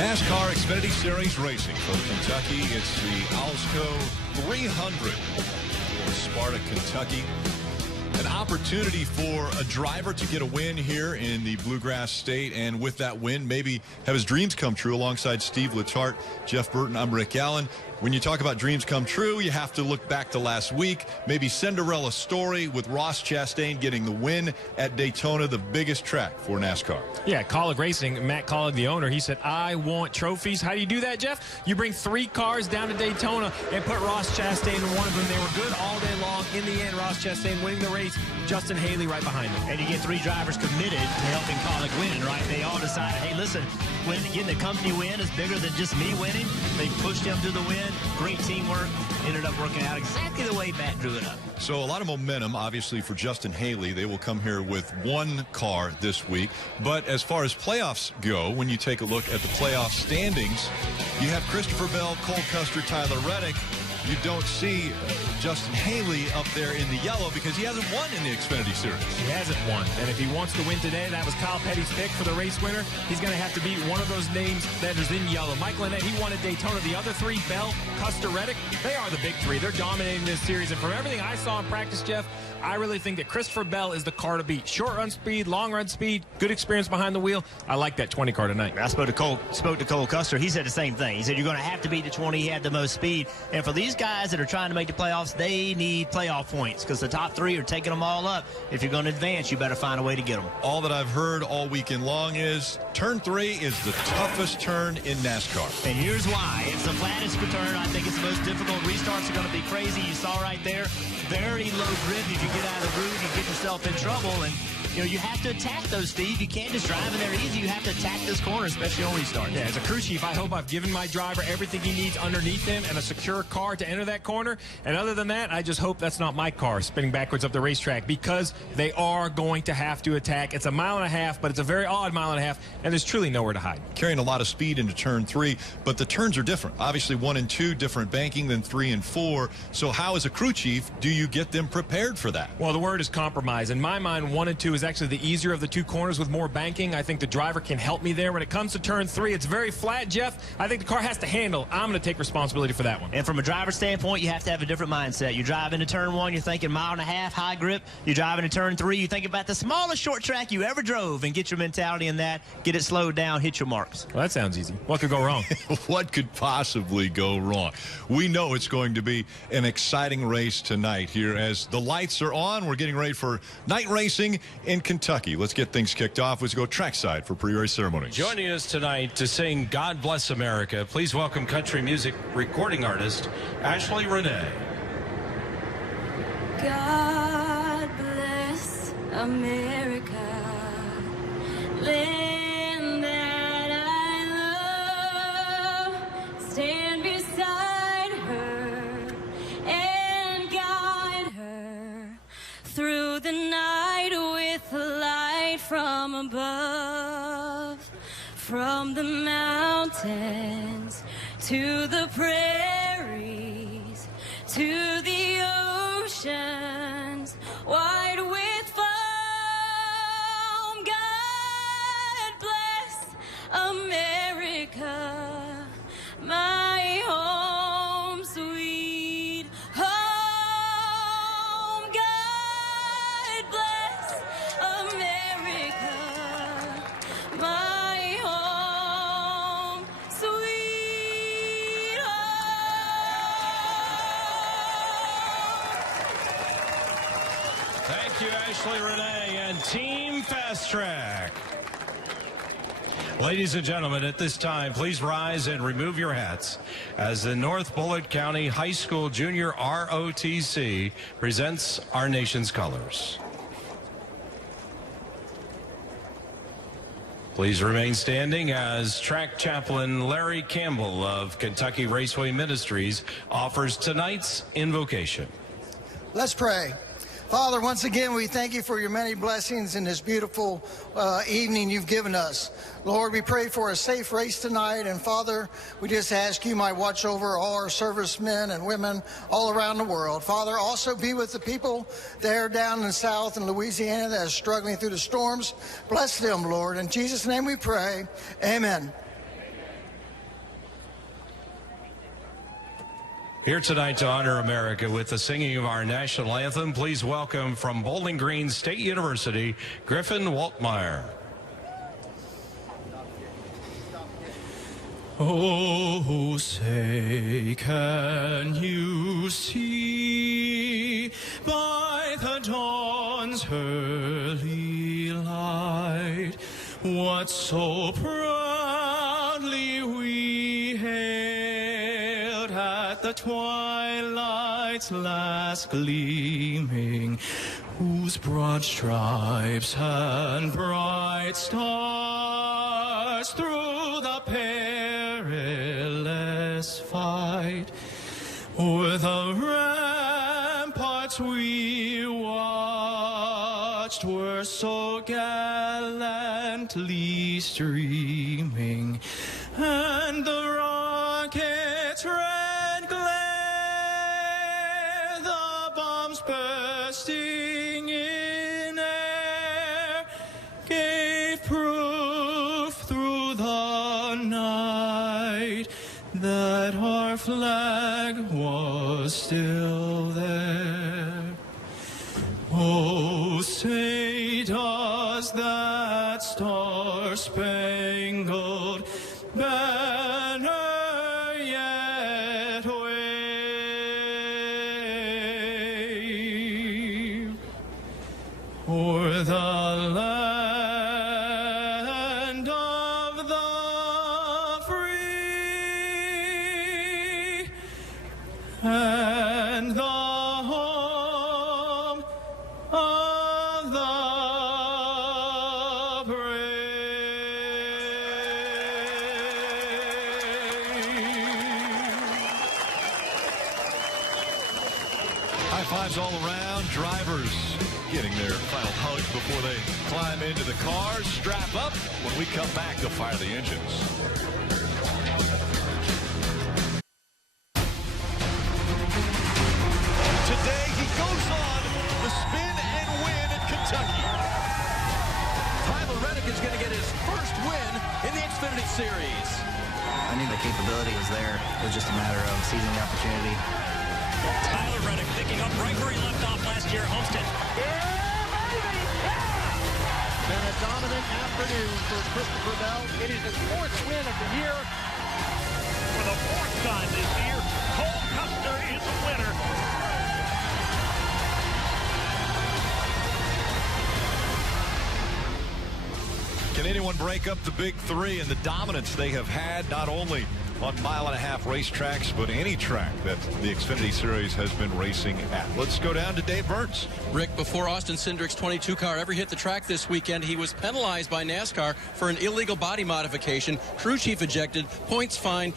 NASCAR Xfinity Series racing from Kentucky. It's the Alsco 300 for Sparta, Kentucky. An opportunity for a driver to get a win here in the Bluegrass State, and with that win, maybe have his dreams come true alongside Steve Letarte, Jeff Burton. I'm Rick Allen. When you talk about dreams come true, you have to look back to last week. Maybe Cinderella story with Ross Chastain getting the win at Daytona, the biggest track for NASCAR. Yeah, Colleague Racing, Matt Colleague, the owner, he said, I want trophies. How do you do that, Jeff? You bring 3 cars down to Daytona and put Ross Chastain in one of them. They were good all day long. In the end, Ross Chastain winning the race, Justin Haley right behind him. And you get 3 drivers committed to helping Colleague win, right? They all decided, hey, listen, getting the company win is bigger than just me winning. They pushed him to the win. Great teamwork. Ended up working out exactly the way Matt drew it up. So a lot of momentum, obviously, for Justin Haley. They will come here with 1 car this week. But as far as playoffs go, when you take a look at the playoff standings, you have Christopher Bell, Cole Custer, Tyler Reddick. You don't see Justin Haley up there in the yellow because he hasn't won in the Xfinity Series. He hasn't won. And if he wants to win today, that was Kyle Petty's pick for the race winner. He's going to have to beat one of those names that is in yellow. Mike Lynette, he won at Daytona. The other 3, Bell, Custer, Reddick, they are the big 3. They're dominating this series. And from everything I saw in practice, Jeff, I really think that Christopher Bell is the car to beat. Short run speed, long run speed, good experience behind the wheel. I like that 20 car tonight. I spoke to Cole Custer. He said the same thing. He said you're going to have to beat the 20. He had the most speed. And for these guys that are trying to make the playoffs, they need playoff points because the top 3 are taking them all up. If you're going to advance, you better find a way to get them. All that I've heard all weekend long is turn 3 is the toughest turn in NASCAR. And here's why. It's the flattest turn. I think it's the most difficult. Restarts are going to be crazy. You saw right there, very low grip. If you get out of the route, you get yourself in trouble. And, you have to attack those, Steve. You can't just drive in there easy. You have to attack this corner, especially on restart. Yeah, as a crew chief, I hope I've given my driver everything he needs underneath him and a secure car to enter that corner. And other than that, I just hope that's not my car spinning backwards up the racetrack because they are going to have to attack. It's a 1.5 miles, but it's a very odd 1.5 miles, and there's truly nowhere to hide. Carrying a lot of speed into turn 3, but the turns are different. Obviously, 1 and 2, different banking than 3 and 4. So how, as a crew chief, do you get them prepared for that? Well, the word is compromise. In my mind, 1 and 2 is actually the easier of the 2 corners with more banking. I think the driver can help me there. When it comes to turn 3, it's very flat, Jeff. I think the car has to handle. I'm going to take responsibility for that one. And from a driver standpoint, you have to have a different mindset. You drive into turn 1, you're thinking 1.5 miles, high grip. You drive into turn 3, you think about the smallest short track you ever drove and get your mentality in that, get it slowed down, hit your marks. Well, that sounds easy. What could go wrong? What could possibly go wrong? We know it's going to be an exciting race tonight here as the lights are on. We're getting ready for night racing in Kentucky. Let's get things kicked off. Let's go trackside for pre-race ceremonies. Joining us tonight to sing God Bless America, please welcome country music recording artist Ashley Renee. God bless America, land that I love. Stand beside her and guide her through the night with light from above, from the mountains to the prairies, to the oceans wide with foam. God bless America, my home sweet home. God bless America, my home sweet home. Thank you, Ashley Renee and Team Fast Track. Ladies and gentlemen, at this time, please rise and remove your hats as the North Bullitt County High School Junior ROTC presents our nation's colors. Please remain standing as track chaplain Larry Campbell of Kentucky Raceway Ministries offers tonight's invocation. Let's pray. Father, once again, we thank you for your many blessings in this beautiful evening you've given us. Lord, we pray for a safe race tonight. And Father, we just ask you might watch over all our servicemen and women all around the world. Father, also be with the people there down in the South and Louisiana that are struggling through the storms. Bless them, Lord. In Jesus' name we pray. Amen. Here tonight to honor America with the singing of our national anthem, please welcome from Bowling Green State University, Griffin Waltmeyer. Oh, say, can you see by the dawn's early light what so proudly we hailed at the twilight's last gleaming, whose broad stripes and bright stars through the perilous fight o'er the ramparts we watched were so gallantly streaming, and the rockets' red glare, the bombs bursting in air, gave proof through the night that our flag was still there. Oh, say does that star-spangled banner yet wave o'er the land of the free and the home of the High fives all around. Drivers getting their final hugs before they climb into the cars. Strap up. When we come back, they'll fire the engines. Today, he goes on the spin and win at Kentucky. Tyler Reddick is going to get his first win in the Xfinity Series. I knew the capability was there. It was just a matter of seizing the opportunity. Tyler Reddick picking up right where he left off last year at Homestead. Been a dominant afternoon for Christopher Bell. It is his fourth win of the year. For the fourth time this year, Cole Custer is the winner. Can anyone break up the big three and the dominance they have had not only on mile-and-a-half racetracks, but any track that the Xfinity Series has been racing at? Let's go down to Dave Burns. Rick, before Austin Cindric's 22 car ever hit the track this weekend, he was penalized by NASCAR for an illegal body modification. Crew chief ejected, points fine,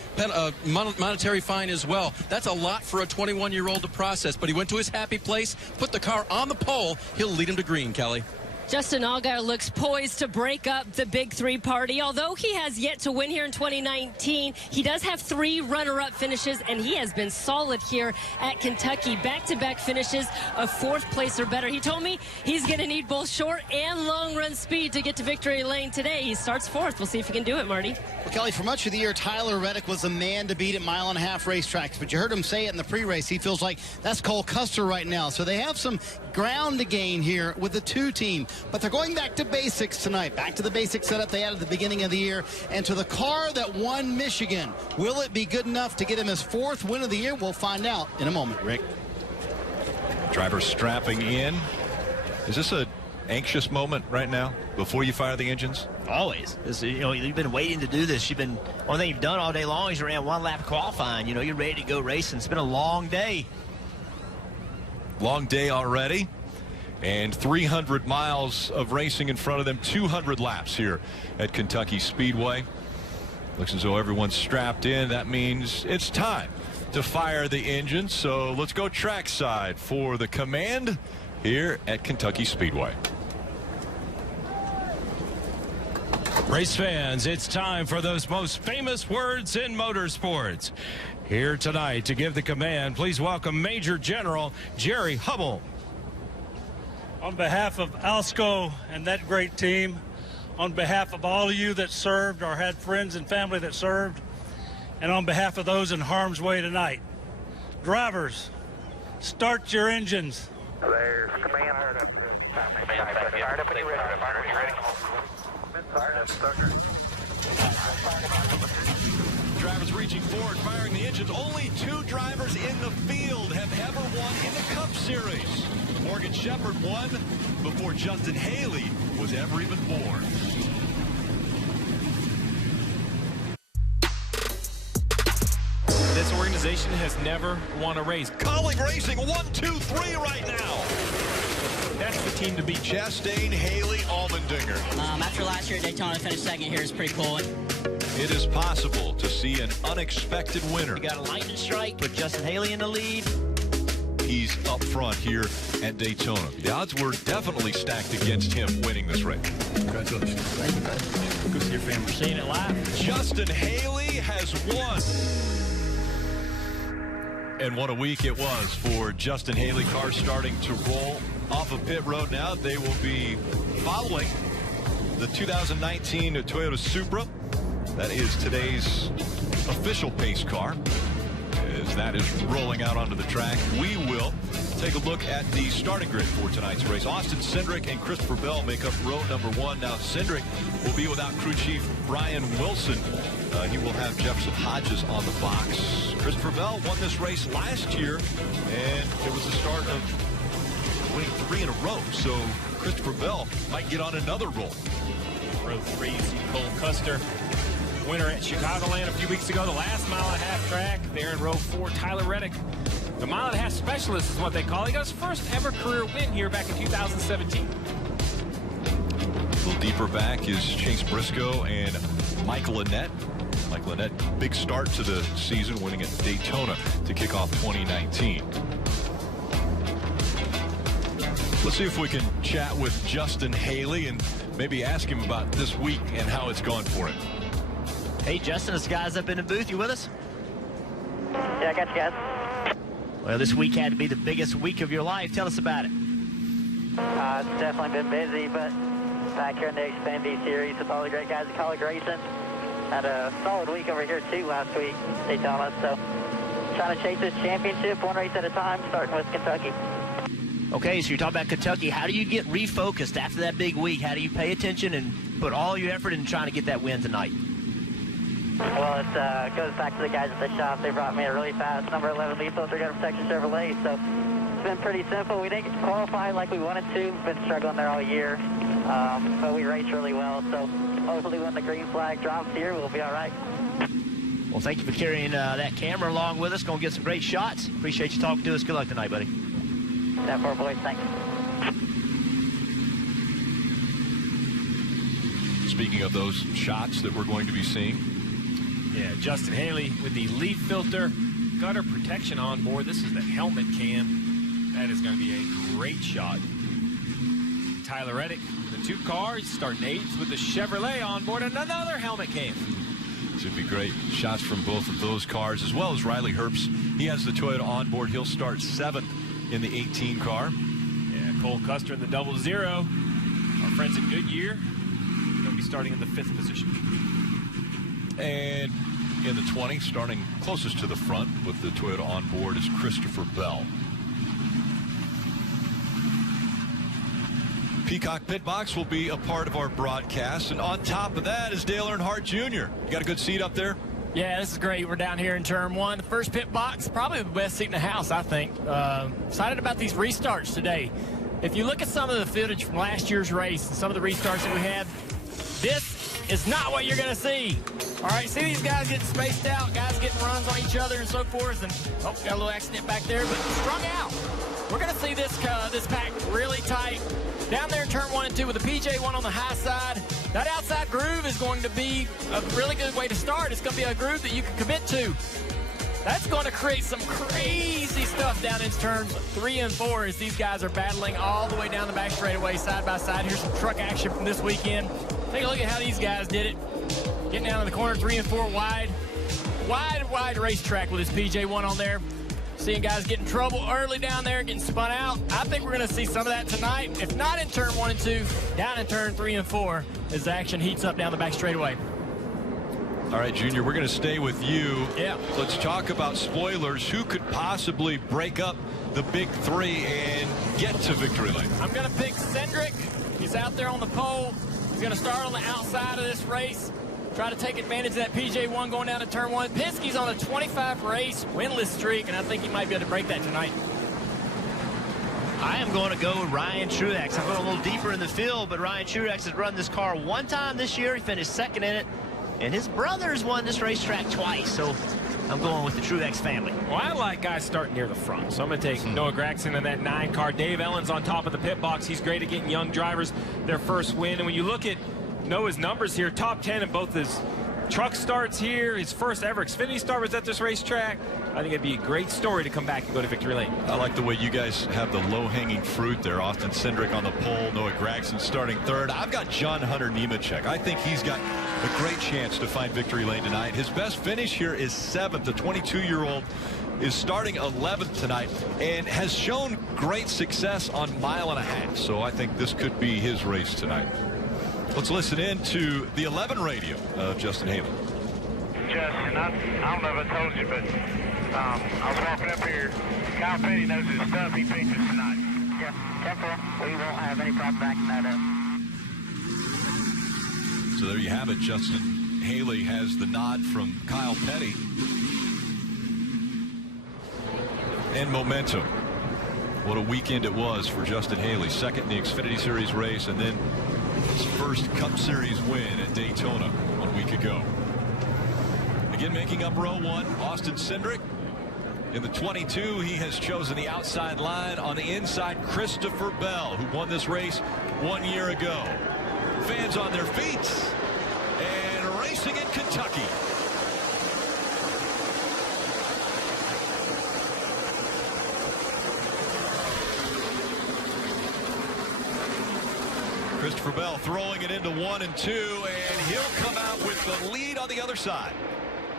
monetary fine as well. That's a lot for a 21-year-old to process, but he went to his happy place, put the car on the pole. He'll lead him to green, Kelly. Justin Allgaier looks poised to break up the Big Three party. Although he has yet to win here in 2019, he does have 3 runner-up finishes, and he has been solid here at Kentucky. Back-to-back finishes of 4th place or better. He told me he's going to need both short and long-run speed to get to victory lane today. He starts 4th. We'll see if he can do it, Marty. Well, Kelly, for much of the year, Tyler Reddick was the man to beat at mile-and-a-half racetracks. But you heard him say it in the pre-race. He feels like that's Cole Custer right now. So they have some ground to gain here with the 2 team. But they're going back to basics tonight. Back to the basic setup they had at the beginning of the year. And to the car that won Michigan. Will it be good enough to get him his 4th win of the year? We'll find out in a moment, Rick. Drivers strapping in. Is this an anxious moment right now before you fire the engines? Always. You've been waiting to do this. One thing you've done all day long is you ran 1 lap qualifying. You're ready to go racing. It's been a long day. Long day already. And 300 miles of racing in front of them, 200 laps here at Kentucky Speedway. Looks as though everyone's strapped in. That means it's time to fire the engine. So let's go trackside for the command here at Kentucky Speedway. Race fans, it's time for those most famous words in motorsports. Here tonight to give the command, please welcome Major General Jerry Hubble. On behalf of Alsco and that great team, on behalf of all of you that served or had friends and family that served, and on behalf of those in harm's way tonight, Drivers, start your engines. There's command. Fired up when you're ready. Fired up, Drivers reaching forward, firing the engines. Only 2 drivers in the field have ever won in the Cup Series. Morgan Shepherd won before Justin Haley was ever even born. This organization has never won a race. Colleague Racing 1, 2, 3 right now. That's the team to beat. Chastain, Haley, Allmendinger. After last year at Daytona, finished second here is pretty cool. It is possible to see an unexpected winner. You got a lightning strike, put Justin Haley in the lead. He's up front here at Daytona. The odds were definitely stacked against him winning this race. Congratulations. Thank you, man. Good to see your family. Seeing it live. Justin Haley has won. And what a week it was for Justin Haley. Cars starting to roll off of pit road now. They will be following the 2019 Toyota Supra. That is today's official pace car. As that is rolling out onto the track, we will take a look at the starting grid for tonight's race. Austin Cindric and Christopher Bell make up row number 1. Now Cindric will be without crew chief Brian Wilson. He will have Jefferson Hodges on the box. Christopher Bell won this race last year, and it was the start of winning 3 in a row. So Christopher Bell might get on another roll. Row 3, you see Cole Custer, winner at Chicagoland a few weeks ago, the last mile-and-a-half track. There in row 4, Tyler Reddick, the mile-and-a-half specialist is what they call. He got his first ever career win here back in 2017. A little deeper back is Chase Briscoe and Michael Annett. Michael Annett, big start to the season, winning at Daytona to kick off 2019. Let's see if we can chat with Justin Haley and maybe ask him about this week and how it's gone for him. Hey, Justin, this guy's up in the booth. You with us? Yeah, I got you guys. Well, this week had to be the biggest week of your life. Tell us about it. It's definitely been busy, but back here in the Xfinity Series with all the great guys at College Racing. Had a solid week over here, too, last week, Daytona. So trying to chase this championship one race at a time, starting with Kentucky. Okay, so you're talking about Kentucky. How do you get refocused after that big week? How do you pay attention and put all your effort into trying to get that win tonight? Well, it goes back to the guys at the shop. They brought me a really fast number 11 lead filter gun protection Chevrolet, so it's been pretty simple. We didn't get to qualify like we wanted to. Been struggling there all year, but we raced really well, so hopefully when the green flag drops here, we'll be all right. Well, thank you for carrying that camera along with us. Going to get some great shots. Appreciate you talking to us. Good luck tonight, buddy. That for boys, thanks. Speaking of those shots that we're going to be seeing. Yeah, Justin Haley with the leaf filter, gutter protection on board. This is the helmet cam. That is going to be a great shot. Tyler Reddick, the 2 cars, starting 8th with the Chevrolet on board, and another helmet cam. Should be great shots from both of those cars, as well as Riley Herbst. He has the Toyota on board. He'll start 7th in the 18 car. Yeah, Cole Custer in the 00. Our friends at Goodyear going to be starting in the 5th position. And in the 20, starting closest to the front with the Toyota on board, is Christopher Bell. Peacock Pit Box will be a part of our broadcast, and on top of that is Dale Earnhardt Jr. You got a good seat up there? Yeah, this is great. We're down here in turn 1. The first pit box, probably the best seat in the house, I think. Excited about these restarts today. If you look at some of the footage from last year's race and some of the restarts that we had, this is not what you're going to see. All right, see these guys getting spaced out, guys getting runs on each other and so forth, and got a little accident back there, but strung out. We're going to see this pack really tight. Down there in turn 1 and 2 with the PJ1 on the high side. That outside groove is going to be a really good way to start. It's going to be a groove that you can commit to. That's going to create some crazy stuff down in turns 3 and 4 as these guys are battling all the way down the back straightaway side by side. Here's some truck action from this weekend. Take a look at how these guys did it. Getting down to the corner 3 and 4 wide racetrack with his PJ1 on there. Seeing guys get in trouble early down there, getting spun out. I think we're going to see some of that tonight. If not in turn 1 and 2, down in turn 3 and 4 as the action heats up down the back straightaway. All right, Junior, we're going to stay with you. Yeah. Let's talk about spoilers. Who could possibly break up the big three and get to victory lane? I'm going to pick Cindric. He's out there on the pole. He's going to start on the outside of this race. Try to take advantage of that PJ1 going down to turn one. Penske's on a 25-race winless streak, and I think he might be able to break that tonight. I am going to go with Ryan Truex. I'm going a little deeper in the field, but Ryan Truex has run this car one time this year. He finished second in it, and his brothers won this racetrack twice, so I'm going with the Truex family. Well, I like guys starting near the front, so I'm going to take Noah Gragson in that 9 car. Dave Ellen's on top of the pit box. He's great at getting young drivers their first win, and when you look at Noah's numbers here, top 10 in both his truck starts here, his first ever Xfinity start was at this racetrack. I think it'd be a great story to come back and go to victory lane. I like the way you guys have the low-hanging fruit there. Austin Cindric on the pole, Noah Gragson starting third. I've got John Hunter Nemechek. I think he's got a great chance to find victory lane tonight. His best finish here is 7th. The 22-year-old is starting 11th tonight and has shown great success on 1.5 miles. So I think this could be his race tonight. Let's listen in to the 11 radio of Justin Haley. Justin, I don't know if I told you, but I was walking up here. Kyle Petty knows his stuff. He picked us tonight. Yeah, careful. We won't have any problem backing that up. So there you have it. Justin Haley has the nod from Kyle Petty. And momentum. What a weekend it was for Justin Haley. Second in the Xfinity Series race, and then his first Cup Series win at Daytona 1 week ago. Again, making up row 1, Austin Cindric. In the 22, he has chosen the outside line. On the inside, Christopher Bell, who won this race 1 year ago. Fans on their feet and racing in Kentucky. Christopher Bell throwing it into 1 and 2, and he'll come out with the lead on the other side.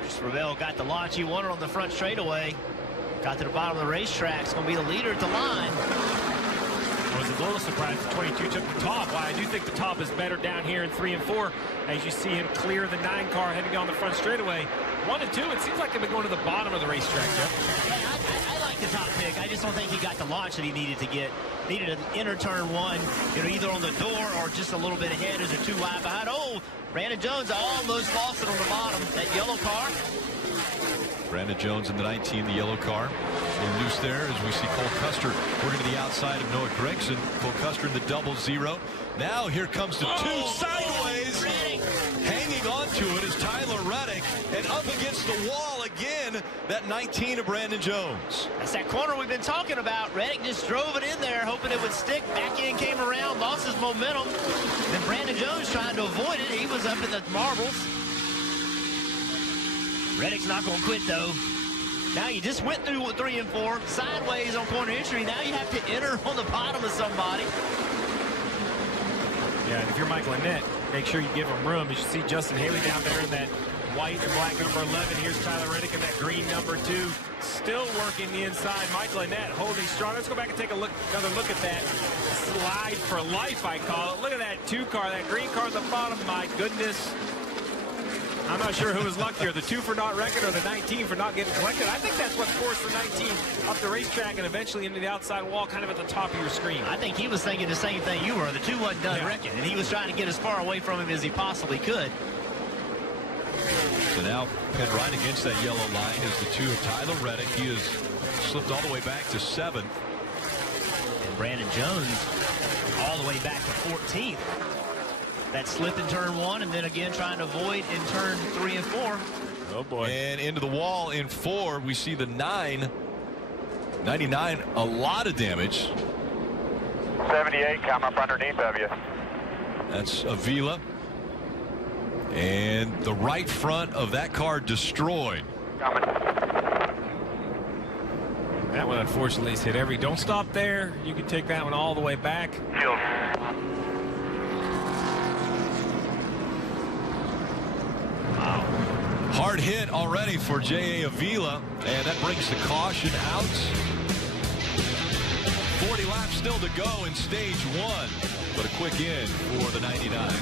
Christopher Bell got the launch he wanted on the front straightaway. Got to the bottom of the racetrack. It's going to be the leader at the line. I was a little surprised the 22 took the top. Why, I do think the top is better down here in 3 and 4 as you see him clear the 9 car heading down the front straightaway. 1 and 2, it seems like they've been going to the bottom of the racetrack, Jeff. Yeah, I like the top pick. I just don't think he got the launch that he needed to get. Needed an inner turn 1, either on the door or just a little bit ahead as they're too wide behind. Oh, Brandon Jones almost lost it on the bottom. That yellow car. Brandon Jones in the 19, the yellow car. A little loose there as we see Cole Custer working to the outside of Noah Gragson. Cole Custer in the 0-0. Now here comes the 2 sideways. Hanging on to it is Tyler Reddick, and up against the wall again, that 19 of Brandon Jones. That's that corner we've been talking about. Reddick just drove it in there, hoping it would stick. Back in, came around, lost his momentum. Then Brandon Jones trying to avoid it. He was up in the marbles. Reddick's not going to quit, though. Now you just went through 3 and 4, sideways on corner entry. Now you have to enter on the bottom of somebody. Yeah, and if you're Michael Annett, make sure you give him room. As you see Justin Haley down there in that white and black number 11. Here's Tyler Reddick in that green number 2. Still working the inside. Michael Annett holding strong. Let's go back and take another look at that slide for life, I call it. Look at that 2 car, that green car at the bottom. My goodness. I'm not sure who was luckier, the 2 for not wrecking or the 19 for not getting collected. I think that's what forced the 19 up the racetrack and eventually into the outside wall, kind of at the top of your screen. I think he was thinking the same thing you were. The 2 wasn't done wrecking, and he was trying to get as far away from him as he possibly could. So now pinned right against that yellow line is the 2 of Tyler Reddick. He has slipped all the way back to 7th. And Brandon Jones all the way back to 14th. That slip in turn 1, and then again trying to avoid in turn 3 and 4. Oh boy. And into the wall in 4, we see the 9. 99, a lot of damage. 78, come up underneath of you. That's Avila. And the right front of that car destroyed. Coming. That one unfortunately is hit every. Don't stop there. You can take that one all the way back. Field. Hard hit already for J.A. Avila, and that brings the caution out. 40 laps still to go in stage 1, but a quick in for the 99.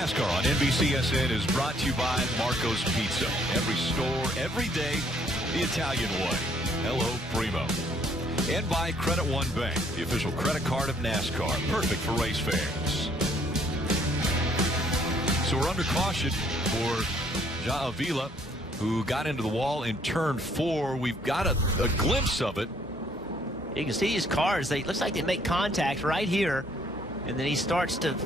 NASCAR on NBCSN is brought to you by Marco's Pizza. Every store, every day, the Italian way. Hello, Primo. And by Credit One Bank, the official credit card of NASCAR. Perfect for race fans. So we're under caution for Ja Avila, who got into the wall in turn 4. We've got a glimpse of it. You can see his cars. It looks like they make contact right here, and then he starts to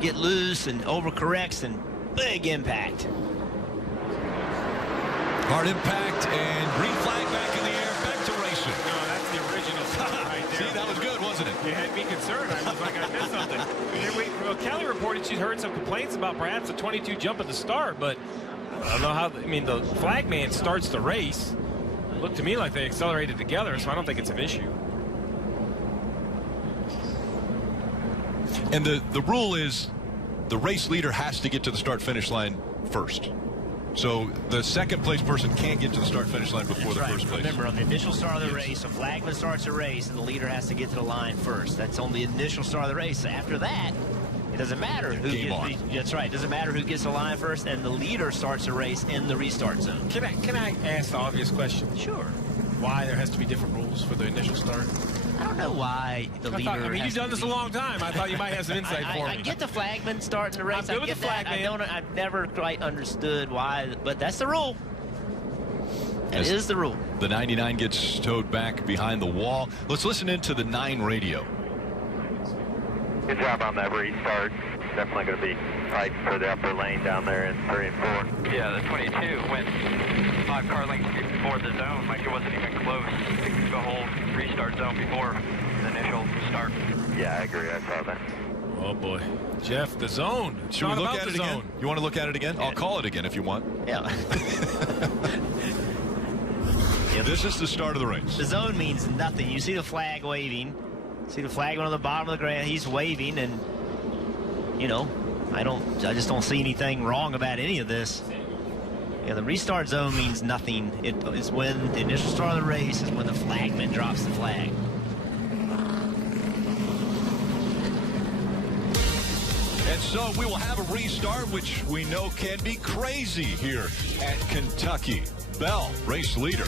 get loose and overcorrects, and big impact. Hard impact and green flag back in the air. Back to racing. No, that's the original stuff right there. See, that was good, wasn't it? You had me concerned. I was like, I missed something. Well, Kelly reported she's heard some complaints about perhaps a 22 jump at the start, but I don't know how. I mean, the flag man starts the race. It looked to me like they accelerated together, so I don't think it's an issue. And the rule is the race leader has to get to the start-finish line first. So the second-place person can't get to the start-finish line before the first place. Remember, on the initial start of the race, a flagman starts a race, and the leader has to get to the line first. That's on the initial start of the race. After that, it doesn't matter who gets. That's right. It doesn't matter who gets the line first, and the leader starts the race in the restart zone. Can I ask the obvious question? Sure. Why there has to be different rules for the initial start? I don't know why the leader. I mean, you've done this a long time. I thought you might have some insight for me. I get the flagman starting the race. I'm good with the flagman. I've never quite understood why, but that's the rule. That is the rule. The 99 gets towed back behind the wall. Let's listen into the 9 radio. Good job on that restart. Definitely going to be tight for the upper lane down there in 3 and 4. Yeah, the 22 went 5 car lengths before the zone, like it wasn't even close to the whole restart zone before the initial start. Yeah, I agree. I saw that. Oh boy, Jeff, the zone. Should we look at it again? You want to look at it again? I'll call it again if you want. Yeah. This is the start of the race. The zone means nothing. You see the flag waving. See the flag on the bottom of the ground. He's waving, and you know, I just don't see anything wrong about any of this. Yeah, the restart zone means nothing. It's when the initial start of the race is when the flagman drops the flag. And so we will have a restart, which we know can be crazy here at Kentucky. Bell, race leader.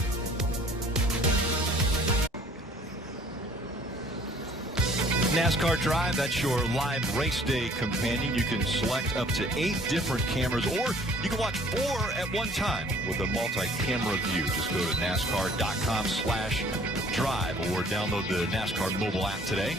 NASCAR Drive, that's your live race day companion. You can select up to 8 different cameras, or you can watch 4 at one time with a multi-camera view. Just go to NASCAR.com/drive or download the NASCAR mobile app today.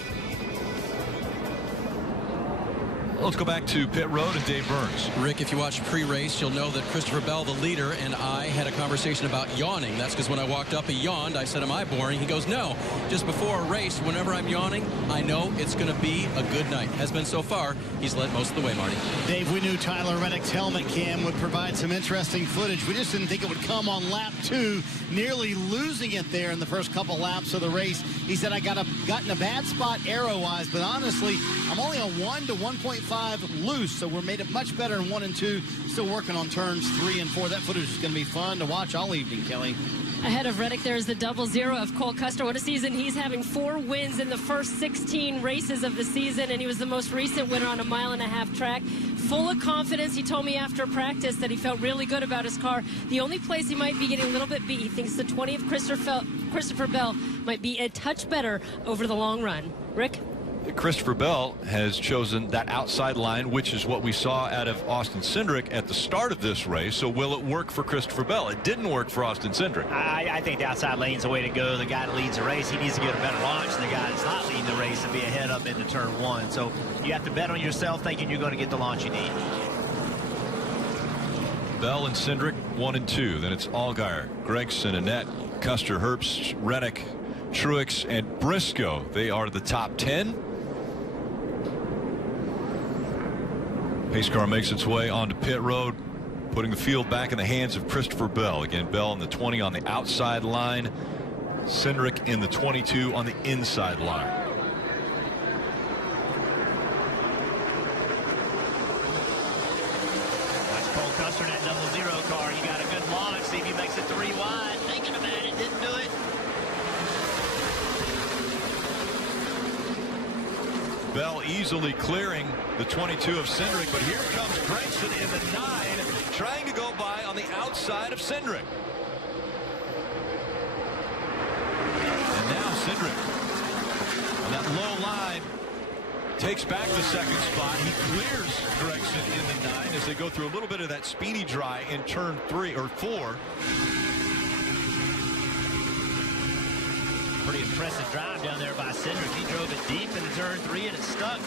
Let's go back to pit road and Dave Burns. Rick, if you watch pre-race, you'll know that Christopher Bell, the leader, and I had a conversation about yawning. That's because when I walked up, he yawned. I said, am I boring? He goes, no. Just before a race, whenever I'm yawning, I know it's going to be a good night. Has been so far. He's led most of the way, Marty. Dave, we knew Tyler Reddick's helmet cam would provide some interesting footage. We just didn't think it would come on lap 2, nearly losing it there in the first couple laps of the race. He said, I got in a bad spot arrow-wise, but honestly, I'm only a 1 to 1.5 loose, so we're made it much better in 1 and 2. Still working on turns 3 and 4. That footage is going to be fun to watch all evening, Kelly. Ahead of Reddick, there's the 0-0 of Cole Custer. What a season. He's having 4 wins in the first 16 races of the season, and he was the most recent winner on a 1.5-mile track. Full of confidence. He told me after practice that he felt really good about his car. The only place he might be getting a little bit beat, he thinks the 20 of Christopher Bell might be a touch better over the long run. Rick? Christopher Bell has chosen that outside line, which is what we saw out of Austin Cindric at the start of this race. So will it work for Christopher Bell? It didn't work for Austin Cindric. I think the outside lane's the way to go. The guy that leads the race, he needs to get a better launch than the guy that's not leading the race and be ahead up into turn 1. So you have to bet on yourself thinking you're going to get the launch you need. Bell and Cindric 1 and 2. Then it's Allgaier, Gregson, Annette, Custer, Herbst, Reddick, Truex, and Briscoe. They are the top 10. Pace car makes its way onto pit road, putting the field back in the hands of Christopher Bell. Again, Bell in the 20 on the outside line, Cindric in the 22 on the inside line. Watch Cole Custer in that 0-0 car. You got a good launch. See if he makes it 3 wide. Thinking about it, didn't do it. Bell easily clearing the 22 of Cindric, but here comes Gregson in the 9, trying to go by on the outside of Cindric. And now Cindric on that low line takes back the second spot. He clears Gregson in the 9 as they go through a little bit of that speedy dry in turn 3 or 4. Pretty impressive drive down there by Cindric. He drove it deep into turn 3 and it stuck.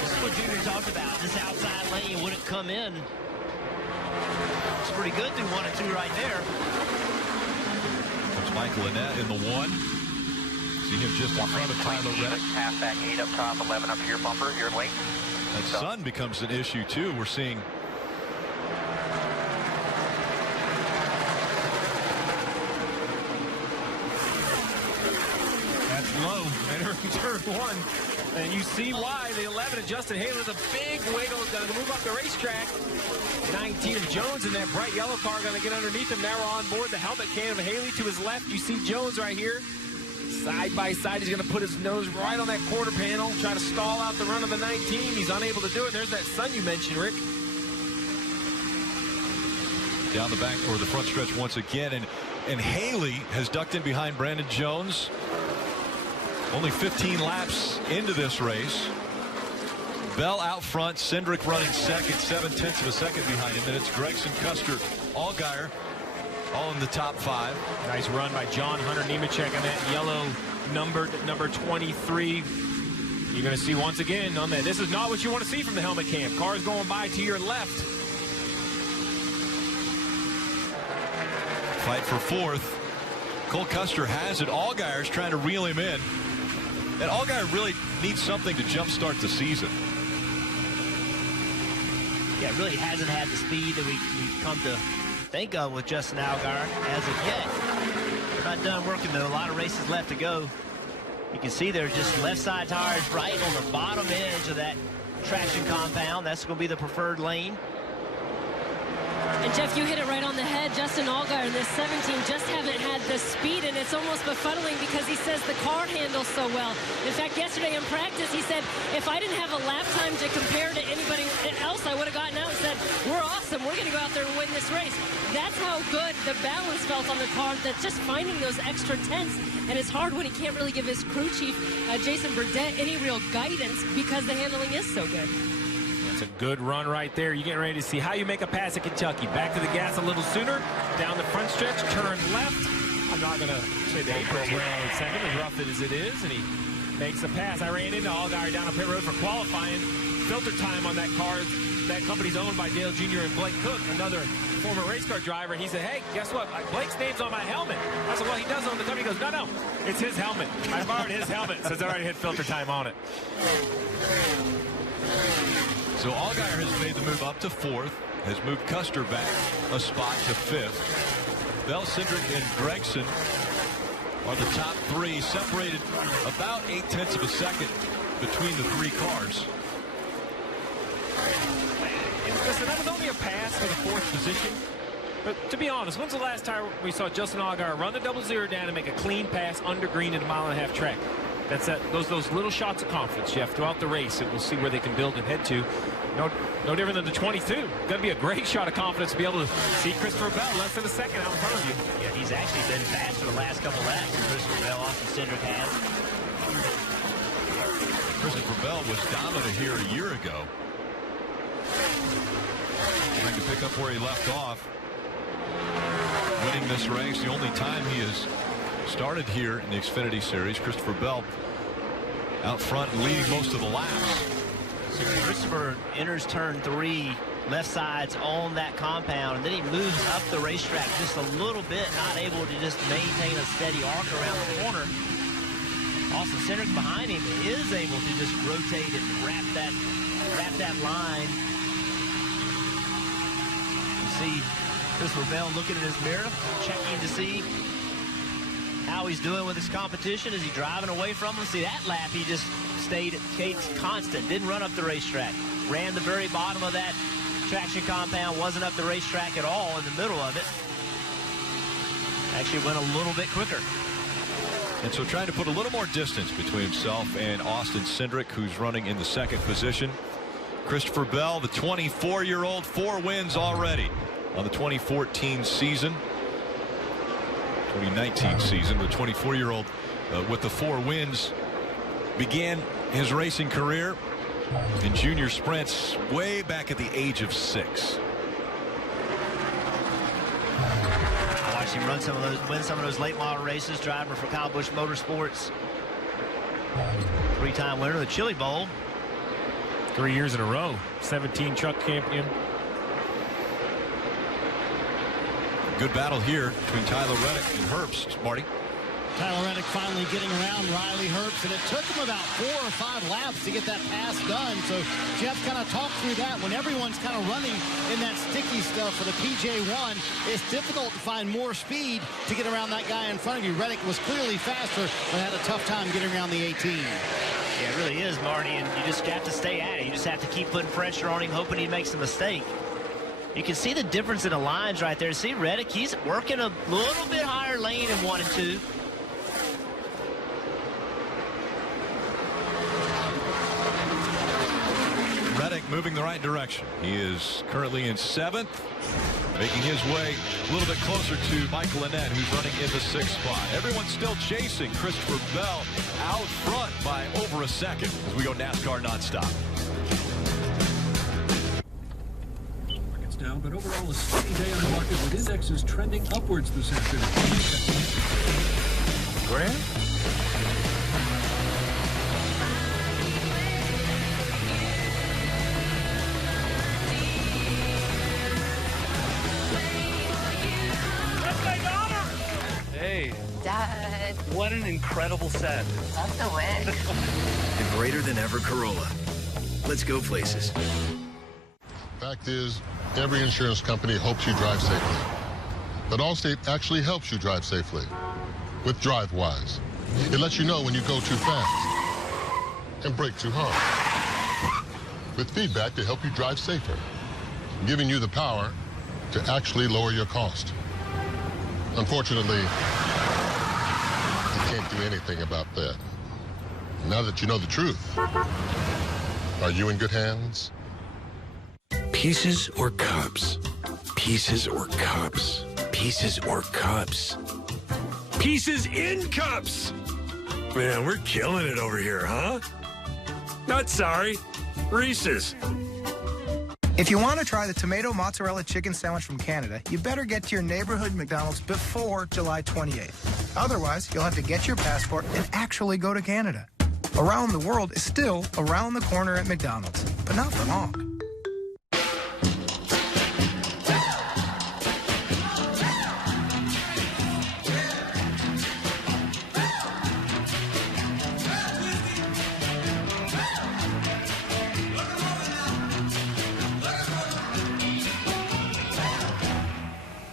This is what Junior talked about. This outside lane wouldn't come in. It's pretty good through 1 and 2 right there. There's Michael Annette in the 1. See him just in front of Tyler Reddick. Halfback 8 up top, 11 up here, bumper, you're late. That sun becomes an issue too. We're seeing that's low entering turn 1. And you see why the 11 of Justin Haley is a big wiggle, going to move up the racetrack. 19 of Jones in that bright yellow car going to get underneath him. Now we're on board the helmet can of Haley to his left. You see Jones right here. Side by side, he's going to put his nose right on that quarter panel, try to stall out the run of the 19. He's unable to do it. There's that sun you mentioned, Rick. down the back or the front stretch once again, and Haley has ducked in behind Brandon Jones. Only 15 laps into this race. Bell out front, Cindric running second, 7/10 of a second behind him. Then it's Gregson, Custer, Allgaier, all in the top 5. Nice run by John Hunter Nemechek on that yellow numbered number 23. You're going to see once again on that. This is not what you want to see from the helmet cam. Cars going by to your left. Fight for fourth. Cole Custer has it. Allgaier's trying to reel him in. And Allgaier really needs something to jumpstart the season. Yeah, really hasn't had the speed that we've come to think of with Justin Allgaier as of yet. We're not done working, though. A lot of races left to go. You can see they're just left side tires right on the bottom edge of that traction compound. That's going to be the preferred lane. And Jeff, you hit it right on the head. Justin Allgaier in this 17 just haven't had the speed, and it's almost befuddling because he says the car handles so well. In fact, yesterday in practice, he said, if I didn't have a lap time to compare to anybody else, I would have gotten out and said, we're awesome. We're going to go out there and win this race. That's how good the balance felt on the car. That's just finding those extra tenths. And it's hard when he can't really give his crew chief, Jason Burdett, any real guidance because the handling is so good. That's a good run right there. You're getting ready to see how you make a pass at Kentucky. Back to the gas a little sooner. Down the front stretch, turn left. I'm not going to say the apron's around second, as rough as it is, and he makes the pass. I ran into Allgaier down on pit road for qualifying. Filter time on that car. That company's owned by Dale Jr. and Blake Cook, another former race car driver. And he said, hey, guess what? Blake's name's on my helmet. I said, well, he does own the company. He goes, no, it's his helmet. I borrowed his helmet since I already hit filter time on it. So Allgaier has made the move up to fourth, has moved Custer back a spot to fifth. Bell, Cindric, and Gregson are the top 3, separated about 0.8 of a second between the 3 cars. Listen, that was only a pass for the 4th position. But to be honest, when's the last time we saw Justin Allgaier run the 0-0 down and make a clean pass under green at a 1.5-mile track? That's those little shots of confidence, Jeff, throughout the race, and we'll see where they can build and head to. No different than the 22. Going to be a great shot of confidence to be able to see Christopher Bell less than a second out in front of you. Yeah, he's actually been fast for the last couple laps. Christopher Bell off the Cindric has. Christopher Bell was dominant here a year ago. Trying to pick up where he left off. Winning this race, the only time he has started here in the Xfinity Series. Christopher Bell out front and leading most of the laps. So Christopher enters turn 3, left side's on that compound, and then he moves up the racetrack just a little bit, not able to just maintain a steady arc around the corner. Austin Cindric behind him is able to just rotate and wrap that line. You see Christopher Bell looking in his mirror, checking to see how he's doing with his competition. Is he driving away from him? See, that lap he just stayed constant, didn't run up the racetrack. Ran the very bottom of that traction compound, wasn't up the racetrack at all in the middle of it. Actually went a little bit quicker. And so trying to put a little more distance between himself and Austin Cindric, who's running in the second position. Christopher Bell, the 24-year-old, 4 wins already on the 2014 season. 2019 season, the 24-year-old with the 4 wins began his racing career in junior sprints way back at the age of 6. I watched him win some of those late model races, driving for Kyle Busch Motorsports. 3-time winner of the Chili Bowl. 3 years in a row. 17 truck champion. Good battle here between Tyler Reddick and Herbst, Marty. Tyler Reddick finally getting around Riley Herbst, and it took him about 4 or 5 laps to get that pass done. So Jeff kind of talked through that. When everyone's kind of running in that sticky stuff for the PJ1, it's difficult to find more speed to get around that guy in front of you. Reddick was clearly faster, but had a tough time getting around the 18. Yeah, it really is, Marty, and you just have to stay at it. You just have to keep putting pressure on him, hoping he makes a mistake. You can see the difference in the lines right there. See Reddick, he's working a little bit higher lane in 1 and 2. Reddick moving the right direction. He is currently in 7th, making his way a little bit closer to Michael Annett, who's running in the 6th spot. Everyone's still chasing Christopher Bell out front by over a second as we go NASCAR nonstop. Markets down, but overall a steady day on the market with indexes trending upwards this afternoon. Grant? Hey. Dad. What an incredible set. Love the wig. And brighter than ever Corolla. Let's go places. Fact is, every insurance company hopes you drive safely. But Allstate actually helps you drive safely with DriveWise. It lets you know when you go too fast and brake too hard. With feedback to help you drive safer, giving you the power to actually lower your cost. Unfortunately, you can't do anything about that. Now that you know the truth, are you in good hands? Pieces or cups? Pieces or cups? Pieces or cups? Pieces in cups! Man, we're killing it over here, huh? Not sorry. Reese's. If you want to try the tomato mozzarella chicken sandwich from Canada, you better get to your neighborhood McDonald's before July 28th. Otherwise, you'll have to get your passport and actually go to Canada. Around the world is still around the corner at McDonald's, but not for long.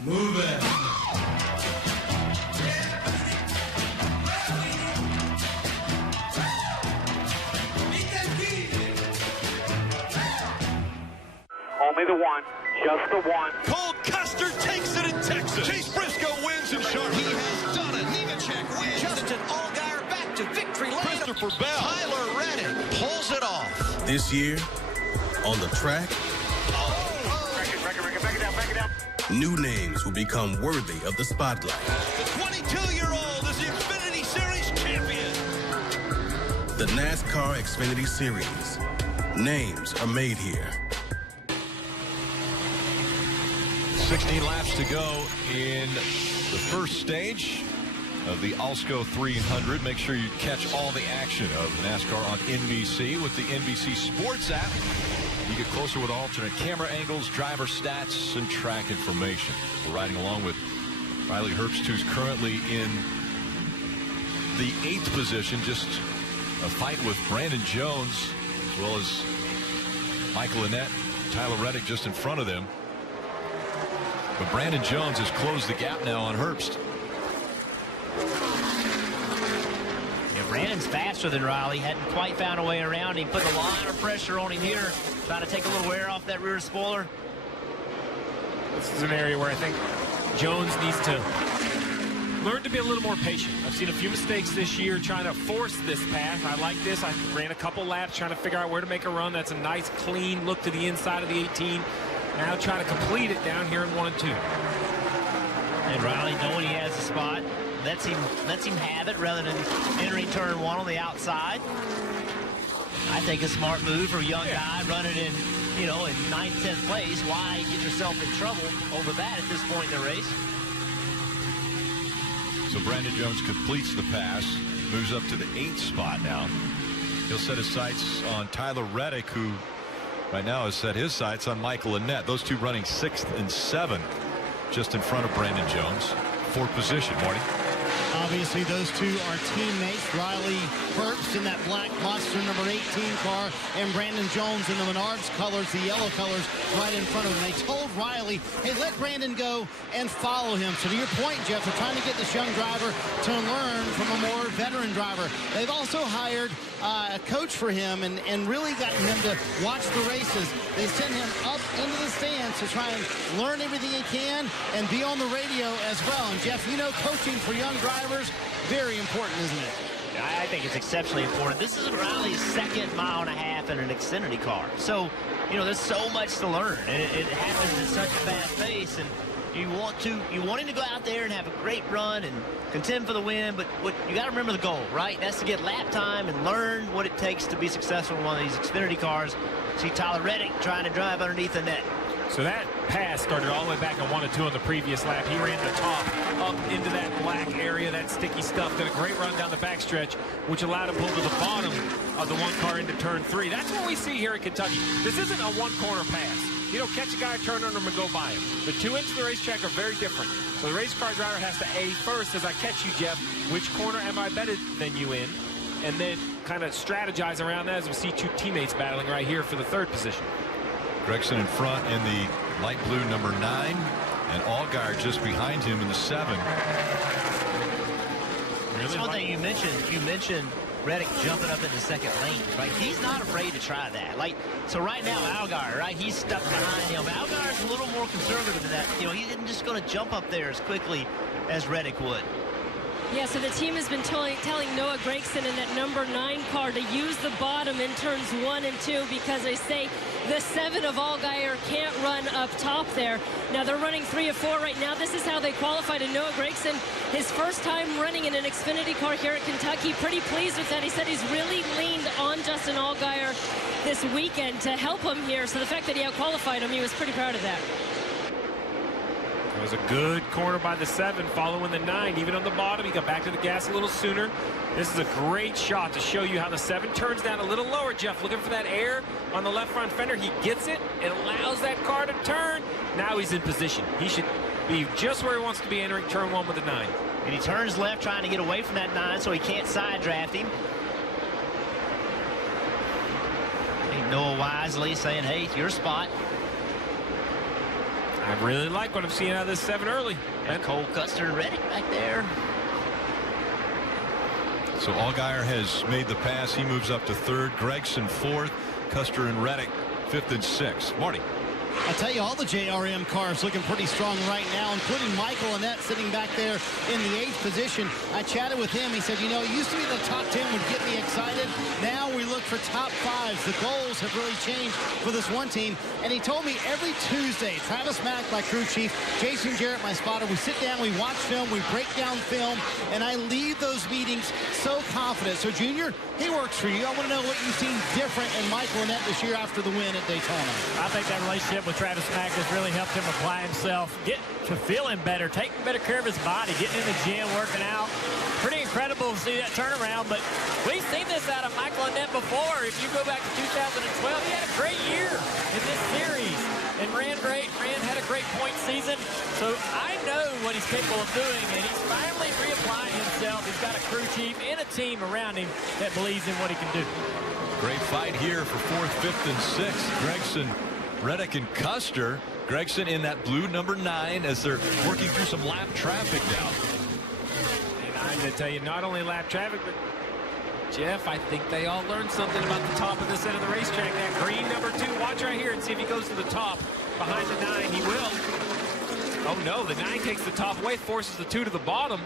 Move it. Only the one. Just the one. Cole Custer takes it in Texas. Chase Briscoe wins in Charlotte. He has done it. Nemechek wins. Justin Allgaier back to victory lane. Christopher Bell. Tyler Reddick pulls it off. This year, on the track, Back it down. new names will become worthy of the spotlight. The 22-year-old is the Xfinity Series champion. The NASCAR Xfinity Series. Names are made here. 16 laps to go in the first stage of the Alsco 300. Make sure you catch all the action of NASCAR on NBC with the NBC Sports app. You get closer with alternate camera angles, driver stats, and track information. We're riding along with Riley Herbst, who's currently in the 8th position. Just a fight with Brandon Jones, as well as Michael Annett, Tyler Reddick just in front of them. But Brandon Jones has closed the gap now on Herbst. Yeah, Brandon's faster than Riley. Hadn't quite found a way around him. Put a lot of pressure on him here. Trying to take a little wear off that rear spoiler. This is an area where I think Jones needs to learned to be a little more patient. I've seen a few mistakes this year trying to force this path. I like this. I ran a couple laps trying to figure out where to make a run. That's a nice, clean look to the inside of the 18. Now trying to complete it down here in 1 and 2. And Riley, knowing he has the spot, lets him have it rather than entering turn 1 on the outside. I think a smart move for a young guy running in, in 9th, 10th place. Why get yourself in trouble over that at this point in the race? So Brandon Jones completes the pass, moves up to the 8th spot now. He'll set his sights on Tyler Reddick, who right now has set his sights on Michael Annett. Those two running 6th and 7th, just in front of Brandon Jones for position. Marty? Obviously, those two are teammates. Riley Herbst in that black monster number 18 car, and Brandon Jones in the Menards colors, the yellow colors, right in front of him. They told Riley, hey, let Brandon go and follow him. So to your point, Jeff, they're trying to get this young driver to learn from a more veteran driver. They've also hired a coach for him and really gotten him to watch the races. They send him up into the stands to try and learn everything he can and be on the radio as well. And Jeff, coaching for young drivers, very important, isn't it? I think it's exceptionally important. This is Riley's 2nd mile and a half in an Xfinity car. So, there's so much to learn. And it happens at such a fast pace. And you want him to go out there and have a great run and contend for the win. But you got to remember the goal, right? That's to get lap time and learn what it takes to be successful in one of these Xfinity cars. See Tyler Reddick trying to drive underneath the net. So that pass started all the way back in 1 and 2 on the previous lap. He ran the top up into that black area, that sticky stuff. Did a great run down the backstretch, which allowed him to pull to the bottom of the 1 car into turn 3. That's what we see here in Kentucky. This isn't a 1-corner pass. You don't catch a guy, turn under him, and go by him. The 2 ends of the racetrack are very different. So the race car driver has to A first, as I catch you, Jeff, which corner am I better than you in? And then kind of strategize around that as we see 2 teammates battling right here for the 3rd position. Gregson in front in the light blue number 9, and Allgaier just behind him in the 7. That's one thing you mentioned Reddick jumping up in the 2nd lane, right? He's not afraid to try that. So right now, Allgaier, right? He's stuck behind him. Allgaier's a little more conservative than that. He isn't just going to jump up there as quickly as Reddick would. Yeah, so the team has been telling Noah Gregson in that number 9 car to use the bottom in turns 1 and 2 because they say the 7 of Allgaier can't run up top there. Now they're running 3 of 4 right now. This is how they qualified. And Noah Gregson, his first time running in an Xfinity car here at Kentucky, pretty pleased with that. He said he's really leaned on Justin Allgaier this weekend to help him here. So the fact that he out-qualified him, he was pretty proud of that. It was a good corner by the 7 following the 9. Even on the bottom, he got back to the gas a little sooner. This is a great shot to show you how the 7 turns down a little lower, Jeff. Looking for that air on the left front fender. He gets it and allows that car to turn. Now he's in position. He should be just where he wants to be entering turn 1 with the 9. And he turns left trying to get away from that 9 so he can't side draft him. Noah wisely saying, hey, it's your spot. I really like what I'm seeing out of this 7 early. And Cole Custer and Reddick back there. So Allgaier has made the pass. He moves up to 3rd. Gregson 4th. Custer and Reddick 5th and 6th. Marty. I tell you, all the JRM cars looking pretty strong right now, including Michael Annett sitting back there in the 8th position. I chatted with him. He said, it used to be the top 10 would get me excited. Now we look for top 5s. The goals have really changed for this one team. And he told me every Tuesday, Travis Mack, my crew chief, Jason Jarrett, my spotter, we sit down, we watch film, we break down film, and I leave those meetings so confident. So, Junior, he works for you. I want to know what you've seen different in Michael Annett this year after the win at Daytona. I think that relationship with Travis Mack has really helped him apply himself, get to feeling better, taking better care of his body, getting in the gym, working out. Pretty incredible to see that turnaround, but we've seen this out of Michael Annett before. If you go back to 2012, he had a great year in this series and ran had a great point season. So I know what he's capable of doing, and he's finally reapplying himself. He's got a crew chief and a team around him that believes in what he can do. Great fight here for 4th, 5th, and 6th. Gregson, Reddick, and Custer. Gregson in that blue number 9 as they're working through some lap traffic now. And I'm going to tell you, not only lap traffic, but Jeff, I think they all learned something about the top of this end of the racetrack. That green number 2, watch right here and see if he goes to the top behind the 9. He will. Oh no, the 9 takes the top away, forces the 2 to the bottom.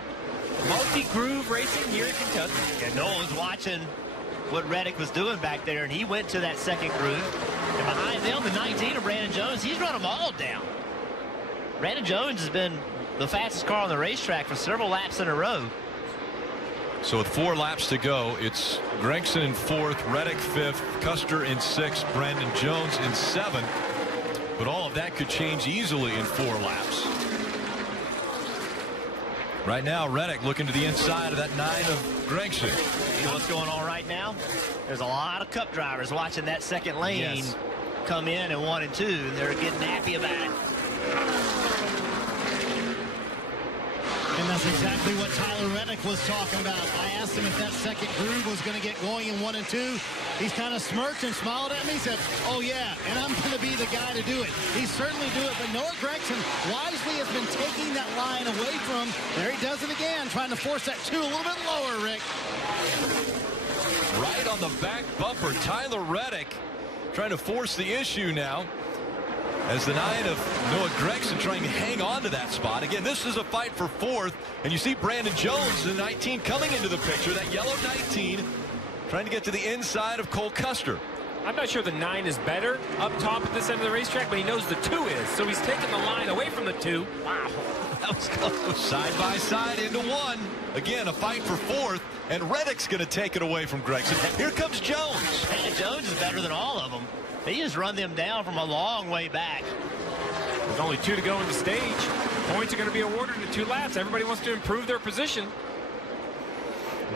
multi-groove racing here in Kentucky. And Nolan's watching what Reddick was doing back there, and he went to that second groove. And behind them, the 19 of Brandon Jones, he's run them all down. Brandon Jones has been the fastest car on the racetrack for several laps in a row. So with 4 laps to go, it's Gregson in 4th, Reddick 5th, Custer in 6th, Brandon Jones in 7th. But all of that could change easily in 4 laps. Right now, Reddick looking to the inside of that 9 of Gregson. You know what's going on right now? There's a lot of Cup drivers watching that second lane come in at 1 and 2, and they're getting happy about it. And that's exactly what Tyler Reddick was talking about. I asked him if that second groove was going to get going in 1 and 2. He's kind of smirked and smiled at me. He said, oh, yeah, and I'm going to be the guy to do it. He certainly do it, but Noah Gregson wisely has been taking that line away from him. There he does it again, trying to force that 2 a little bit lower, Rick. Right on the back bumper, Tyler Reddick trying to force the issue now. As the 9 of Noah Gregson trying to hang on to that spot. Again, this is a fight for 4th. And you see Brandon Jones, the 19, coming into the picture. That yellow 19 trying to get to the inside of Cole Custer. I'm not sure the 9 is better up top at this end of the racetrack, but he knows the 2 is. So he's taking the line away from the 2. Wow, that was close. Side by side into 1. Again, a fight for 4th. And Reddick's going to take it away from Gregson. Here comes Jones. Brandon Jones is better than all of them. He just run them down from a long way back. There's only 2 to go in the stage. Points are going to be awarded in 2 laps. Everybody wants to improve their position.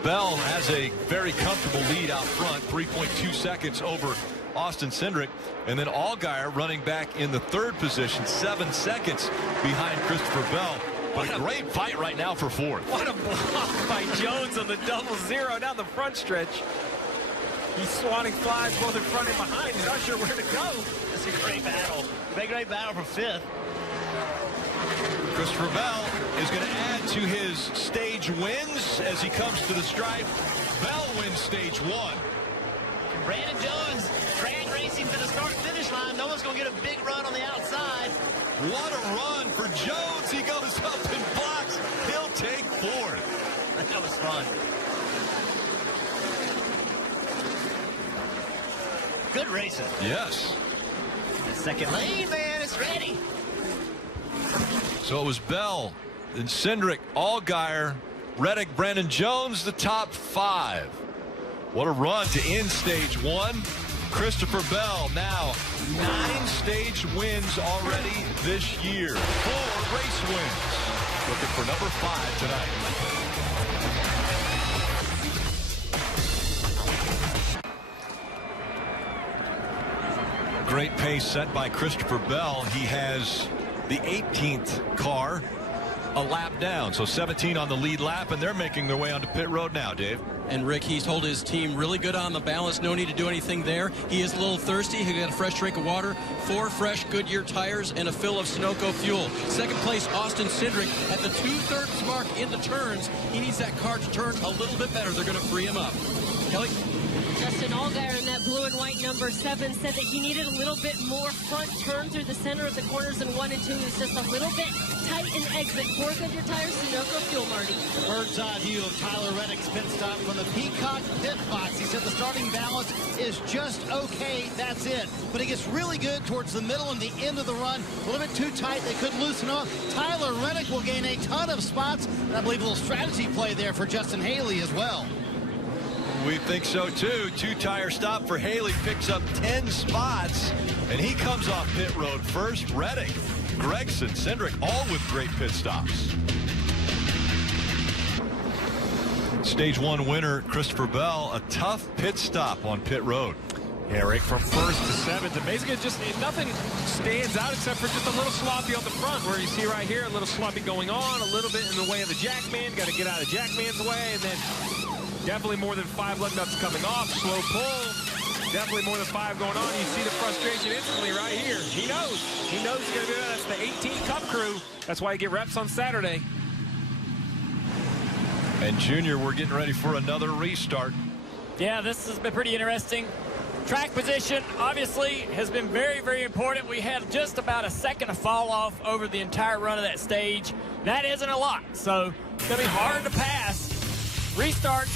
Bell has a very comfortable lead out front, 3.2 seconds over Austin Cindric. And then Allgaier running back in the 3rd position, 7 seconds behind Christopher Bell. But a great fight right now for 4th. What a block by Jones on the 0-0 down the front stretch. He's swatting flies both in front and behind. He's not sure where to go. It's a great battle. Great battle for 5th. Christopher Bell is going to add to his stage wins as he comes to the stripe. Bell wins stage 1. Brandon Jones, drag racing to the start-finish line. No one's going to get a big run on the outside. What a run for Jones. He goes up and blocks. He'll take 4th. That was fun. Good racing. Yes. The second lane, man, it's ready. So it was Bell, then Cindric, Allgaier, Reddick, Brandon Jones, the top 5. What a run to end stage 1. Christopher Bell now 9 stage wins already this year. 4 race wins. Looking for number 5 tonight. Great pace set by Christopher Bell. He has the 18th car a lap down. So 17 on the lead lap, and they're making their way onto pit road now, Dave. And Rick, he's told his team really good on the balance. No need to do anything there. He is a little thirsty. He got a fresh drink of water, 4 fresh Goodyear tires, and a fill of Sunoco fuel. Second place, Austin Cindric at the 2/3 mark in the turns. He needs that car to turn a little bit better. They're going to free him up. Kelly? Justin Allgaier in that blue and white number 7 said that he needed a little bit more front turn through the center of the corners in 1 and 2. It's just a little bit tight in exit. 4 Goodyear tires, Sunoco fuel, Marty. Bird's eye view of Tyler Reddick's pit stop from the Peacock pit box. He said the starting balance is just okay. That's it. But it gets really good towards the middle and the end of the run. A little bit too tight. They could loosen up. Tyler Reddick will gain a ton of spots. And I believe a little strategy play there for Justin Haley as well. We think so too. 2-tire stop for Haley, picks up 10 spots, and he comes off pit road first. Reddick, Gregson, Cindric, all with great pit stops. Stage 1 winner Christopher Bell, a tough pit stop on pit road. Yeah, Rick, from 1st to 7th, and basically just nothing stands out except for just a little sloppy on the front, where you see right here a little sloppy going on, a little bit in the way of the jackman. Got to get out of Jackman's way, and then definitely more than 5 lug nuts coming off. Slow pull. Definitely more than 5 going on. You see the frustration instantly right here. He knows. He knows he's going to do that. That's the 18 Cup crew. That's why you get reps on Saturday. And Junior, we're getting ready for another restart. Yeah, this has been pretty interesting. Track position, obviously, has been very, very important. We had just about a second of fall off over the entire run of that stage. That isn't a lot. So It's going to be hard to pass. Restarts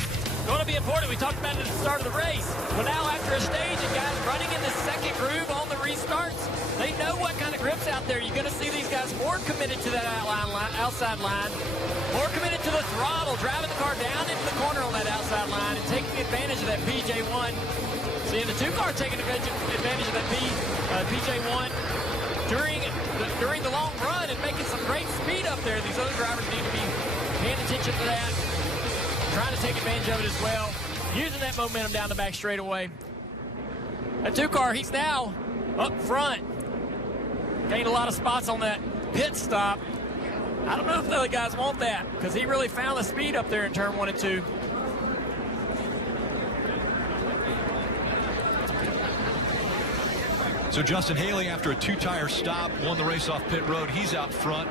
going to be important. We talked about it at the start of the race. Well, now after a stage and guys running in the second groove on the restarts, they know what kind of grip's out there. You're going to see these guys more committed to that outside line, more committed to the throttle, driving the car down into the corner on that outside line and taking advantage of that PJ1. Seeing the 2 car taking advantage of that PJ1 during the long run and making some great speed up there. These other drivers need to be paying attention to that, trying to take advantage of it as well, using that momentum down the back straightaway. That 2 car, he's now up front. Gained a lot of spots on that pit stop. I don't know if the other guys want that because he really found the speed up there in turn 1 and 2. So Justin Haley, after a 2-tire stop, won the race off pit road. He's out front.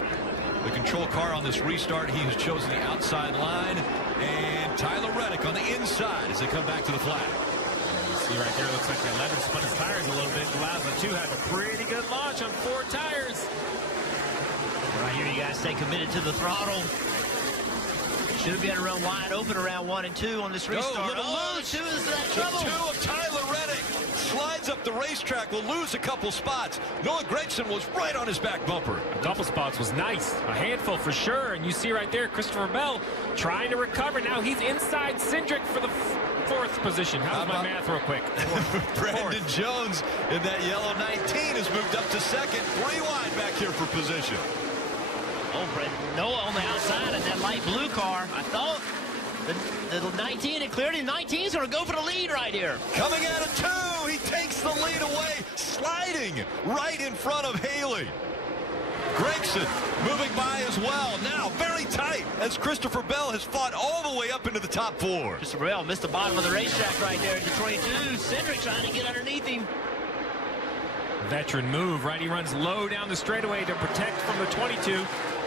The control car on this restart, he has chosen the outside line. And Tyler Reddick on the inside as they come back to the flat. See right there, looks like the 11 spun his tires a little bit. Allows the 2 have a pretty good launch on 4 tires. Right here, you guys stay committed to the throttle. Should be able to run wide open around 1 and 2 on this restart. Lose. 2 is that trouble. The 2 of Tyler Reddick slides up the racetrack, will lose a couple spots. Noah Gragson was right on his back bumper. A couple spots was nice. A handful for sure. And you see right there, Christopher Bell trying to recover. Now he's inside Cindric for the 4th position. How's my math real quick? Brandon Jones in that yellow 19 has moved up to 2nd. 3 wide back here for position. Oh, Brett Noah on the outside in that light blue car. I thought the 19 had cleared him. 19's going to go for the lead right here. Coming out of 2, he takes the lead away, sliding right in front of Haley. Gragson moving by as well. Now very tight as Christopher Bell has fought all the way up into the top 4. Christopher Bell missed the bottom of the racetrack right there in the 22. Cindric trying to get underneath him. Veteran move, right? He runs low down the straightaway to protect from the 22.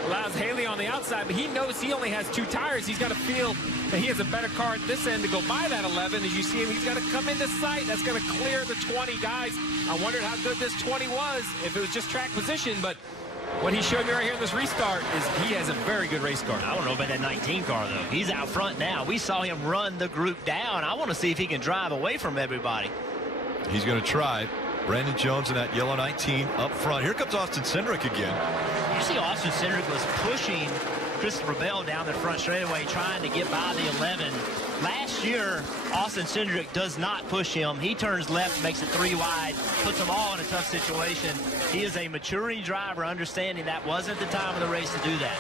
Allows Haley on the outside, but he knows he only has 2 tires. He's got to feel that he has a better car at this end to go by that 11. As you see him, he's got to come into sight. That's going to clear the 20. Guys, I wondered how good this 20 was if it was just track position, but what he showed me right here in this restart is he has a very good race car. I don't know about that 19 car, though. He's out front now. We saw him run the group down. I want to see if he can drive away from everybody. He's going to try. Brandon Jones in that yellow 19 up front. Here comes Austin Cindric again. You see Austin Cindric was pushing Christopher Bell down the front straightaway trying to get by the 11. Last year, Austin Cindric does not push him. He turns left, makes it 3 wide, puts them all in a tough situation. He is a maturing driver, understanding that wasn't the time of the race to do that.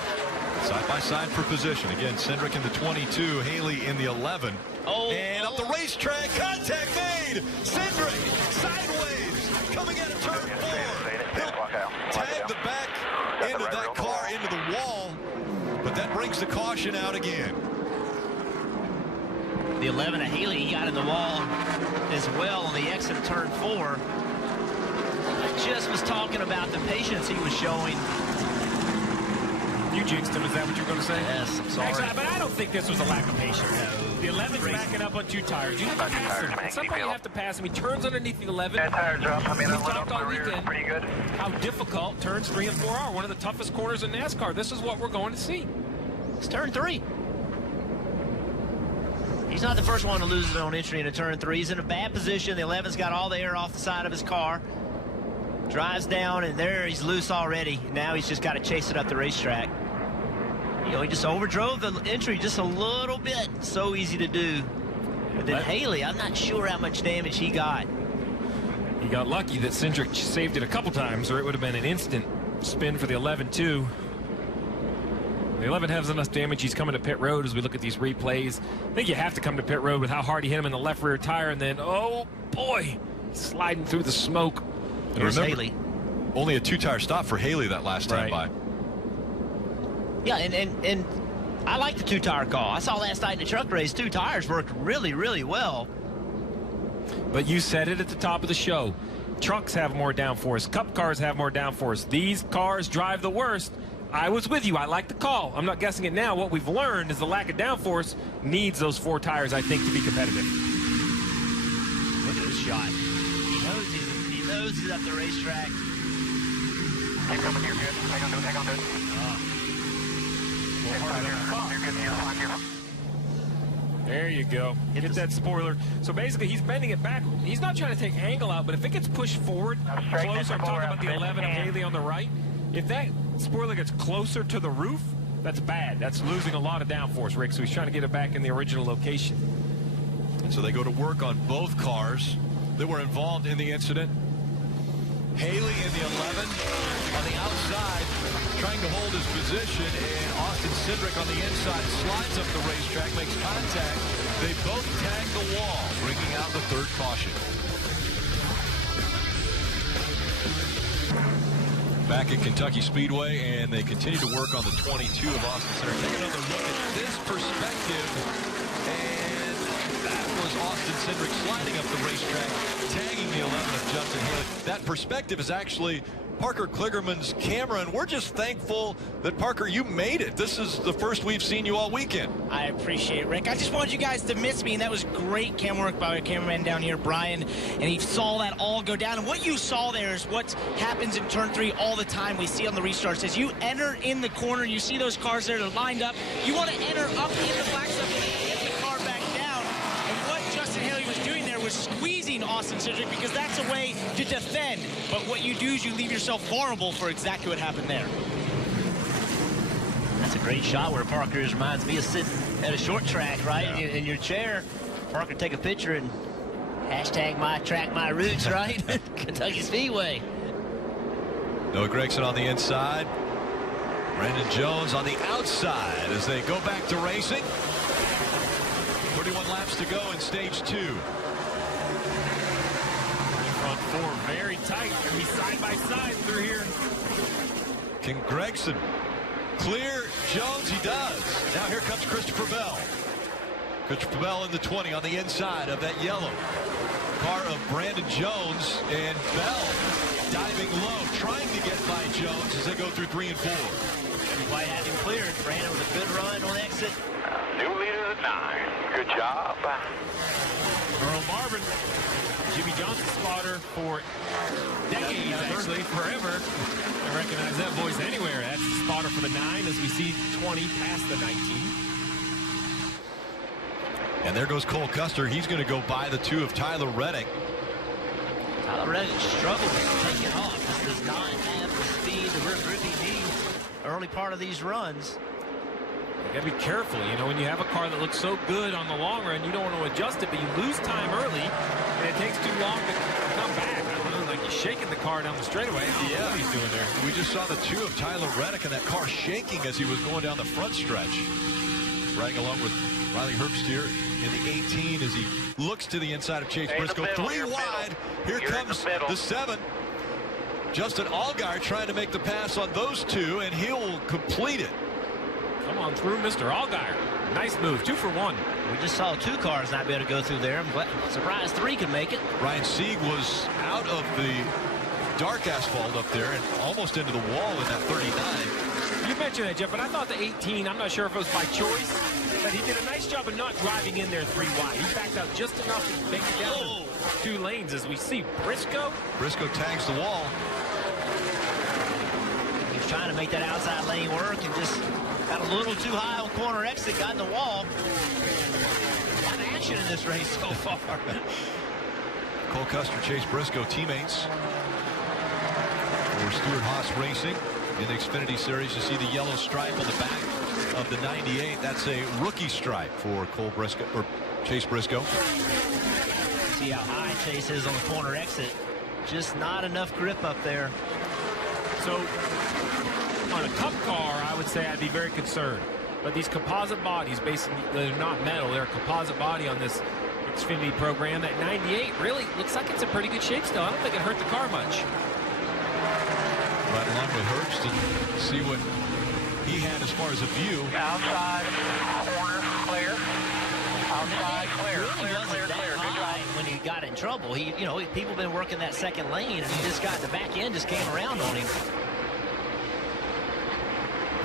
Side by side for position. Again, Cindric in the 22, Haley in the 11. And up the racetrack, contact made. Cindric sideways, coming out of turn 4. He'll tag the back end of that car into the wall, but that brings the caution out again. The 11 of Haley, he got in the wall as well on the exit of turn 4. I just was talking about the patience he was showing. You jinxed him, is that what you were going to say? Yes, I'm sorry. Actually, but I don't think this was a lack of patience. No. The 11's backing up on 2 tires. You have to pass him. At some point you have to pass him. He turns underneath the 11. That tire drop, I mean, We've I let talked him all rear weekend pretty good. how difficult turns 3 and 4 are. One of the toughest corners in NASCAR. This is what we're going to see. It's turn 3. He's not the first one to lose it on entry into turn 3. He's in a bad position. The 11's got all the air off the side of his car. Drives down, and there he's loose already. Now he's just got to chase it up the racetrack. You know, he just overdrove the entry just a little bit. So easy to do. But then Haley, I'm not sure how much damage he got. He got lucky that Cindric saved it a couple times, or it would have been an instant spin for the 11 too. The 11 has enough damage. He's coming to pit road as we look at these replays. I think you have to come to pit road with how hard he hit him in the left rear tire, and then, oh boy, sliding through the smoke. And remember, Haley. Only a 2-tire stop for Haley that last time by. Yeah, and I like the 2-tire call. I saw last night in the truck race, 2 tires worked really, really well. But you said it at the top of the show. Trucks have more downforce. Cup cars have more downforce. These cars drive the worst. I was with you. I like the call. I'm not guessing it now. What we've learned is the lack of downforce needs those 4 tires, I think, to be competitive. Look at this shot. He knows he's up the racetrack. Keep coming, you're good. Hang on to it, hang on to it. There you go. Get that spoiler. So basically, he's bending it back. He's not trying to take angle out, but if it gets pushed forward, close, I'm talking about the 11 of Haley on the right. If that spoiler gets closer to the roof, that's bad. That's losing a lot of downforce, Rick. So he's trying to get it back in the original location. And so they go to work on both cars that were involved in the incident. Haley in the 11 on the outside, trying to hold his position, and Austin Cindric on the inside slides up the racetrack, makes contact. They both tag the wall, bringing out the third caution. Back at Kentucky Speedway, and they continue to work on the 22 of Austin Cindric. Take another look at this perspective, and that was Austin Cindric sliding up the racetrack, tagging the 11 of Justin Haley. That perspective is actually Parker Kligerman's camera, and we're just thankful that, Parker, you made it. This is the first we've seen you all weekend. I appreciate it, Rick. I just wanted you guys to miss me, and that was great camera work by our cameraman down here, Brian, and he saw that all go down. And what you saw there is what happens in turn 3 all the time. We see on the restarts. As you enter in the corner, you see those cars there that are lined up. You want to enter up in the black stuff and get the car back down. And what Justin Haley was doing there was squeezing Austin Cindric, because that's a way to defend. But what you do is you leave yourself vulnerable for exactly what happened there. That's a great shot where Parker reminds me of sitting at a short track, right? Yeah. In your chair. Parker take a picture and hashtag my track, my roots, right? Kentucky Speedway. Noah Gragson on the inside. Brandon Jones on the outside as they go back to racing. 31 laps to go in stage 2. Front 4 very tight. Gonna be side by side through here. Can Gragson clear Jones? He does. Now here comes Christopher Bell. Christopher Bell in the 20 on the inside of that yellow car of Brandon Jones, and Bell diving low, trying to get by Jones as they go through 3 and 4. Didn't quite have him cleared. Brandon with a good run on exit. New leader at 9. Good job. Earl Marvin, Jimmy Johnson spotter for decades, actually, forever. I recognize that voice anywhere. That's the spotter for the 9 as we see 20 past the 19. And there goes Cole Custer. He's going to go by the 2 of Tyler Reddick. Tyler Reddick struggles to take it off. This does not have the speed the rear grippy needs early part of these runs. You gotta be careful, you know, when you have a car that looks so good on the long run, you don't want to adjust it, but you lose time early, and it takes too long to come back. I don't know, like you're shaking the car down the straightaway. I don't know what he's doing there. We just saw the 2 of Tyler Reddick and that car shaking as he was going down the front stretch. Riding along with Riley Herbst here in the 18 as he looks to the inside of Chase Briscoe. 3 wide. Here comes the 7. Justin Allgaier trying to make the pass on those 2, and he'll complete it. Come on through, Mr. Allgaier. Nice move, 2 for 1. We just saw 2 cars not be able to go through there. I'm surprised 3 could make it. Ryan Sieg was out of the dark asphalt up there and almost into the wall in that 39. You mentioned that, Jeff, but I thought the 18, I'm not sure if it was by choice, but he did a nice job of not driving in there 3 wide. He backed out just enough to make it down to 2 lanes as we see Briscoe. Briscoe tags the wall. He was trying to make that outside lane work and just got a little too high on corner exit, got in the wall. A lot of action in this race so far. Cole Custer, Chase Briscoe, teammates for Stewart Haas Racing in the Xfinity Series. You see the yellow stripe on the back of the 98. That's a rookie stripe for Cole Briscoe or Chase Briscoe. See how high Chase is on the corner exit. Just not enough grip up there. So on a Cup car, I would say I'd be very concerned. But these composite bodies, basically, they're not metal. They're a composite body on this Xfinity program. That 98 really looks like it's in pretty good shape still. I don't think it hurt the car much. Right along with Herbst and see what he had as far as a view. Outside, corner, clear. Outside, clear, Really clear, wasn't clear, that clear. Good high job. when he got in trouble. He, you know, people been working that second lane, and he just got the back end, just came around on him.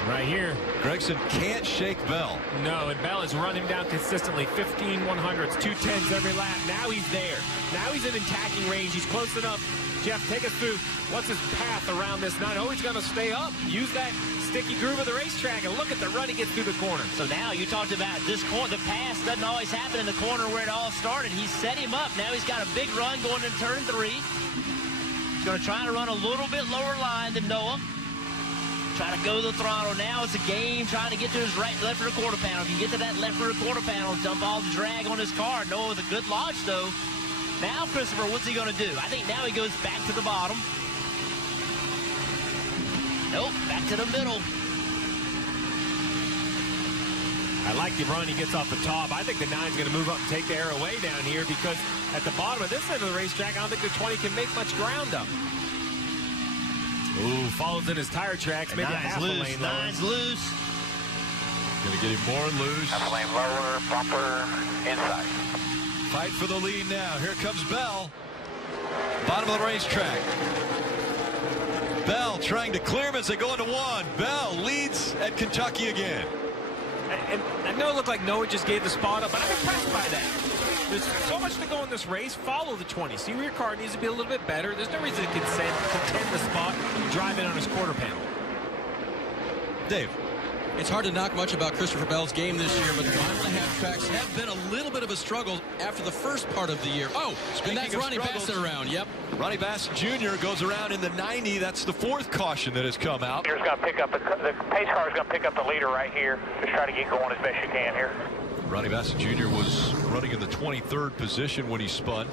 Right here. Gragson can't shake Bell. No, and Bell has run him down consistently. 15 100s, 210s every lap. Now he's there. Now he's in attacking range. He's close enough. Jeff, take us through what's his path around this 9. Oh, he's going to stay up. Use that sticky groove of the racetrack, and look at the run he gets through the corner. So now you talked about this corner. The pass doesn't always happen in the corner where it all started. He set him up. Now he's got a big run going into turn 3. He's going to try to run a little bit lower line than Noah. Try to go to the throttle. Now it's a game trying to get to his left rear quarter panel. If you get to that left rear quarter panel, dump all the drag on his car. Noah with a good launch, though. Now, Christopher, what's he going to do? I think now he goes back to the bottom. Nope, back to the middle. I like the run he gets off the top. I think the 9's going to move up and take the air away down here because at the bottom of this end of the racetrack, I don't think the 20 can make much ground up. Ooh, follows in his tire tracks, maybe a half a lane lower. 9's loose. Going to get him more loose. Half a lane lower, bumper, inside. Fight for the lead now. Here comes Bell. Bottom of the racetrack. Bell trying to clear him as they go into 1. Bell leads at Kentucky again. And I know it looked like Noah just gave the spot up, but I'm impressed by that. There's so much to go in this race. Follow the 20. See where your car needs to be a little bit better. There's no reason to contend the spot, drive in on his quarter panel. Dave. It's hard to knock much about Christopher Bell's game this year, but the mile-and-a-half tracks have been a little bit of a struggle after the first part of the year. Oh, and that's Ronnie Bassett around. Yep. Ronnie Bassett Jr. goes around in the 90. That's the 4th caution that has come out. Here's going to pick up the pace car is going to pick up the leader right here. Just try to get going as best you can here. Ronnie Bassett Jr. was running in the 23rd position when he spun.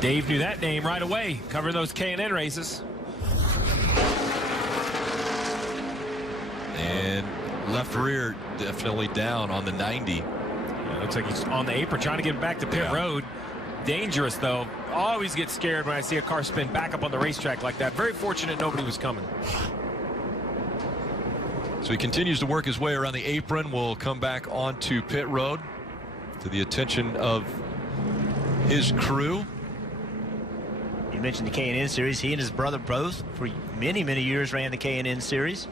Dave knew that name right away, covering those K&N races. And left rear definitely down on the 90. Yeah, looks like he's on the apron trying to get back to pit road. Dangerous, though. Always get scared when I see a car spin back up on the racetrack like that. Very fortunate nobody was coming. So he continues to work his way around the apron. We'll come back onto pit road to the attention of his crew. You mentioned the K&N Series. He and his brother both, for many, many years, ran the K&N Series.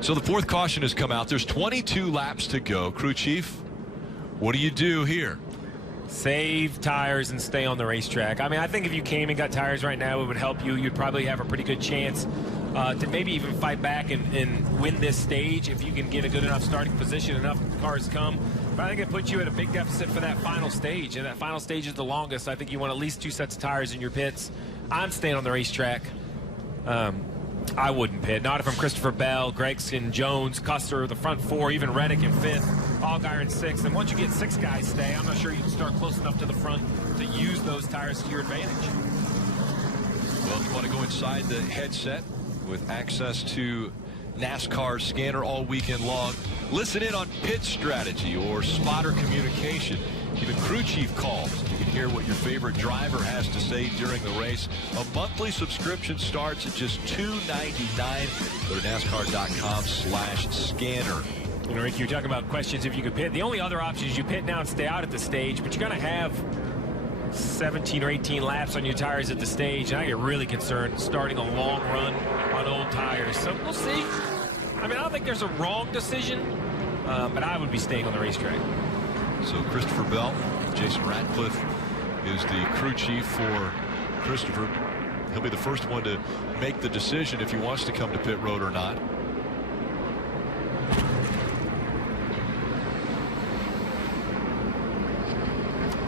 So the 4th caution has come out. There's 22 laps to go. Crew chief, what do you do here? Save tires and stay on the racetrack. I mean, I think if you came and got tires right now, it would help you. You'd probably have a pretty good chance to maybe even fight back and win this stage if you can get a good enough starting position, enough cars come. But I think it puts you at a big deficit for that final stage, and that final stage is the longest. I think you want at least 2 sets of tires in your pits. I'm staying on the racetrack. I wouldn't pit. Not if I'm Christopher Bell, Gregson, Jones, Custer, the front 4, even Reddick in 5th, Allgaier in 6th. And once you get 6 guys stay, I'm not sure you can start close enough to the front to use those tires to your advantage. Well, if you want to go inside the headset with access to NASCAR scanner all weekend long, listen in on pit strategy or spotter communication. Even crew chief calls. You can hear what your favorite driver has to say during the race. A monthly subscription starts at just $2.99. Go to NASCAR.com/scanner. You know, Rick, you're talking about questions if you could pit. The only other option is you pit now and stay out at the stage, but you're going to have 17 or 18 laps on your tires at the stage. And I get really concerned starting a long run on old tires. So we'll see. I mean, I don't think there's a wrong decision, but I would be staying on the racetrack. So Christopher Bell, Jason Ratcliffe is the crew chief for Christopher. He'll be the first one to make the decision if he wants to come to pit road or not.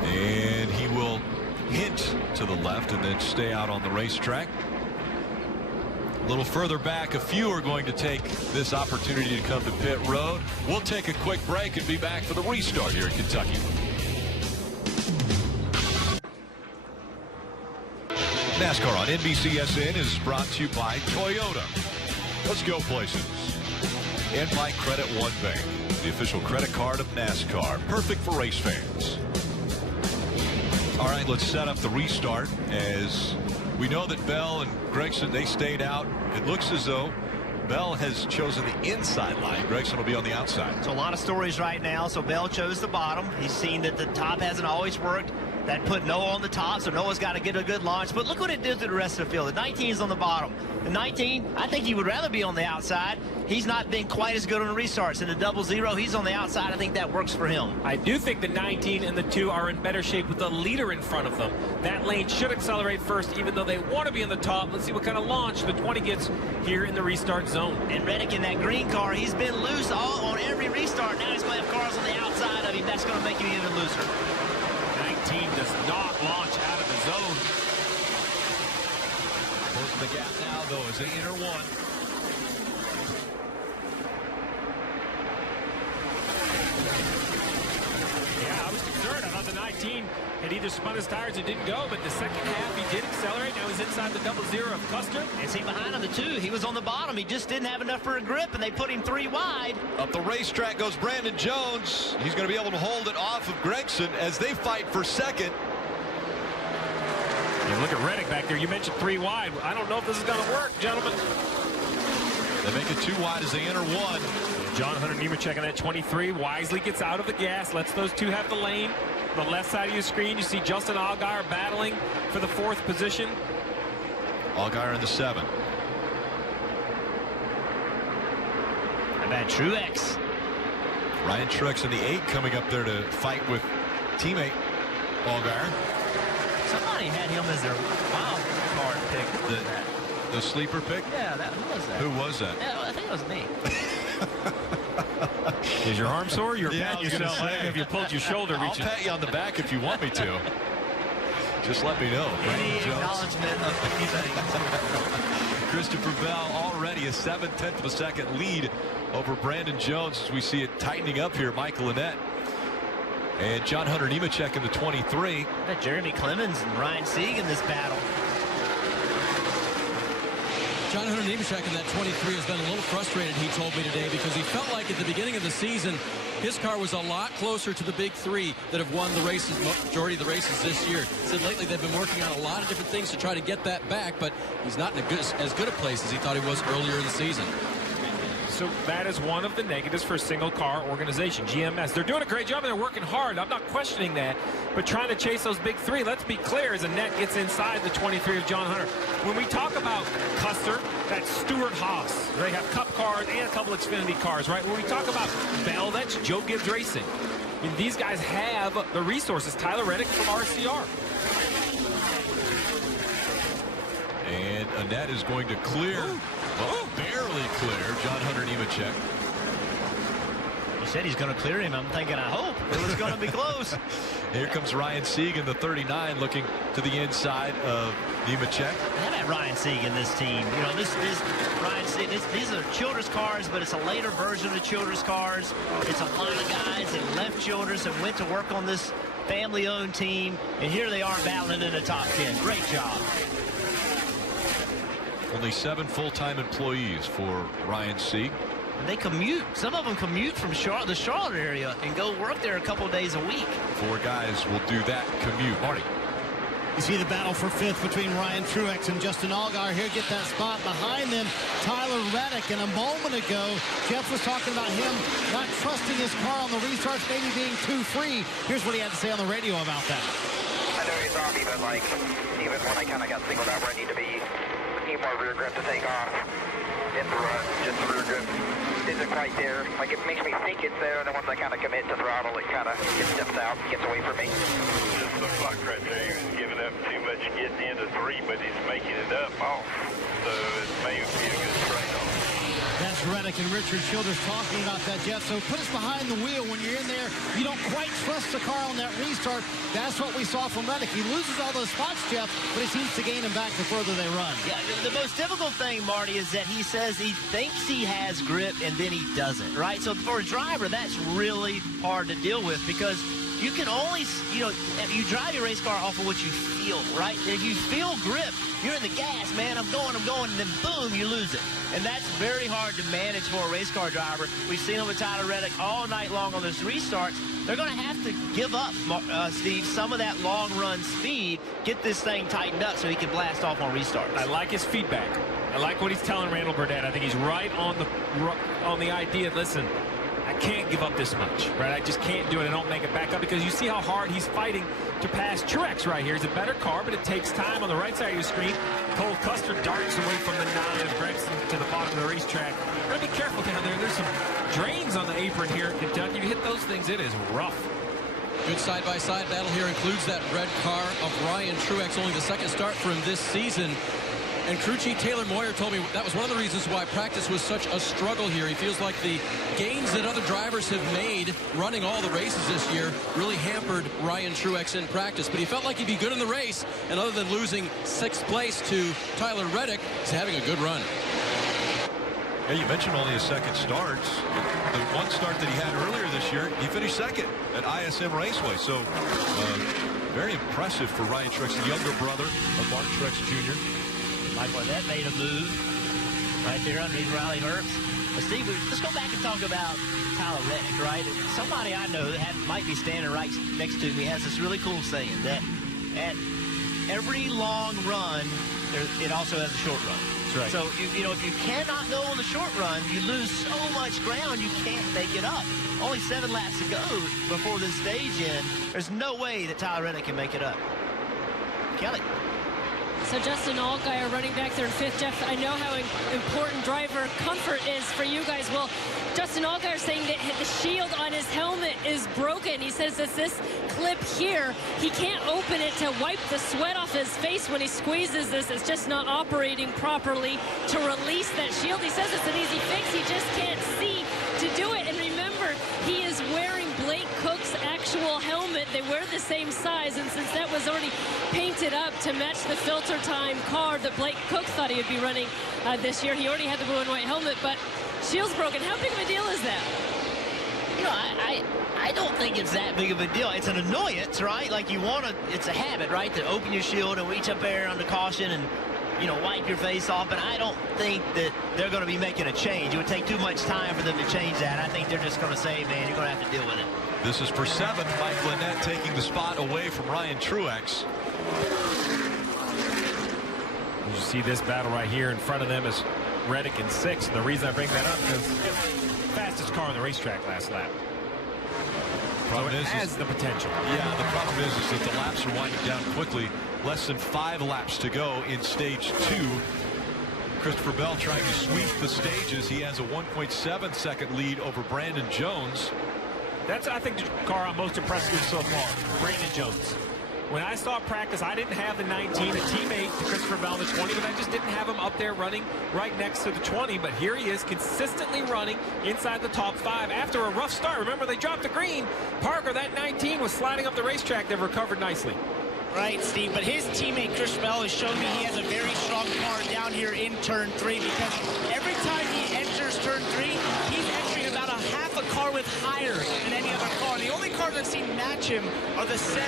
And he will hint to the left and then stay out on the racetrack. A little further back, a few are going to take this opportunity to come to pit road. We'll take a quick break and be back for the restart here in Kentucky. NASCAR on NBCSN is brought to you by Toyota. Let's go places. And by Credit One Bank, the official credit card of NASCAR. Perfect for race fans. All right, let's set up the restart as we know that Bell and Gregson, they stayed out. It looks as though Bell has chosen the inside line. Gregson will be on the outside. So a lot of stories right now. So Bell chose the bottom. He's seen that the top hasn't always worked. That put Noah on the top, so Noah's got to get a good launch. But look what it did to the rest of the field. The 19 is on the bottom. The 19, I think he would rather be on the outside. He's not been quite as good on the restarts. In the 00, he's on the outside. I think that works for him. I do think the 19 and the 2 are in better shape with the leader in front of them. That lane should accelerate first, even though they want to be in the top. Let's see what kind of launch the 20 gets here in the restart zone. And Reddick in that green car, he's been loose on every restart. Now he's going to have cars on the outside of him. That's going to make him even looser. 19 does not launch out of the zone. Closing the gap now, though, as they enter one. Yeah, I was concerned. I thought the 19 had either spun his tires or didn't go, but the second half he did accelerate. Now he's inside the 00 of Custer. And see behind him, the 2, he was on the bottom. He just didn't have enough for a grip, and they put him 3 wide. Up the racetrack goes Brandon Jones. He's going to be able to hold it off of Gregson as they fight for second. Yeah, look at Reddick back there. You mentioned 3 wide. I don't know if this is going to work, gentlemen. They make it 2 wide as they enter one. John Hunter Nemechek on that 23 wisely gets out of the gas, lets those 2 have the lane. On the left side of your screen, you see Justin Allgaier battling for the 4th position. Allgaier in the 7. How about Truex? Ryan Truex in the 8 coming up there to fight with teammate Allgaier. Somebody had him as their wild card pick. The sleeper pick? Yeah, who was that? Who was that? Yeah, I think it was me. Is your arm sore? You're yeah, patting yourself. Have you pulled your shoulder? I'll pat you on the back if you want me to. Just let me know. Any acknowledgement of anything. Christopher Bell already a 7/10 of a second lead over Brandon Jones as we see it tightening up here. Michael Annett and John Hunter Nemechek in the 23. Jeremy Clemens and Ryan Sieg in this battle. John Hunter Nemechek in that 23 has been a little frustrated, he told me today, because he felt like at the beginning of the season his car was a lot closer to the big 3 that have won the races, majority of the races this year. He said lately they've been working on a lot of different things to try to get that back, but he's not in as good a place as he thought he was earlier in the season. So that is one of the negatives for a single car organization, GMS. They're doing a great job and they're working hard. I'm not questioning that, but trying to chase those big 3, let's be clear, as Annett gets inside the 23 of John Hunter. When we talk about Custer, that's Stuart Haas. They have Cup cars and a couple Xfinity cars, right? When we talk about Bell, that's Joe Gibbs Racing. I mean, these guys have the resources. Tyler Reddick from RCR. And Annett is going to clear. Well, barely clear John Hunter Nemechek. He said he's going to clear him. I'm thinking, I hope it was going to be close. Here comes Ryan Sieg in the 39, looking to the inside of Nemechek. How about Ryan Sieg in this team? You know, this Ryan Sieg. These are Childress cars, but it's a later version of the Childress cars. It's a lot of guys that left Childress and went to work on this family-owned team, and here they are battling in the top 10. Great job. Only 7 full-time employees for Ryan Sieg. And they commute. Some of them commute from the Charlotte area and go work there a couple days a week. 4 guys will do that commute. Marty. You see the battle for 5th between Ryan Truex and Justin Allgaier. Here, get that spot behind them, Tyler Reddick. And a moment ago, Jeff was talking about him not trusting his car on the restarts, maybe being too free. Here's what he had to say on the radio about that. I know he's off, even when I kind of got singled out where I need more rear grip to take off in the run. Just the rear grip isn't quite there. Like, it makes me think it's there, and then once I kind of commit to throttle, it kind of steps out, gets away from me. Just looks like right there he's giving up too much getting into 3, but he's making it up off. So it may be a good trade-off. That's Reddick and Richard Childress talking about that, Jeff. So put us behind the wheel. When you're in there, you don't quite trust the car on that restart. That's what we saw from Reddick. He loses all those spots, Jeff, but he seems to gain them back the further they run. Yeah, the most difficult thing, Marty, is that he says he thinks he has grip and then he doesn't, right? So for a driver, that's really hard to deal with because you can only, you drive your race car off of what you feel, right? If you feel grip, you're in the gas, man, I'm going, and then boom, you lose it. And that's very hard to manage for a race car driver. We've seen him with Tyler Reddick all night long on those restarts. They're going to have to give up, Steve, some of that long run speed, get this thing tightened up so he can blast off on restarts. I like his feedback. I like what he's telling Randall Burnett. I think he's right on the idea. Listen, I can't give up this much, right? I just can't do it. I don't make it back up because you see how hard he's fighting to pass Truex right here. He's a better car, but it takes time. On the right side of your screen, Cole Custer darts away from the 9 of Gregson to the bottom of the racetrack. Gotta be careful down there. There's some drains on the apron here in Kentucky. If you hit those things, it is rough. Good side-by-side battle here includes that red car of Ryan Truex, only the second start for him this season. And crew chief Taylor Moyer told me that was one of the reasons why practice was such a struggle here. He feels like the gains that other drivers have made running all the races this year really hampered Ryan Truex in practice. But he felt like he'd be good in the race, and other than losing 6th place to Tyler Reddick, he's having a good run. Yeah, you mentioned only his second start. The one start that he had earlier this year, he finished second at ISM Raceway. So very impressive for Ryan Truex, the younger brother of Mark Truex Jr. Mike Lynette made a move right there underneath Riley Herbst. But Steve, let's go back and talk about Tyler Reddick, right? Somebody I know that might be standing right next to me has this really cool saying that at every long run, it also has a short run. That's right. So, you know, if you cannot go on the short run, you lose so much ground, you can't make it up. Only 7 laps to go before this stage end. There's no way that Tyler Reddick can make it up. Kelly. So Justin Allgaier running back there in 5th. Jeff, I know how important driver comfort is for you guys. Well, Justin Allgaier saying that the shield on his helmet is broken. He says that this clip here, he can't open it to wipe the sweat off his face when he squeezes this. It's just not operating properly to release that shield. He says it's an easy fix. He just can't see to do it. And remember, he is wearing Blake Cook's actual helmet. They wear the same size, and since that was already painted up to match the filter time car that Blake Cook thought he would be running this year, he already had the blue and white helmet, but shield's broken. How big of a deal is that? You know, I don't think it's that big of a deal. It's an annoyance, right? Like you want to, it's a habit, right? To open your shield and reach up there under caution and, you know, wipe your face off, but I don't think that they're going to be making a change. It would take too much time for them to change that. I think they're just going to say, man, you're going to have to deal with it. This is for 7th. Mike Lynette taking the spot away from Ryan Truex. You see this battle right here in front of them is Reddick in 6th. And the reason I bring that up is fastest car on the racetrack last lap. Problem so it is has the potential. Yeah, the problem is that the laps are winding down quickly. Less than 5 laps to go in stage 2. Christopher Bell trying to sweep the stages. He has a 1.7 second lead over Brandon Jones. That's, I think, the car I'm most impressed with so far, Brandon Jones. When I saw practice, I didn't have the 19, a teammate to Christopher Bell, the 20, but I just didn't have him up there running right next to the 20. But here he is consistently running inside the top 5 after a rough start. Remember, they dropped the green. Parker, that 19, was sliding up the racetrack. They've recovered nicely. Right, Steve, but his teammate Chris Bell has shown me he has a very strong car down here in turn 3, because every time he enters turn 3, he's entering about a half a car width higher than any other car. The only cars I've seen match him are the 7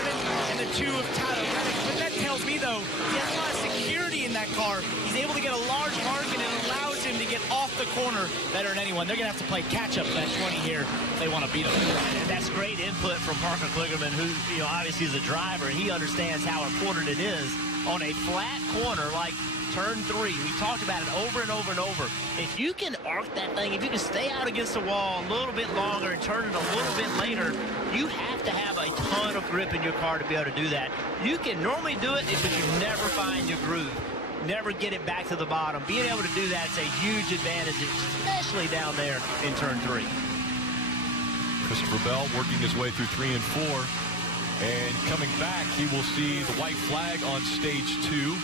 and the 2 of Tyler Reddick. What that tells me, though, he has a lot of security in that car. He's able to get a large margin and allows him to get off the corner better than anyone. They're going to have to play catch-up for that 20 here if they want to beat him. And that's great input from Parker Kligerman, who, you know, obviously is a driver, and he understands how important it is on a flat corner like turn 3. We talked about it over and over and over. If you can arc that thing, if you can stay out against the wall a little bit longer and turn it a little bit later, you have to have a ton of grip in your car to be able to do that. You can normally do it, but you never find your groove. Never get it back to the bottom. Being able to do that is a huge advantage, especially down there in turn 3. Christopher Bell working his way through 3 and 4. And coming back, he will see the white flag on stage 2.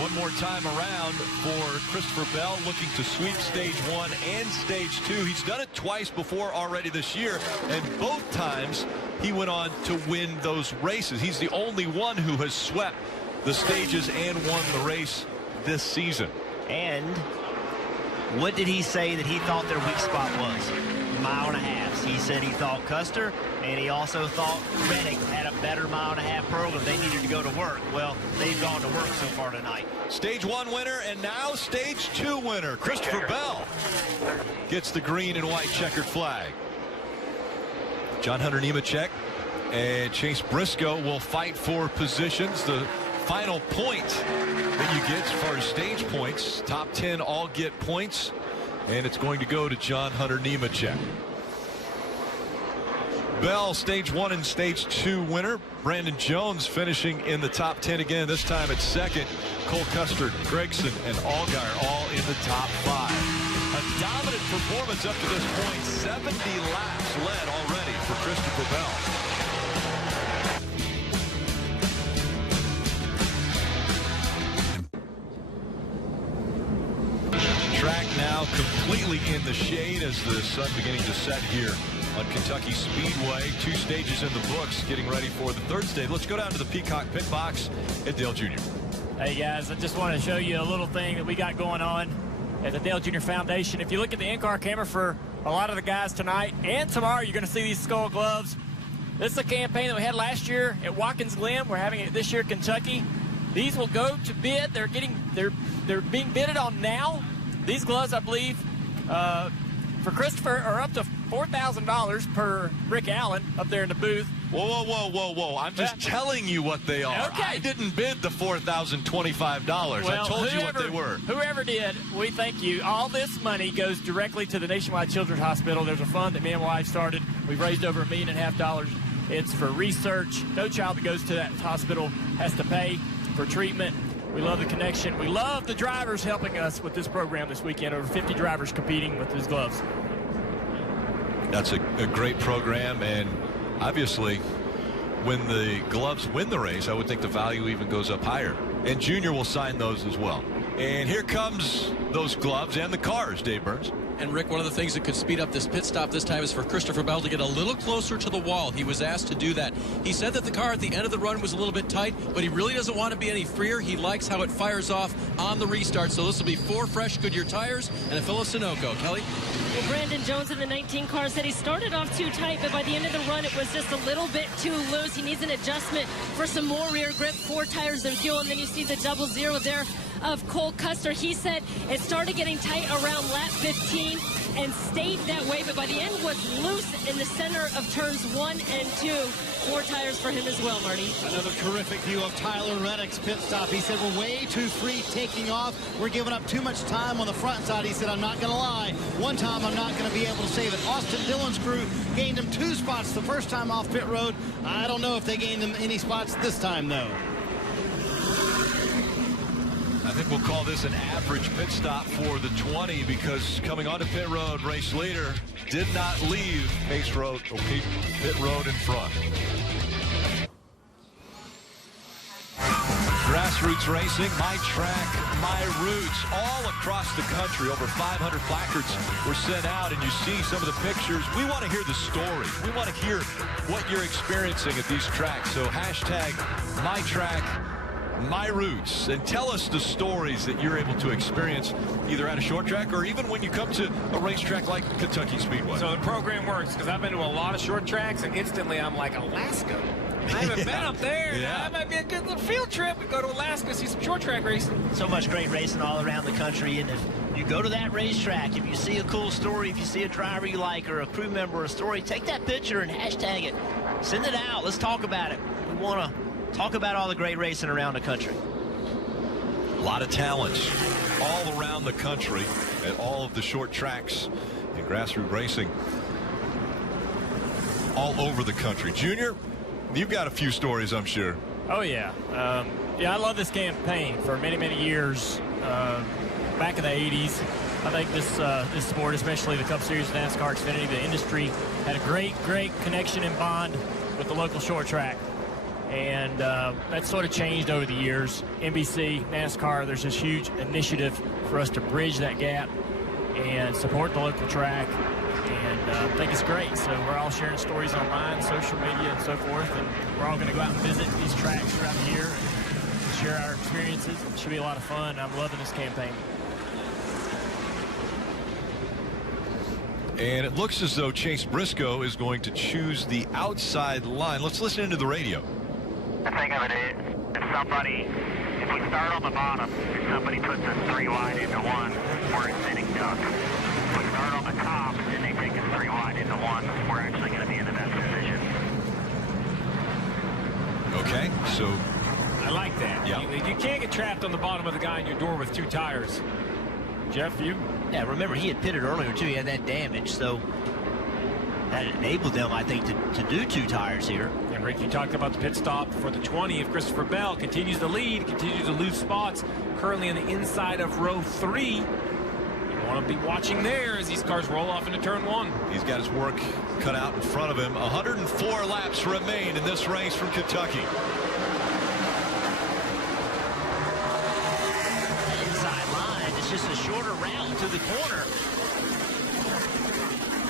One more time around for Christopher Bell, looking to sweep stage 1 and stage 2. He's done it twice before already this year, and both times he went on to win those races. He's the only one who has swept the stages and won the race this season. And what did he say that he thought their weak spot was? 1.5 miles. He said he thought Custer, and he also thought Reddick had a better 1.5 mile program. They needed to go to work. Well, they've gone to work so far tonight. Stage 1 winner, and now stage 2 winner. Christopher Bell gets the green and white checkered flag. John Hunter Nemechek and Chase Briscoe will fight for positions. The final point that you get as far as stage points, top 10 all get points, and it's going to go to John Hunter Nemechek. Bell, stage 1 and stage 2 winner. Brandon Jones finishing in the top 10 again, this time at second. Cole Custer, Gregson, and Allgaier all in the top 5. A dominant performance up to this point. 70 laps led already for Christopher Bell. Track now completely in the shade as the sun beginning to set here on Kentucky Speedway. 2 stages in the books, getting ready for the 3rd stage. Let's go down to the Peacock pit box at Dale Jr. Hey guys, I just want to show you a little thing that we got going on at the Dale Jr. Foundation. If you look at the in-car camera for a lot of the guys tonight and tomorrow, you're going to see these skull gloves. This is a campaign that we had last year at Watkins Glen. We're having it this year at Kentucky. These will go to bid. They're being bidded on now. These gloves, I believe, for Christopher are up to $4,000 per Rick Allen up there in the booth. Whoa. I'm just telling you what they are. Okay. I didn't bid the $4,025. Well, I told you what they were. Whoever did, we thank you. All this money goes directly to the Nationwide Children's Hospital. There's a fund that me and my wife started. We've raised over $1.5 million. It's for research. No child that goes to that hospital has to pay for treatment. We love the connection. We love the drivers helping us with this program this weekend. Over 50 drivers competing with these gloves. That's a great program, and obviously when the gloves win the race, I would think the value even goes up higher. And Junior will sign those as well. And here comes those gloves and the cars, Dave Burns. And Rick, one of the things that could speed up this pit stop this time is for Christopher Bell to get a little closer to the wall. He was asked to do that. He said that the car at the end of the run was a little bit tight, but he really doesn't want to be any freer. He likes how it fires off on the restart. So this will be 4 fresh Goodyear tires and a fill of Sunoco. Kelly? Well, Brandon Jones in the 19 car said he started off too tight, but by the end of the run, it was just a little bit too loose. He needs an adjustment for some more rear grip, 4 tires and fuel, and then you see the 00 there of Cole Custer. He said it started getting tight around lap 15 and stayed that way, but by the end was loose in the center of turns 1 and 2. 4 tires for him as well, Marty. Another terrific view of Tyler Reddick's pit stop. He said, we're way too free taking off. We're giving up too much time on the front side. He said, I'm not going to lie. One time I'm not going to be able to save it. Austin Dillon's crew gained him 2 spots the first time off pit road. I don't know if they gained him any spots this time, though. I think we'll call this an average pit stop for the 20 because coming onto pit road, race leader did not leave pit road in front. Grassroots racing, my track, my roots, all across the country. Over 500 placards were sent out, and you see some of the pictures. We want to hear the story. We want to hear what you're experiencing at these tracks. So hashtag my track, my roots, and tell us the stories that you're able to experience either at a short track or even when you come to a racetrack like Kentucky Speedway. So the program works because I've been to a lot of short tracks, and instantly I'm like, Alaska. I haven't been up there. Yeah. That might be a good little field trip and go to Alaska, see some short track racing. So much great racing all around the country, and if you go to that racetrack, if you see a cool story, if you see a driver you like or a crew member or a story, take that picture and hashtag it. Send it out. Let's talk about it. We want to talk about all the great racing around the country. A lot of talents all around the country at all of the short tracks and grassroots racing all over the country. Junior, you've got a few stories, I'm sure. Oh, yeah. Yeah, I love this campaign for many, many years. Back in the 80s, I think this sport, especially the Cup Series NASCAR Xfinity, the industry had a great connection and bond with the local short track. And that sort of changed over the years. NBC, NASCAR, there's this huge initiative for us to bridge that gap and support the local track. And I think it's great. So we're all sharing stories online, social media, and so forth. And we're all going to go out and visit these tracks throughout the year and share our experiences. It should be a lot of fun. I'm loving this campaign. And it looks as though Chase Briscoe is going to choose the outside line. Let's listen into the radio. The thing of it is, if we start on the bottom, if somebody puts us 3 wide into 1, we're in sitting duck. If we start on the top and they take us 3 wide into 1, we're actually going to be in the best position. Okay, so I like that. Yeah. You can't get trapped on the bottom of the guy in your door with 2 tires. Jeff, you? Yeah, remember, he had pitted earlier, too. He had that damage, so that enabled them, I think, to do 2 tires here. And Rick, you talked about the pit stop for the 20 of Christopher Bell. Continues to lead, continues to lose spots. Currently on the inside of row 3. You want to be watching there as these cars roll off into turn 1. He's got his work cut out in front of him. 104 laps remain in this race from Kentucky. Inside line, it's just a shorter route to the corner.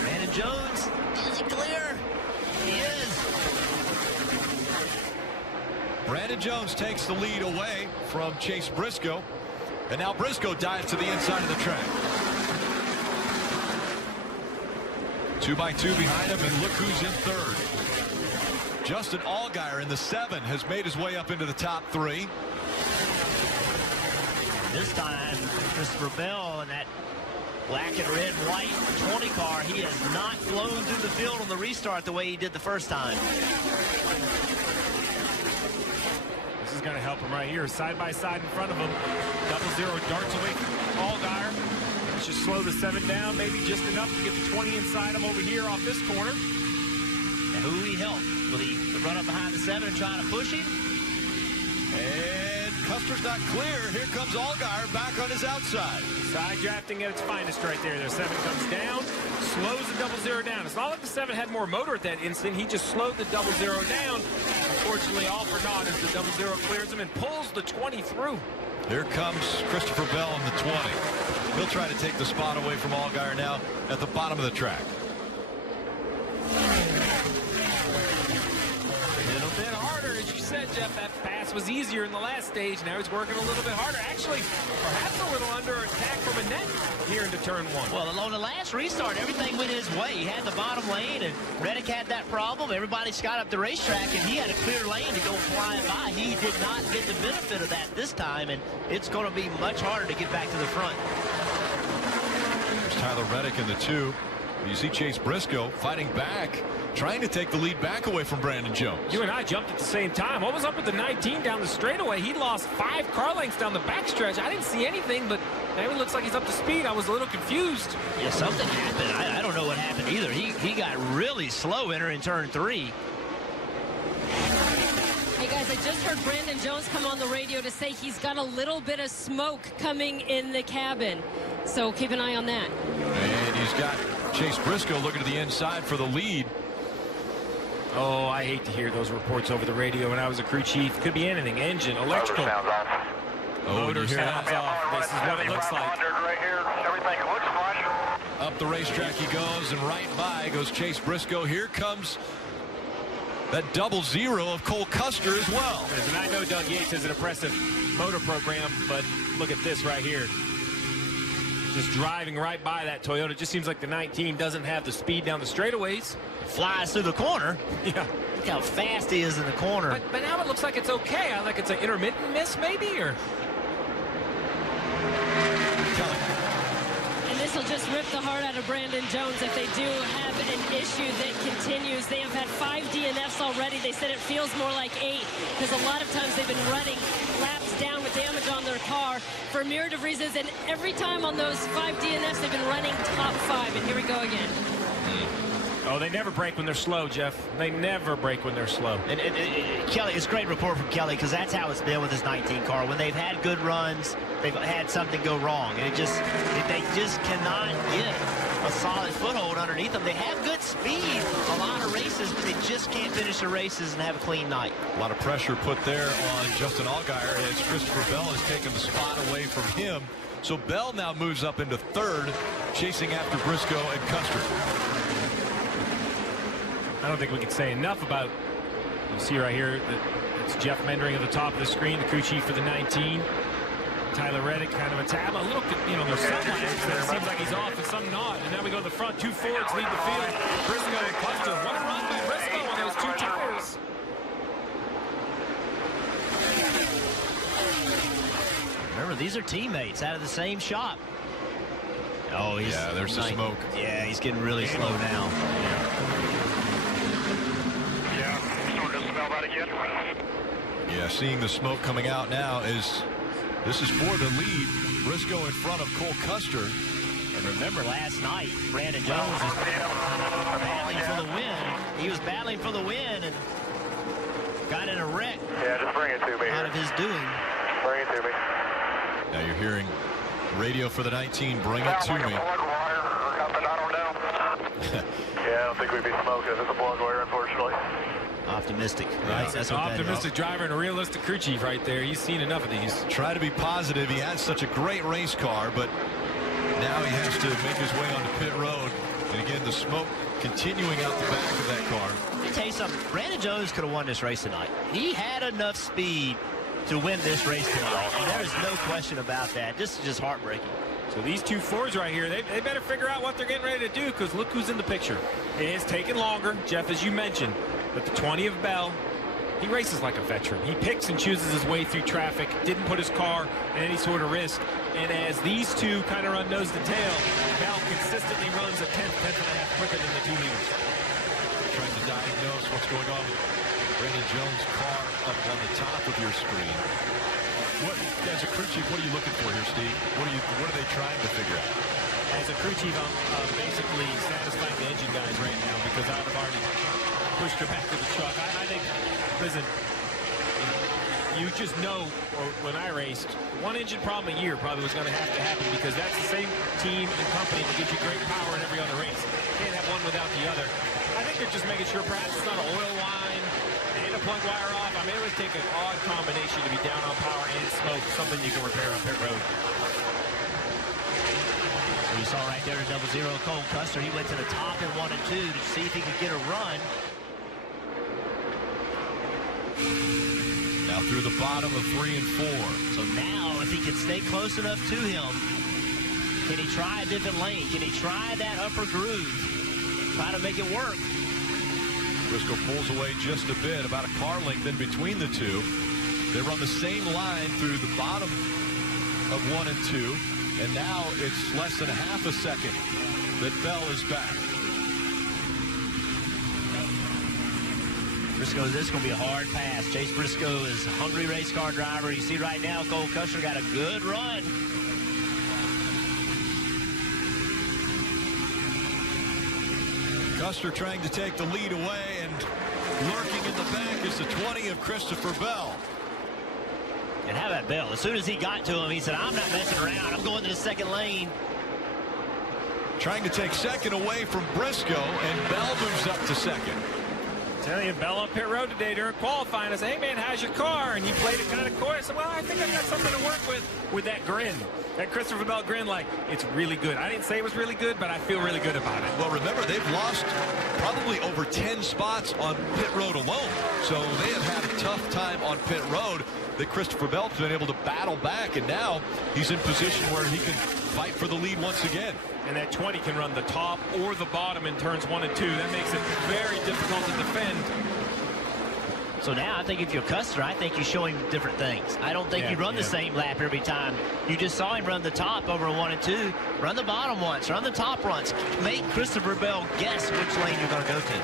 Brandon Jones, is he clear? He is. Brandon Jones takes the lead away from Chase Briscoe. And now Briscoe dives to the inside of the track. 2x2 behind him, and look who's in third. Justin Allgaier in the 7 has made his way up into the top 3. This time, Christopher Bell in that black and red and white 20 car, he has not flown through the field on the restart the way he did the first time. This is going to help him right here. Side by side in front of him. 0-0 darts away from Allgaier. Let's just slow the 7 down, maybe just enough to get the 20 inside him over here off this corner. And who will he help? Will he run up behind the 7 and try to push him? And Custer's not clear. Here comes Allgaier back on his outside. Side drafting at its finest right there. The 7 comes down, slows the 0-0 down. It's not like the 7 had more motor at that instant. He just slowed the 0-0 down. Unfortunately, all for naught as the 0-0 clears him and pulls the 20 through. Here comes Christopher Bell in the 20. He'll try to take the spot away from Allgaier now at the bottom of the track. A little bit harder, as you said, Jeff. That pass was easier in the last stage. Now he's working a little bit harder. Actually, perhaps a little under attack from a net here into turn 1. Well, on the last restart, everything went his way. He had the bottom lane, and Reddick had that problem. Everybody got up the racetrack, and he had a clear lane to go flying by. He did not get the benefit of that this time, and it's going to be much harder to get back to the front. There's Tyler Reddick in the 2. You see Chase Briscoe fighting back, trying to take the lead back away from Brandon Jones. You and I jumped at the same time. What was up with the 19 down the straightaway? He lost 5 car lengths down the backstretch. I didn't see anything, but now he looks like he's up to speed. I was a little confused. Yeah, something happened. I don't know what happened either. He got really slow entering turn 3. Hey guys, I just heard Brandon Jones come on the radio to say he's got a little bit of smoke coming in the cabin. So keep an eye on that. And he's got Chase Briscoe looking to the inside for the lead. Oh, I hate to hear those reports over the radio when I was a crew chief. Could be anything. Engine, electrical. Motor sounds off. Motor sounds off. This is what it looks like. Right here. Everything looks fine. Up the racetrack he goes, and right by goes Chase Briscoe. Here comes that 0-0 of Cole Custer as well. And I know Doug Yates has an impressive motor program, but look at this right here. Just driving right by that Toyota. It just seems like the 19 doesn't have the speed down the straightaways. Flies through the corner. Yeah. Look how fast he is in the corner. But now it looks like it's okay. Like it's an intermittent miss maybe, or... And this will just rip the heart out of Brandon Jones if they do have an issue that continues. They have had 5 DNFs already. They said it feels more like 8 because a lot of times they've been running laps down with damage on their car for a myriad of reasons. And every time on those 5 DNFs, they've been running top 5. And here we go again. Oh, they never break when they're slow, Jeff. They never break when they're slow. And Kelly, it's a great report from Kelly because that's how it's been with this 19 car. When they've had good runs, they've had something go wrong. And they just cannot get a solid foothold underneath them. They have good speed a lot of races, but they just can't finish the races and have a clean night. A lot of pressure put there on Justin Allgaier as Christopher Bell has taken the spot away from him. So Bell now moves up into 3rd, chasing after Briscoe and Custer. I don't think we can say enough about, you see right here, that it's Jeff Mendering at the top of the screen, the crew chief for the 19. Tyler Reddick, kind of a tab. A little, there's some lanes that it seems like he's off and some not. And now we go to the front. 2 Fords lead the field. Briscoe and Custer. What a run by Briscoe on those 2 tires. Remember, these are teammates out of the same shop. Oh, he's... Yeah, there's the smoke. Yeah, he's getting really slow now. Yeah, seeing the smoke coming out now is this is for the lead. Briscoe in front of Cole Custer. And remember last night, Brandon Jones was battling for the win. He was battling for the win and got in a wreck. Yeah, just bring it to me. Out of his doing. Bring it to me. Now you're hearing radio for the 19. Bring it to me. Yeah, I don't think we'd be smoking if it's a plug wire, unfortunately. Optimistic, right? That's That's an optimistic driver and a realistic crew chief right there. He's seen enough of these. Try to be positive. He has such a great race car, but now he has to make his way onto pit road. And again, the smoke continuing out the back of that car. Let me tell you something. Brandon Jones could have won this race tonight. He had enough speed to win this race tonight. And there is no question about that. This is just heartbreaking. So these two Fords right here, they better figure out what they're getting ready to do, because look who's in the picture. It is taking longer, Jeff, as you mentioned, but the 20 of Bell, he races like a veteran. He picks and chooses his way through traffic, didn't put his car at any sort of risk. And as these two kind of run nose to tail, Bell consistently runs a tenth and a half quicker than the 2 leaders. Trying to diagnose what's going on with Brandon Jones' car up on the top of your screen. As a crew chief, what are you looking for here, Steve? What are they trying to figure out? As a crew chief, I'm basically satisfying the engine guys right now, because I've already pushed her back to the truck. I think, listen, you just know, or when I raced, one engine problem a year probably was going to happen, because that's the same team and company that gives you great power in every other race. You can't have one without the other. I think they're just making sure perhaps it's not an oil line and a plug wire off. I mean, it would take an odd combination to be down on power and smoke, something you can repair on pit road. So you saw right there in 0-0 Cole Custer. He went to the top in 1 and 2 to see if he could get a run. Now through the bottom of 3 and 4. So now, if he can stay close enough to him, can he try a different lane? Can he try that upper groove? Try to make it work. Briscoe pulls away just a bit, about a car length in between the two. They run the same line through the bottom of 1 and 2, and now it's less than a half a second that Bell is back. Briscoe, this is going to be a hard pass. Chase Briscoe is a hungry race car driver. You see right now, Cole Custer got a good run. Custer trying to take the lead away, and lurking in the back is the 20 of Christopher Bell. And how about Bell? As soon as he got to him, he said, I'm not messing around. I'm going to the second lane. Trying to take second away from Briscoe, and Bell moves up to second. Telling you, Bell on pit road today during qualifying. I said, hey, man, how's your car? And he played it kind of coy. I said, well, I think I've got something to work with that grin. That Christopher Bell grin, like, it's really good. I didn't say it was really good, but I feel really good about it. Well, remember, they've lost probably over 10 spots on pit road alone. So they have had a tough time on pit road that Christopher Bell's been able to battle back, and now he's in position where he can fight for the lead once again. And that 20 can run the top or the bottom in turns 1 and 2. That makes it very difficult to defend. So now I think if you're Custer, I think you show him different things. I don't think you run the same lap every time. You just saw him run the top over 1 and 2. Run the bottom once, run the top once. Make Christopher Bell guess which lane you're going to go to.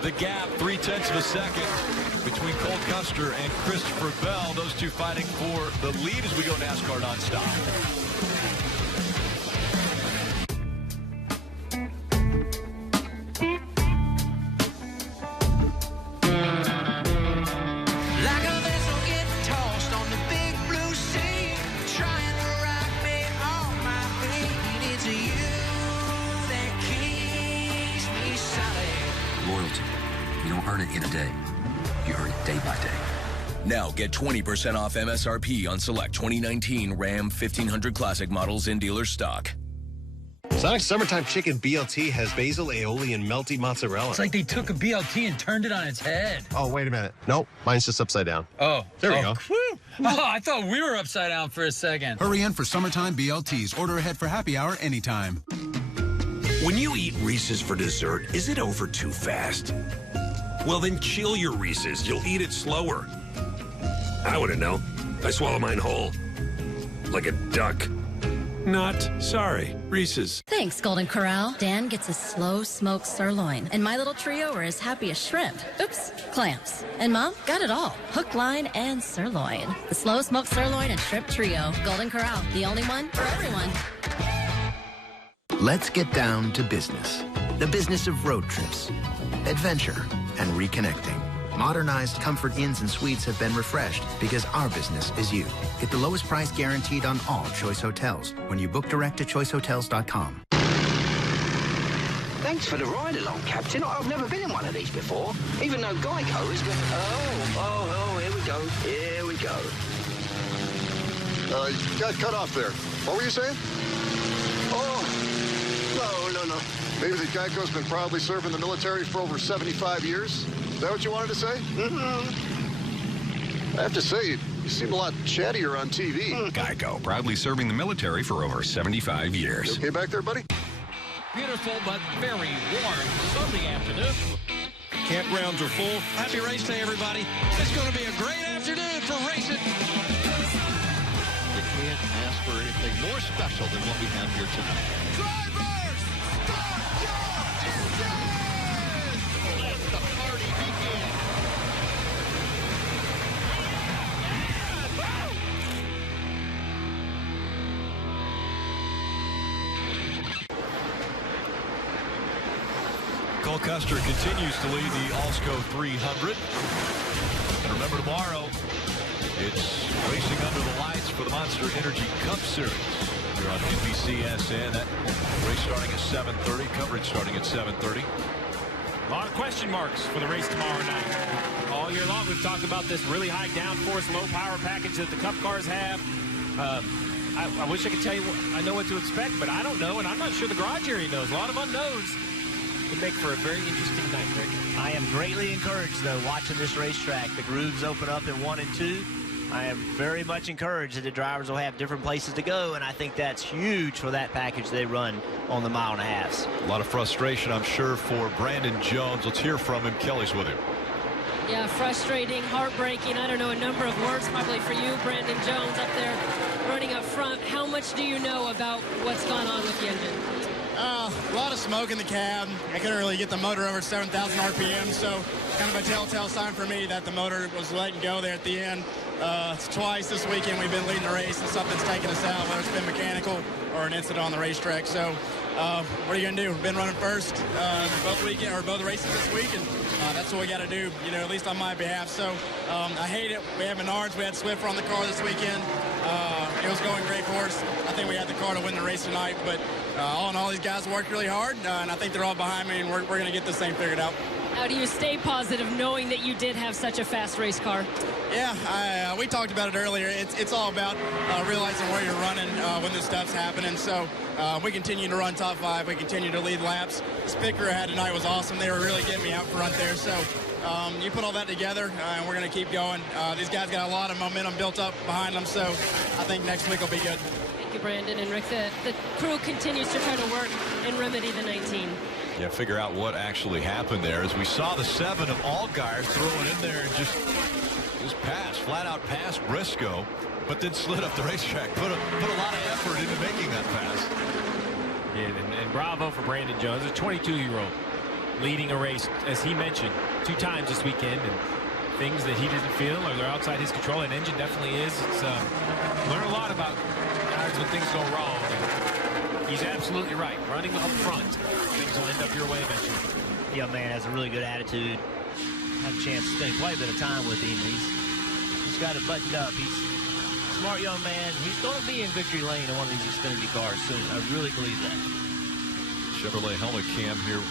The gap, 0.3 of a second between Cole Custer and Christopher Bell. Those two fighting for the lead as we go NASCAR nonstop. In a day. You earn it day by day. Now get 20% off MSRP on select 2019 Ram 1500 Classic models in dealer stock. Sonic's Summertime Chicken BLT has basil, aioli, and melty mozzarella. It's like they took a BLT and turned it on its head. Oh, wait a minute. Nope, mine's just upside down. Oh. There we go. Whew. Oh, I thought we were upside down for a second. Hurry in for Summertime BLTs. Order ahead for happy hour anytime. When you eat Reese's for dessert, is it over too fast? Well, then chill your Reese's. You'll eat it slower. I wouldn't know. I swallow mine whole. Like a duck. Not sorry. Reese's. Thanks, Golden Corral. Dan gets a slow smoked sirloin, and my little trio are as happy as shrimp. Oops, clamps. And Mom got it all. Hook, line, and sirloin. The slow smoked sirloin and shrimp trio. Golden Corral, the only one for everyone. Let's get down to business. The business of road trips, adventure, and reconnecting. Modernized comfort inns and suites have been refreshed because our business is you. Get the lowest price guaranteed on all Choice Hotels when you book direct at choicehotels.com. Thanks for the ride along, Captain. I've never been in one of these before, even though Geico is... Oh, here we go. Here we go. You got cut off there. What were you saying? Oh, no. Maybe the Geico's been proudly serving the military for over 75 years? Is that what you wanted to say? I have to say, you seem a lot chattier on TV. Geico, proudly serving the military for over 75 years. You okay back there, buddy? Beautiful but very warm Sunday afternoon. Campgrounds are full. Happy race day, everybody. It's going to be a great afternoon for racing. You can't ask for anything more special than what we have here tonight. Drivers, start your engines! Let the party begin. Cole Custer continues to lead the Alsco 300. And remember, tomorrow, it's racing under the lights for the Monster Energy Cup Series. Here on NBCSN. That race starting at 7:30. Coverage starting at 7:30. A lot of question marks for the race tomorrow night. All year long, we've talked about this really high downforce, low power package that the Cup cars have. I wish I could tell you I know what to expect, but I don't know, and I'm not sure the garage area knows. A lot of unknowns. Would make for a very interesting night, Rick. I am greatly encouraged, though, watching this racetrack. The grooves open up in 1 and 2. I am very much encouraged that the drivers will have different places to go, and I think that's huge for that package they run on the mile and a half. A lot of frustration, I'm sure, for Brandon Jones. Let's hear from him. Kelly's with him. Yeah, frustrating, heartbreaking. I don't know, a number of words probably for you, Brandon Jones, up there running up front. How much do you know about what's gone on with the engine? A lot of smoke in the cab. I couldn't really get the motor over 7,000 RPM, so kind of a telltale sign for me that the motor was letting go there at the end. Twice this weekend we've been leading the race and something's taken us out, whether it's been mechanical or an incident on the racetrack. So what are you going to do? We've been running first both races this week, and that's what we got to do, you know, at least on my behalf. So I hate it. We have Menards. We had Swiffer on the car this weekend. It was going great for us. I think we had the car to win the race tonight, but all in all, these guys worked really hard, and I think they're all behind me, and we're going to get this thing figured out. How do you stay positive knowing that you did have such a fast race car? Yeah, we talked about it earlier. It's all about realizing where you're running when this stuff's happening. So we continue to run top 5. We continue to lead laps. This pit crew I had tonight was awesome. They were really getting me out front there. So you put all that together, and we're going to keep going. These guys got a lot of momentum built up behind them, so I think next week will be good. Thank you, Brandon and Rick. The crew continues to try to work and remedy the 19. Yeah, figure out what actually happened there. As we saw the 7 of Allgaier throwing in there and just flat out pass Briscoe, but then slid up the racetrack. Put a lot of effort into making that pass. Yeah, and bravo for Brandon Jones, a 22-year-old leading a race, as he mentioned, 2 times this weekend, and things that he didn't feel or they're outside his control. An engine definitely is. It's learn a lot about guys when things go wrong. And he's absolutely right. Running up front, things will end up your way eventually. Young man has a really good attitude. Had a chance to spend quite a bit of time with him. He's got it buttoned up. He's a smart young man. He's going to be in victory lane in one of these Xfinity cars soon. I really believe that. Chevrolet helmet cam here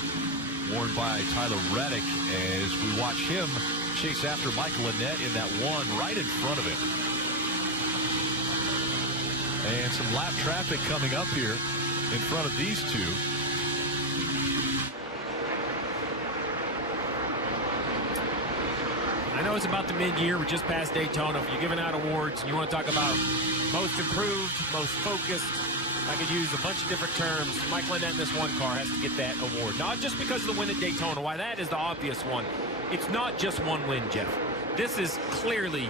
worn by Tyler Reddick as we watch him chase after Michael Annett in that one right in front of him. And some lap traffic coming up here in front of these two. I know it's about the mid-year. We're just past Daytona. If you're giving out awards and you want to talk about most improved, most focused, I could use a bunch of different terms. Michael Annett in this one car has to get that award. Not just because of the win at Daytona. Why, that is the obvious one. It's not just one win, Jeff. This is clearly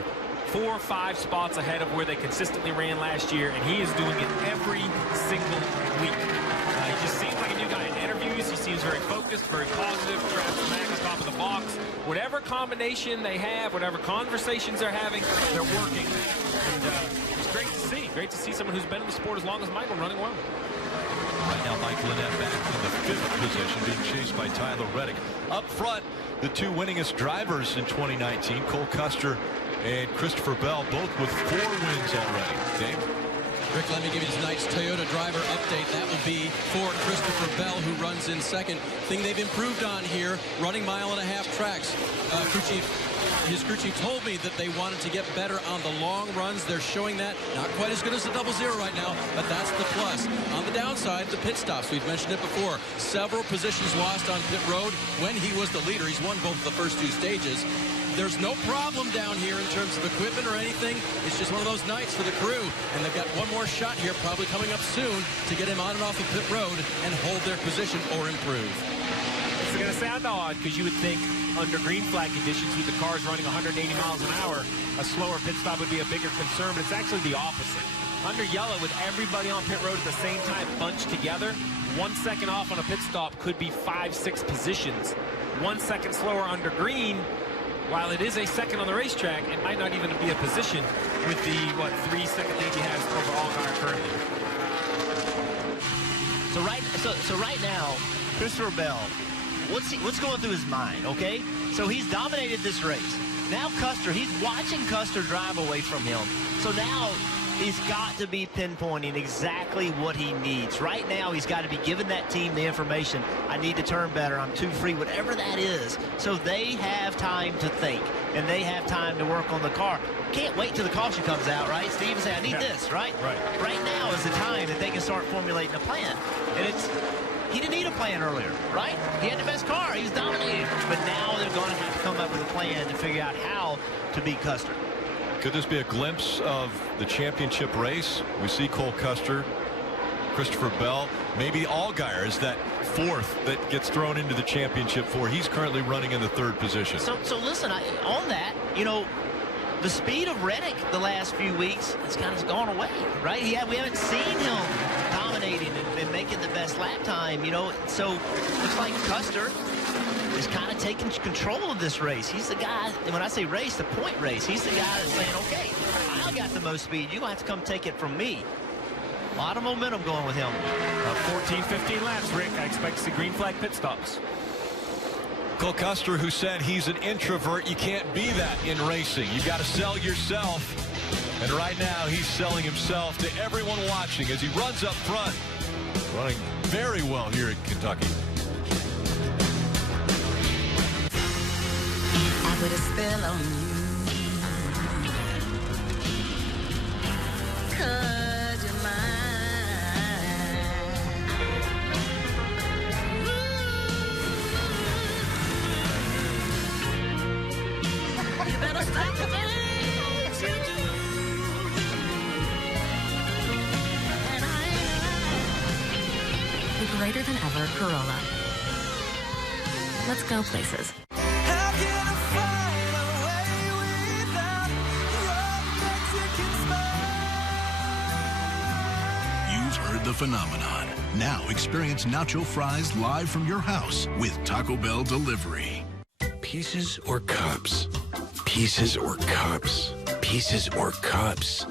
4 or 5 spots ahead of where they consistently ran last year, and he is doing it every single week. He just seems like a new guy in interviews. He seems very focused, very positive. Travis Mack is top of the box. Whatever combination they have, whatever conversations they're having, they're working. And it's great to see. Great to see someone who's been in the sport as long as Michael running well. Right now, Mike Lynette back in the 5th position, being chased by Tyler Reddick. Up front, the two winningest drivers in 2019, Cole Custer and Christopher Bell, both with 4 wins already. Dave? Rick, let me give you tonight's Toyota driver update. That will be for Christopher Bell, who runs in second. Thing they've improved on here, running mile-and-a-half tracks. His crew chief told me that they wanted to get better on the long runs. They're showing that. Not quite as good as the 00 right now, but that's the plus. On the downside, the pit stops. We've mentioned it before. Several positions lost on pit road when he was the leader. He's won both the first 2 stages. There's no problem down here in terms of equipment or anything. It's just one of those nights for the crew. And they've got one more shot here, probably coming up soon, to get him on and off of pit road and hold their position or improve. It's going to sound odd because you would think under green flag conditions with the cars running 180 miles an hour, a slower pit stop would be a bigger concern, but it's actually the opposite. Under yellow, with everybody on pit road at the same time bunched together, 1 second off on a pit stop could be 5-6 positions. 1 second slower under green, while it is a second on the racetrack, it might not even be a position with the, 3-second lead he has over Allgaier currently. So right now, Christopher Bell, what's going through his mind, okay? So he's dominated this race. Now Custer, he's watching Custer drive away from him. So now he's got to be pinpointing exactly what he needs. Right now, he's got to be giving that team the information. I need to turn better. I'm too free, whatever that is. So they have time to think, and they have time to work on the car. Can't wait till the caution comes out, right? Steve and say, I need this, right? Right now is the time that they can start formulating a plan. And he didn't need a plan earlier, right? He had the best car. He was dominating. But now they're going to have to come up with a plan to figure out how to beat Custer. Could this be a glimpse of the championship race? We see Cole Custer, Christopher Bell, maybe Allgaier is that 4th that gets thrown into the championship for. He's currently running in the 3rd position. So listen, on that, the speed of Reddick the last few weeks has kind of gone away, right? We haven't seen him dominating and making the best lap time, So looks like Custer is kind of taking control of this race. He's the guy, and when I say race, the point race, he's the guy that's saying, okay, I got the most speed. You're going to have to come take it from me. A lot of momentum going with him. 14, 15 laps, Rick. I expect to see green flag pit stops. Cole Custer, who said he's an introvert, you can't be that in racing. You got to sell yourself. And right now, he's selling himself to everyone watching as he runs up front. Running very well here in Kentucky. Put a spell on you, 'cause you're mine. You better stop the things you do. And The greater than ever Corolla. Let's go places. You've heard the phenomenon. Now experience nacho fries live from your house with Taco Bell delivery. Pieces or cups? Pieces or cups? Pieces or cups?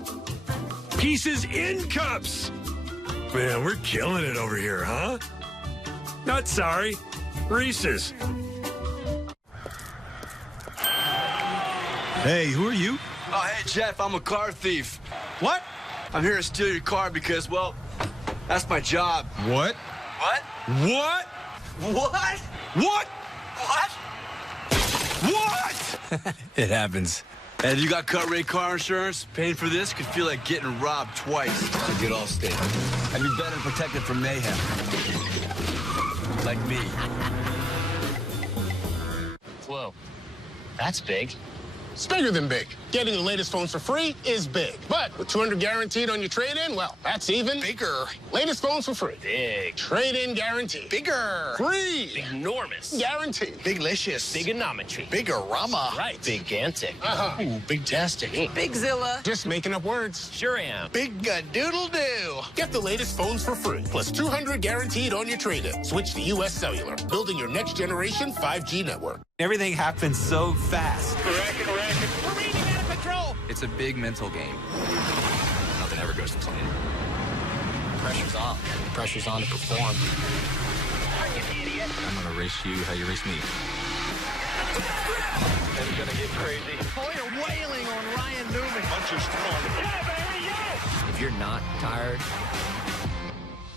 Pieces in cups! Man, we're killing it over here, huh? Not sorry. Reese's. Hey, who are you? Oh, hey, Jeff, I'm a car thief. What? I'm here to steal your car because, well, that's my job. What? What? What? What? What? What? What? It happens. And if you got cut rate car insurance, paying for this could feel like getting robbed twice. So get Allstate. And be better protected from mayhem. Like me. Whoa. That's big. It's bigger than big. Getting the latest phones for free is big. But with $200 guaranteed on your trade-in, well, that's even bigger. Latest phones for free. Big. Trade-in guaranteed. Bigger. Free. Enormous. Guaranteed. Biglicious. Bigonometry. Bigorama. Right. Gigantic. Uh-huh. Ooh, big-tastic. Bigzilla. Just making up words. Sure am. Big doodle-doo. Get the latest phones for free, plus $200 guaranteed on your trade-in. Switch to U.S. Cellular, building your next-generation 5G network. Everything happens so fast. We're reading out of control. It's a big mental game. Nothing ever goes to plan. Pressure's on. Pressure's on to perform. I'm going to race you how you race me. It's going to get crazy. Boyer wailing on Ryan Newman. Punches thrown. Yeah, baby, yeah! If you're not tired,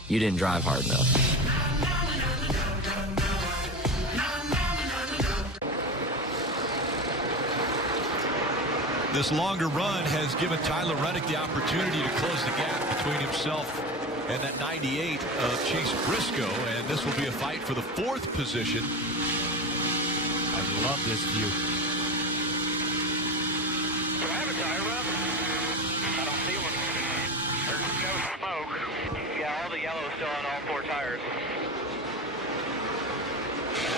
you didn't drive hard enough. This longer run has given Tyler Reddick the opportunity to close the gap between himself and that 98 of Chase Briscoe, and this will be a fight for the 4th position. I love this view. Do I have a tire rub? I don't see one. There's no smoke. Yeah, all the yellow is still on all 4 tires.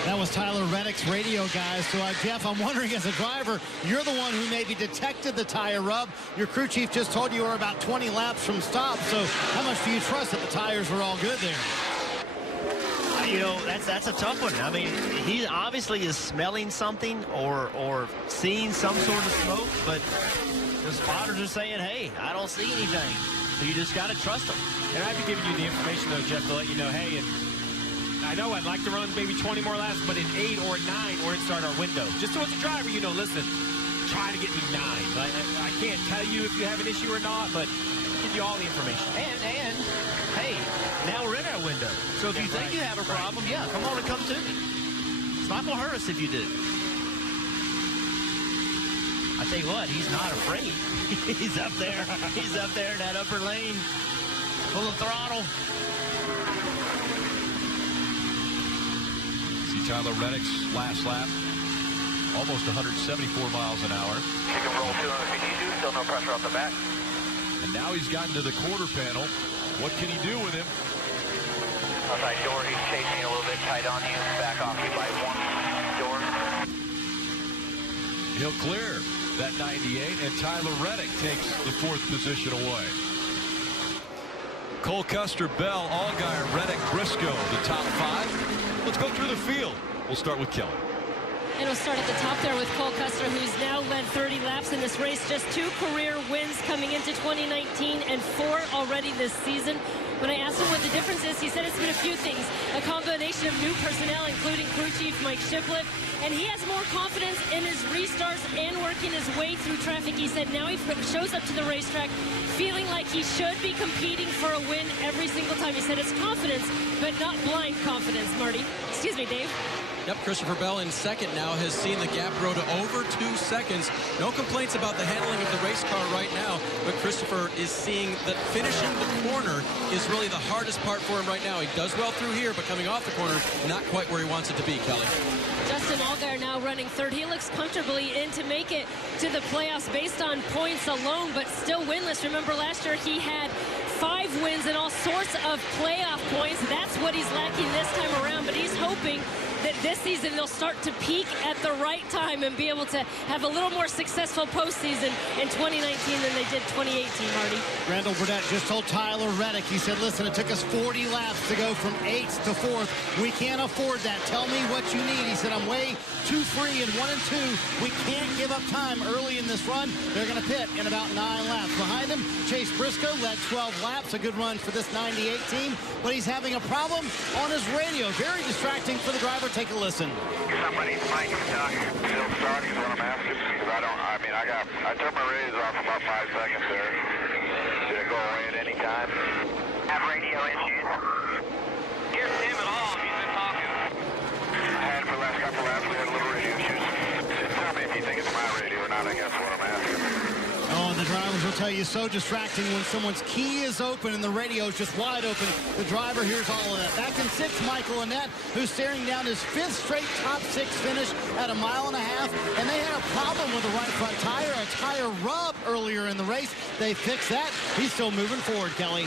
That was Tyler Reddick's radio, guys. So, Jeff, I'm wondering, as a driver, you're the one who maybe detected the tire rub. Your crew chief just told you we're about 20 laps from stop. So how much do you trust that the tires were all good there? You know, that's a tough one. I mean, he obviously is smelling something or seeing some sort of smoke, but the spotters are saying, hey, I don't see anything. So you just got to trust them. And I'd be giving you the information, though, Jeff, to let you know, hey, and I know I'd like to run maybe 20 more laps, but in 8 or 9, we're inside our window. Just so as a driver, you know, listen, try to get me 9. I can't tell you if you have an issue or not, but give you all the information. And hey, now we're in our window. So if you think you have a problem, yeah, come on and come to me. It's not going to hurt us if you do. I tell you what, he's not afraid. He's up there. He's up there in that upper lane, full of throttle. See Tyler Reddick's last lap, almost 174 miles an hour. You can roll to him if you need to. Still no pressure off the back. And now he's gotten to the quarter panel. What can he do with him? Outside door, he's chasing you a little bit tight on you. Back off you by 1 door. He'll clear that 98, and Tyler Reddick takes the 4th position away. Cole, Custer, Bell, Allgaier, Reddick, Briscoe, the top 5. Let's go through the field. We'll start with Kelly. And we'll start at the top there with Cole Custer, who's now led 30 laps in this race. Just 2 career wins coming into 2019 and 4 already this season. When I asked him what the difference is, he said it's been a few things. A combination of new personnel, including crew chief Mike Shiplett, and he has more confidence in his restarts and working his way through traffic. He said now he shows up to the racetrack feeling like he should be competing for a win every single time. He said it's confidence, but not blind confidence, Marty. Excuse me, Dave. Yep, Christopher Bell in second now has seen the gap grow to over 2 seconds. No complaints about the handling of the race car right now, but Christopher is seeing that finishing the corner is really the hardest part for him right now. He does well through here, but coming off the corner, not quite where he wants it to be, Kelly. Justin Allgaier now running 3rd. He looks comfortably in to make it to the playoffs based on points alone, but still winless. Remember last year he had 5 wins and all sorts of playoff points. That's what he's lacking this time around, but he's hoping that this season they'll start to peak at the right time and be able to have a little more successful postseason in 2019 than they did 2018, Marty. Randall Burdett just told Tyler Reddick, he said, listen, it took us 40 laps to go from 8th to 4th. We can't afford that. Tell me what you need. He said, I'm way too free in 1 and 2. We can't give up time early in this run. They're going to pit in about 9 laps. Behind him, Chase Briscoe led 12 laps. A good run for this 98 team, but he's having a problem on his radio. Very distracting for the driver. Take a listen. Somebody's mic stuck. Still starting is what I'm asking. Because I turned my radios off about 5 seconds there. Did it go away at any time? Have radio issues. Here's Tim at all. He's been talking. I had for the last couple laps. We had a little radio issues. Tell me if you think it's my radio or not. I guess what I'm asking. Oh, and the drivers will tell you, so distracting when someone's key is open and the radio is just wide open. The driver hears all of that. Back in 6th, Michael Annette, who's staring down his 5th straight top 6 finish at 1.5 miles. And they had a problem with the right front tire, a tire rub earlier in the race. They fixed that. He's still moving forward, Kelly.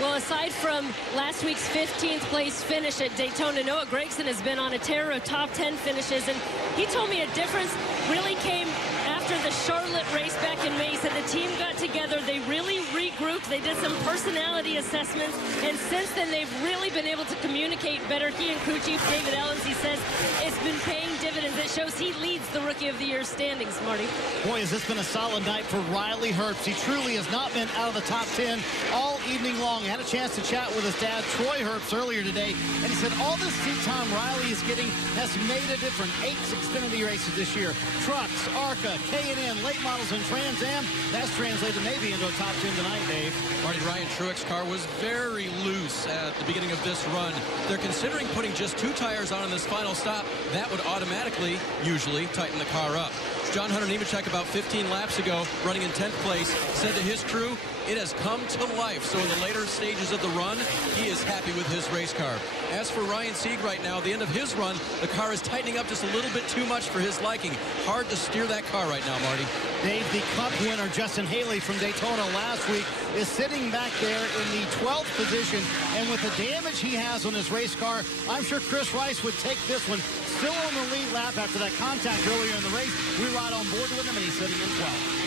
Well, aside from last week's 15th place finish at Daytona, Noah Gragson has been on a tear of top 10 finishes, and he told me a difference really came after the Charlotte race back in May. He said the team got together, they really regrouped. They did some personality assessments, and since then they've really been able to communicate better. He and crew chief David Ellens, he says, it's been paying dividends. It shows he leads the Rookie of the Year standings, Marty. Boy, has this been a solid night for Riley Herbst. He truly has not been out of the top 10 all evening long. I had a chance to chat with his dad, Troy Herbst, earlier today, and he said all this seat time Riley is getting has made a difference. 8 Xfinity races this year. Trucks, ARCA, K&N, late models, and Trans Am. That's translated maybe into a top 10 tonight, Dave. Marty, Ryan Truex's car was very loose at the beginning of this run. They're considering putting just 2 tires on in this final stop. That would automatically, usually, tighten the car up. John Hunter Nemechek, about 15 laps ago, running in 10th place, said to his crew, it has come to life. So in the later stages of the run, he is happy with his race car. As for Ryan Sieg right now, the end of his run, the car is tightening up just a little bit too much for his liking. Hard to steer that car right now, Marty. Dave, the Cup winner, Justin Haley from Daytona last week, is sitting back there in the 12th position. And with the damage he has on his race car, I'm sure Chris Rice would take this one. Still on the lead lap after that contact earlier in the race. We ride on board with him, and he's sitting in 12th.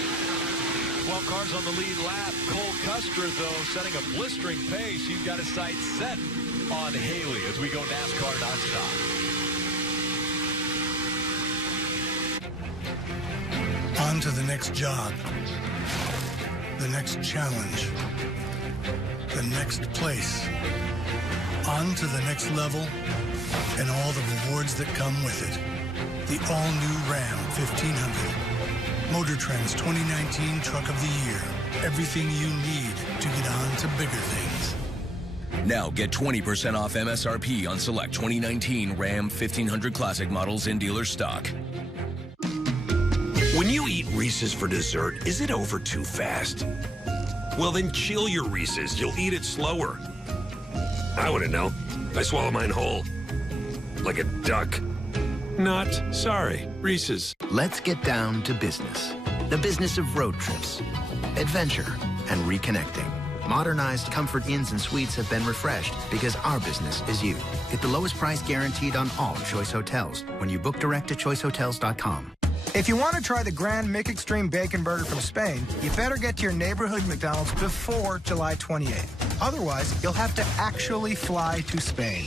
12 cars on the lead lap. Cole Custer, though, setting a blistering pace. He's got his sights set on Haley as we go NASCAR nonstop. On to the next job, the next challenge, the next place, on to the next level, and all the rewards that come with it. The all-new Ram 1500. Motor Trend's 2019 Truck of the Year. Everything you need to get on to bigger things. Now get 20% off MSRP on select 2019 Ram 1500 Classic models in dealer stock. When you eat Reese's for dessert, is it over too fast? Well, then chill your Reese's. You'll eat it slower. I wouldn't know. I swallow mine whole. Like a duck. Not sorry. Reese's. Let's get down to business. The business of road trips, adventure, and reconnecting. Modernized Comfort Inns and Suites have been refreshed because our business is you. Get the lowest price guaranteed on all Choice Hotels when you book direct at choicehotels.com. If you want to try the Grand Mick Extreme Bacon Burger from Spain, you better get to your neighborhood McDonald's before July 28th. Otherwise, you'll have to actually fly to Spain.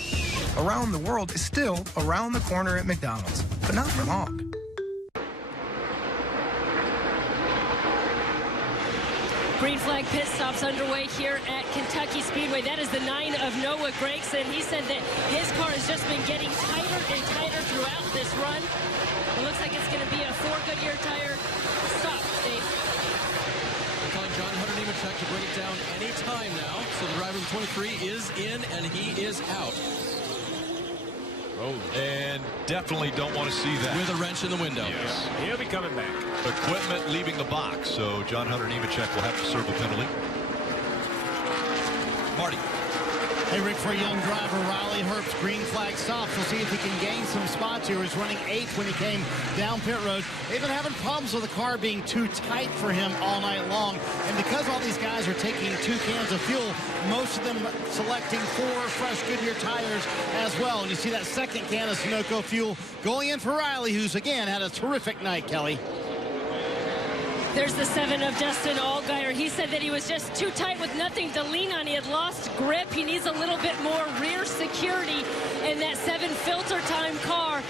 Around the world is still around the corner at McDonald's, but not for long. Green flag pit stops underway here at Kentucky Speedway. That is the 9 of Noah Gragson. He said that his car has just been getting tighter and tighter throughout this run. It looks like it's going to be a 4 Goodyear tire stop, Dave. We're calling John Hunter Nemechek to bring it down any time now. So the driver of 23 is in and he is out. Oh, and definitely don't want to see that. With a wrench in the window. Yes. He'll be coming back. Equipment leaving the box, so John Hunter Nemechek will have to serve a penalty. Marty. Hey, Rick, for a young driver, Riley Herbst, green flag stops. We'll see if he can gain some spots here. He's running 8th when he came down pit road. They've been having problems with the car being too tight for him all night long. And because all these guys are taking 2 cans of fuel, most of them selecting 4 fresh Goodyear tires as well. And you see that second can of Sunoco fuel going in for Riley, who's, again, had a terrific night, Kelly. There's the 7 of Justin Allgaier. He said that he was just too tight with nothing to lean on. He had lost grip. He needs a little bit more rear security in that 7 filter time car.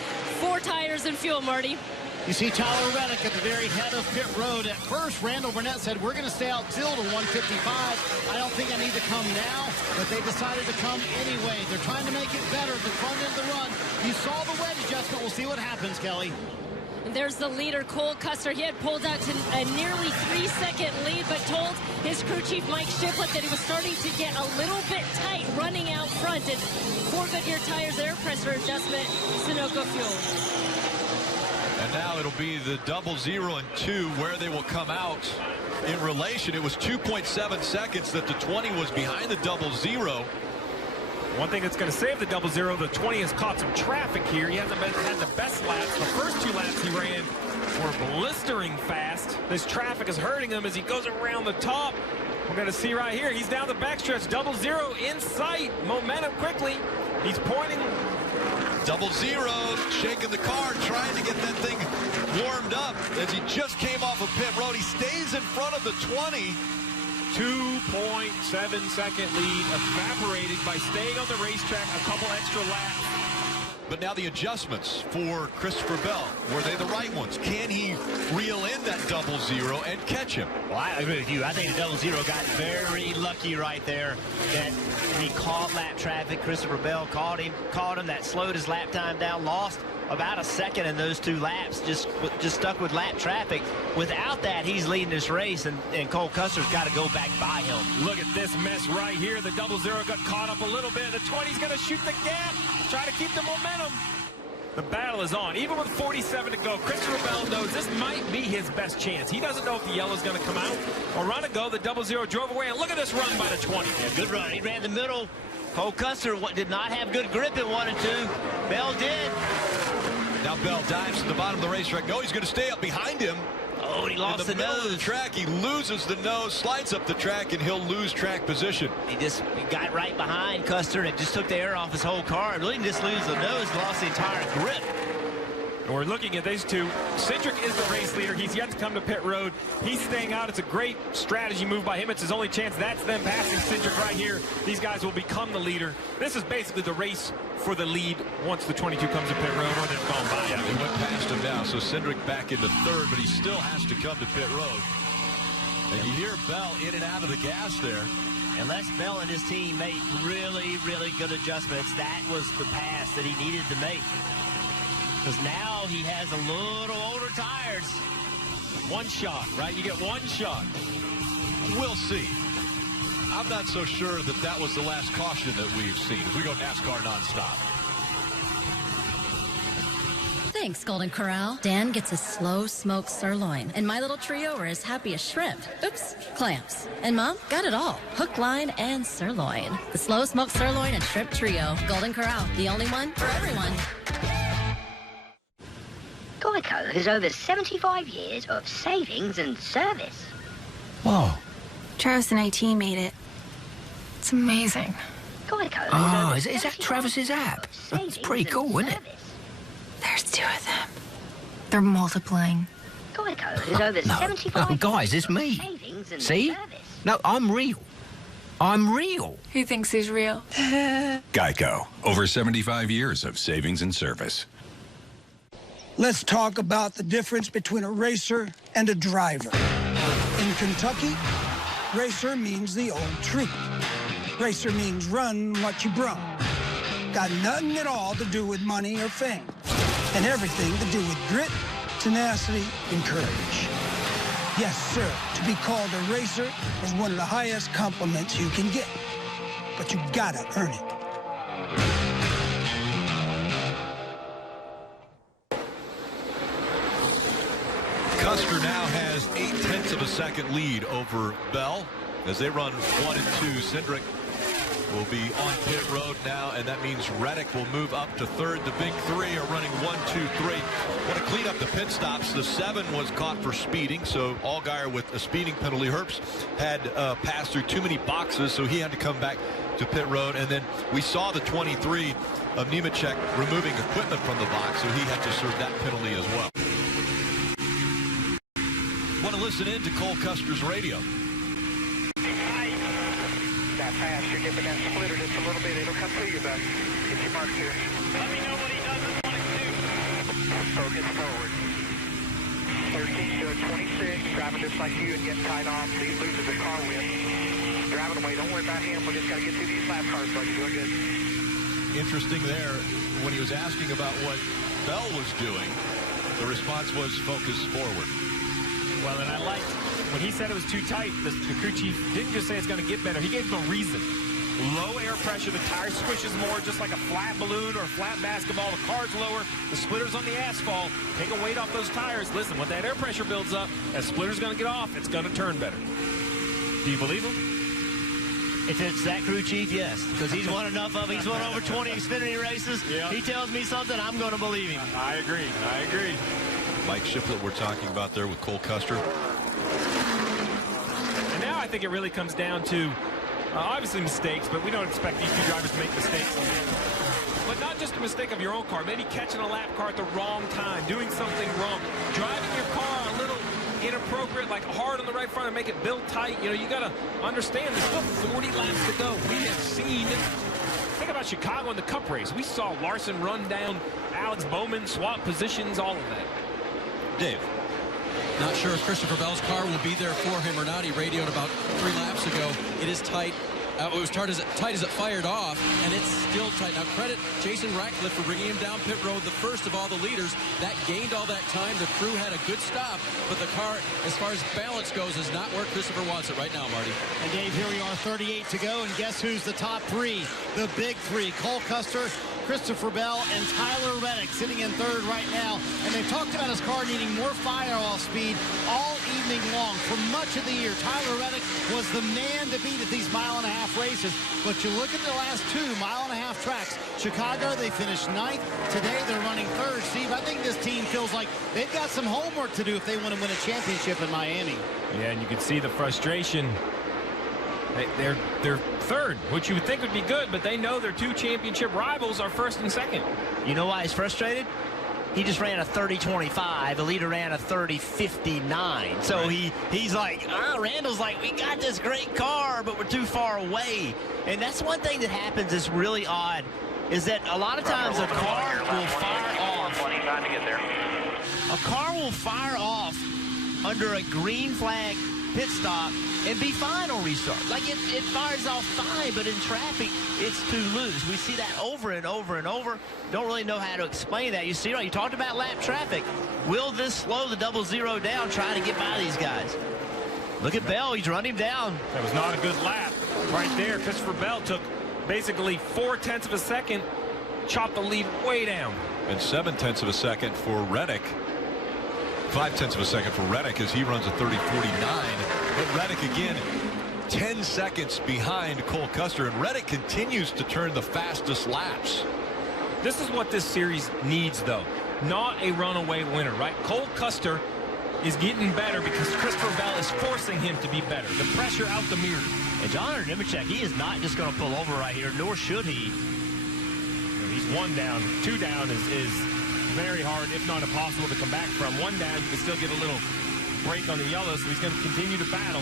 4 tires and fuel, Marty. You see Tyler Reddick at the very head of pit road. At first, Randall Burnett said, we're going to stay out till to 155. I don't think I need to come now, but they decided to come anyway. They're trying to make it better at the front end of the run. You saw the wedge adjustment. We'll see what happens, Kelly. And there's the leader, Cole Custer. He had pulled out to a nearly 3-second lead, but told his crew chief, Mike Shiplett, that he was starting to get a little bit tight running out front. And 4 Goodyear tires, air pressure adjustment, Sunoco fuel. And now it'll be the 0-0 and 2 where they will come out in relation. It was 2.7 seconds that the 20 was behind the 0-0. One thing that's going to save the 0-0, the 20 has caught some traffic here. He hasn't had the best laps. The first 2 laps he ran were blistering fast. This traffic is hurting him as he goes around the top. We're going to see right here. He's down the backstretch. 0-0 in sight. Momentum quickly. He's pointing. 0-0, shaking the car, trying to get that thing warmed up as he just came off of pit road. He stays in front of the 20. 2.7-second lead evaporated by staying on the racetrack a couple extra laps. But now the adjustments for Christopher Bell, were they the right ones? Can he reel in that 00 and catch him? Well, I agree with you. I think the 00 got very lucky right there that he caught lap traffic. Christopher Bell caught him. That slowed his lap time down, lost about a second in those 2 laps, just stuck with lap traffic. Without that, he's leading this race, and Cole Custer's got to go back by him. Look at this mess right here. The 00 got caught up a little bit. The 20's going to shoot the gap, try to keep the momentum. The battle is on. Even with 47 to go, Christopher Bell knows this might be his best chance. He doesn't know if the yellow's going to come out. A run ago, the 00 drove away, and look at this run by the 20. Yeah, good run. He ran the middle. Cole Custer did not have good grip at 1 and 2. Bell did. Now Bell dives to the bottom of the racetrack. No, he's going to stay up behind him. Oh, he lost the nose. In the middle of the track, he loses the nose, slides up the track, and he'll lose track position. He got right behind Custer and just took the air off his whole car. And really just lose the nose, lost the entire grip. And we're looking at these two. Cindric is the race leader. He's yet to come to pit road. He's staying out. It's a great strategy move by him. It's his only chance. That's them passing Cindric right here. These guys will become the leader. This is basically the race for the lead once the 22 comes to pit road, or they've gone by. Yeah, they went past him now. So Cindric back into 3rd, but he still has to come to pit road. And you hear Bell in and out of the gas there. Unless Bell and his team made really, really good adjustments, that was the pass that he needed to make. Because now he has a little older tires. One shot, right? You get one shot. We'll see. I'm not so sure that that was the last caution that we've seen as we go NASCAR nonstop. Thanks, Golden Corral. Dan gets a slow smoked sirloin, and my little trio are as happy as shrimp. Oops, clamps. And Mom got it all. Hook, line, and sirloin. The slow smoked sirloin and shrimp trio. Golden Corral, the only one for everyone. Geico has over 75 years of savings and service. Whoa. Travis and AT made it. It's amazing. Geico Oh, is that Travis's app? That's pretty cool, isn't it? There's 2 of them. They're multiplying. Geico has over 75 Oh, guys, it's me. savings and See? service. No, I'm real. I'm real. He thinks he's real. Geico. Over 75 years of savings and service. Let's talk about the difference between a racer and a driver. In Kentucky, racer means the old truth. Racer means run what you brung. Got nothing at all to do with money or fame, and everything to do with grit, tenacity, and courage. Yes, sir, to be called a racer is one of the highest compliments you can get, but you gotta earn it. Custer now has 0.8 of a second lead over Bell as they run 1 and 2. Cindric will be on pit road now, and that means Reddick will move up to 3rd. The big 3 are running 1, 2, 3. Want to clean up the pit stops. The 7 was caught for speeding, so Allgaier with a speeding penalty. Herbst had passed through too many boxes, so he had to come back to pit road. And then we saw the 23 of Nemechek removing equipment from the box, so he had to serve that penalty as well. Want to listen in to Cole Custer's radio. That fast, you're dipping that splitter just a little bit. It'll come to you, bud. Get your mark here. Let me know what he doesn't want to do. Focus forward. 13 to 26, driving just like you and getting tied off. He loses the car win. Driving away. Don't worry about him. We just got to get through these lap cars, bud. You're doing good. Interesting there, when he was asking about what Bell was doing, the response was focus forward. Well, and I liked when he said it was too tight, the crew chief didn't just say it's going to get better. He gave him a reason. Low air pressure, the tire squishes more, just like a flat balloon or a flat basketball. The car's lower, the splitter's on the asphalt. Take a weight off those tires. Listen, when that air pressure builds up, that splitter's going to get off, it's going to turn better. Do you believe him? If it's that crew chief, yes, because he's won enough of it. He's won over 20 Xfinity races. Yep. He tells me something, I'm going to believe him. I agree. I agree. Mike Shiplet we're talking about there with Cole Custer. And now I think it really comes down to, obviously mistakes, but we don't expect these two drivers to make mistakes. But not just a mistake of your own car, maybe catching a lap car at the wrong time, doing something wrong, driving your car a little inappropriate, like hard on the right front and make it build tight. You know, you got to understand there's still 40 laps to go. We have seen, think about Chicago in the Cup race. We saw Larson run down Alex Bowman, swap positions, all of that. Dave. Not sure if Christopher Bell's car will be there for him or not. He radioed about 3 laps ago. It is tight. It was tight as it fired off, and it's still tight. Now, credit Jason Ratcliffe for bringing him down pit road, the first of all the leaders. That gained all that time. The crew had a good stop, but the car, as far as balance goes, is not where Christopher wants it right now, Marty. And, Dave, here we are, 38 to go, and guess who's the top 3? The big 3, Cole Custer, Christopher Bell, and Tyler Reddick sitting in 3rd right now. And they've talked about his car needing more fire-off speed all evening long. For much of the year, Tyler Reddick was the man to beat at these mile-and-a-half races. But you look at the last 2 mile-and-a-half tracks. Chicago, they finished 9th. Today, they're running 3rd. Steve, I think this team feels like they've got some homework to do if they want to win a championship in Miami. Yeah, and you can see the frustration. They're 3rd, which you would think would be good, but they know their 2 championship rivals are 1st and 2nd. You know why he's frustrated? He just ran a 30.25. The leader ran a 30.59. So right. he's like, Randall's like, we got this great car, but we're too far away. And that's one thing that happens that's really odd, is that a lot of times a car will fire off. A car will fire off under a green flag pit stop and be fine on restart. Like it fires off fine, but in traffic, it's too loose. We see that over and over and over. Don't really know how to explain that. You see, you talked about lap traffic. Will this slow the 00 down trying to get by these guys? Look at Bell. He's run him down. That was not a good lap right there. Christopher Bell took basically 0.4 of a second, chopped the lead way down. And 0.7 of a second for Reddick. 0.5 of a second for Reddick as he runs a 30.49. But Reddick again 10 seconds behind Cole Custer, and Reddick continues to turn the fastest laps. This is what this series needs, though. Not a runaway winner, right? Cole Custer is getting better because Christopher Bell is forcing him to be better. The pressure out the mirror. And John Nemechek, he is not just going to pull over right here, nor should he. He's 1 down. 2 down is very hard, if not impossible, to come back from. 1 down, you can still get a little break on the yellow, so he's going to continue to battle.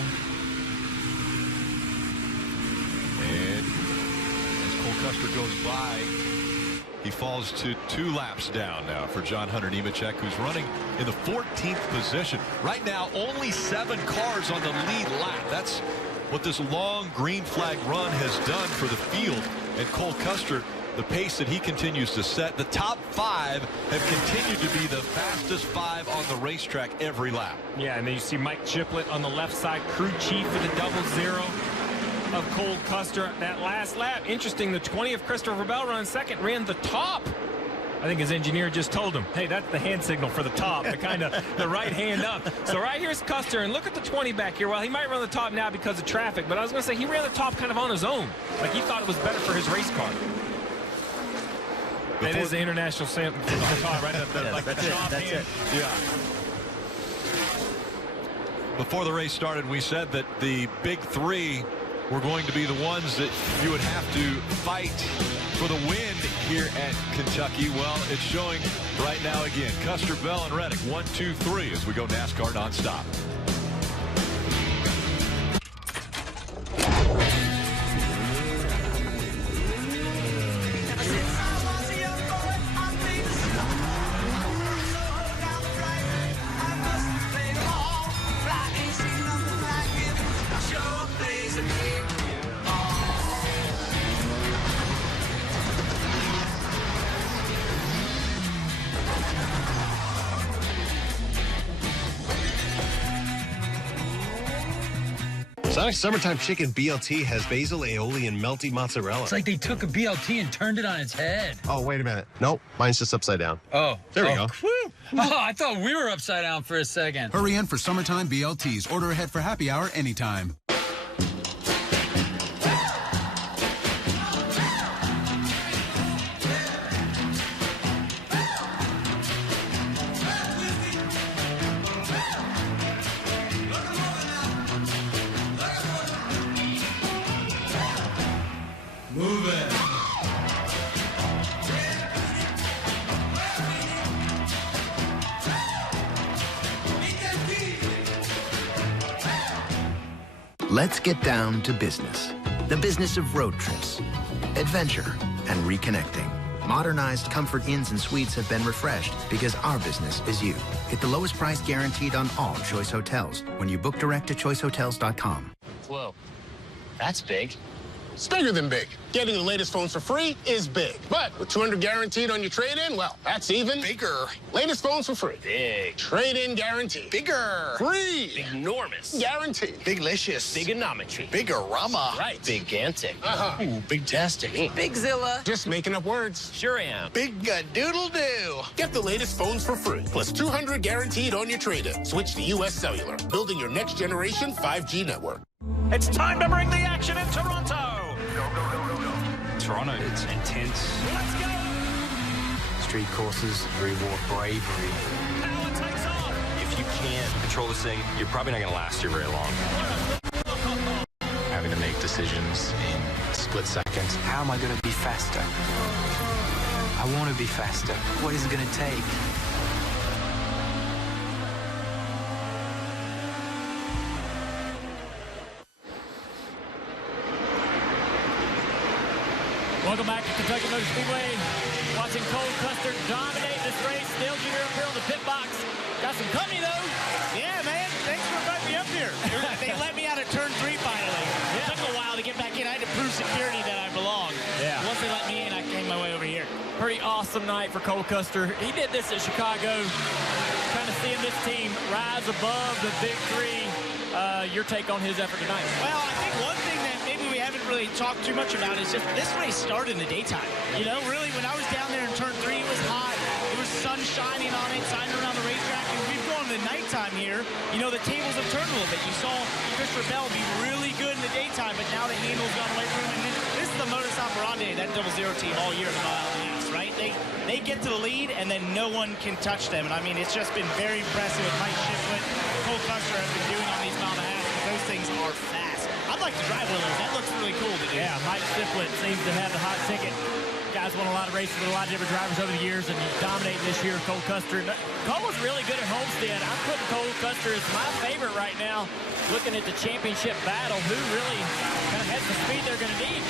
And as Cole Custer goes by, he falls to 2 laps down now for John Hunter Nemechek, who's running in the 14th position. Right now, only 7 cars on the lead lap. That's what this long green flag run has done for the field. And Cole Custer, the pace that he continues to set, the top 5 have continued to be the fastest 5 on the racetrack every lap. Yeah, and then you see Mike Chiplett on the left side, crew chief for the 00 of Cole Custer. That last lap, interesting, the 20 of Christopher Bell running second, ran the top. I think his engineer just told him, hey, that's the hand signal for the top, the kind of the right hand up. So right here's Custer, and look at the 20 back here. Well, he might run the top now because of traffic, but I was going to say he ran the top kind of on his own. Like he thought it was better for his race car. That is the international sample for the car right up there. Yeah, like that's the it. top That's hand. it. Yeah. Before the race started, we said that the big 3 were going to be the ones that you would have to fight for the win here at Kentucky. Well, it's showing right now again. Custer, Bell, and Reddick, 1, 2, 3 as we go NASCAR nonstop. Sonic's Summertime Chicken BLT has basil, aioli, and melty mozzarella. It's like they took a BLT and turned it on its head. Oh, wait a minute. Nope, mine's just upside down. Oh. There we go. Whew. Oh, I thought we were upside down for a second. Hurry in for Summertime BLTs. Order ahead for happy hour anytime. Move it. Let's get down to business. The business of road trips, adventure, and reconnecting. Modernized Comfort Inns and Suites have been refreshed because our business is you. Get the lowest price guaranteed on all Choice Hotels when you book direct to choicehotels.com. Whoa, that's big. It's bigger than big. Getting the latest phones for free is big. But with $200 guaranteed on your trade-in, well, that's even bigger. Latest phones for free. Big. Trade-in guaranteed. Bigger. Free. Big-normous. Guaranteed. Biglicious. Bigonometry. Bigorama. Right. Big-gantic. Ooh, big-tastic. Bigzilla. Just making up words. Sure am. Big-doodle-doo. Get the latest phones for free, plus $200 guaranteed on your trade-in. Switch to U.S. Cellular, building your next-generation 5G network. It's time to bring the action in Toronto. Toronto, it's intense. Let's go. Street courses reward bravery. Power takes off. If you can't control this thing, you're probably not going to last here very long. Having to make decisions in split seconds. How am I going to be faster? I want to be faster. What is it going to take? Welcome back to Kentucky Motor Speedway. Watching Cole Custer dominate this race. Dale Jr. up here on the pit box. Got some company, though. Yeah, man. Thanks for inviting me up here. They let me out of turn 3 finally. It took a while to get back in. I had to prove security that I belonged. Yeah. Once they let me in, I came my way over here. Pretty awesome night for Cole Custer. He did this at Chicago. Kind of seeing this team rise above the big three. Your take on his effort tonight? Well, I think one thing that maybe we haven't really talked too much about is just this race started in the daytime. You know, really, when I was down there in turn 3, it was hot. It was sun shining on it, shining around the racetrack. And we've gone to nighttime here. You know, the tables have turned a little bit. You saw Christopher Bell be really good in the daytime, but now the handle's gone away from him. And this is the modus operandi, that 0-0 team all year in the mile and a half, right? They get to the lead, and then no one can touch them. And, I mean, it's just been very impressive what Mike Shiflett, Cole Custer have been doing on these mile and a half. Those things are fast. I'd like to drive one of those. That looks really cool to do. Yeah, Mike Shiflett seems to have the hot ticket. Guys won a lot of races with a lot of different drivers over the years, and he's dominating this year. Cole Custer. Cole was really good at Homestead. I'm putting Cole Custer as my favorite right now. Looking at the championship battle, who really kind of has the speed they're going to need.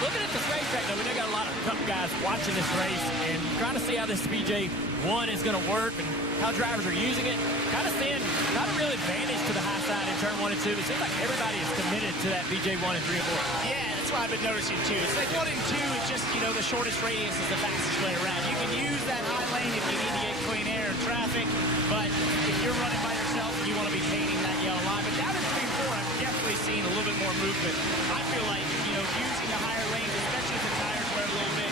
Looking at this racetrack, though, we know got a lot of Cup guys watching this race and trying to see how this PJ1 is going to work and how drivers are using it. Kind of seeing not a real advantage to the high side in turn 1 and 2. It seems like everybody is committed to that PJ1 and 3 and 4. Yeah, that's what I've been noticing, too. It's like 1 and 2 is just, you know, the shortest radius is the fastest way around. You can use that high lane if you need to get clean air and traffic, but if you're running by yourself, you want to be painting that yellow line. But down in 3 and 4, I've definitely seen a little bit more movement. I feel like, you know, using the higher lanes, especially if the tires wear a little bit,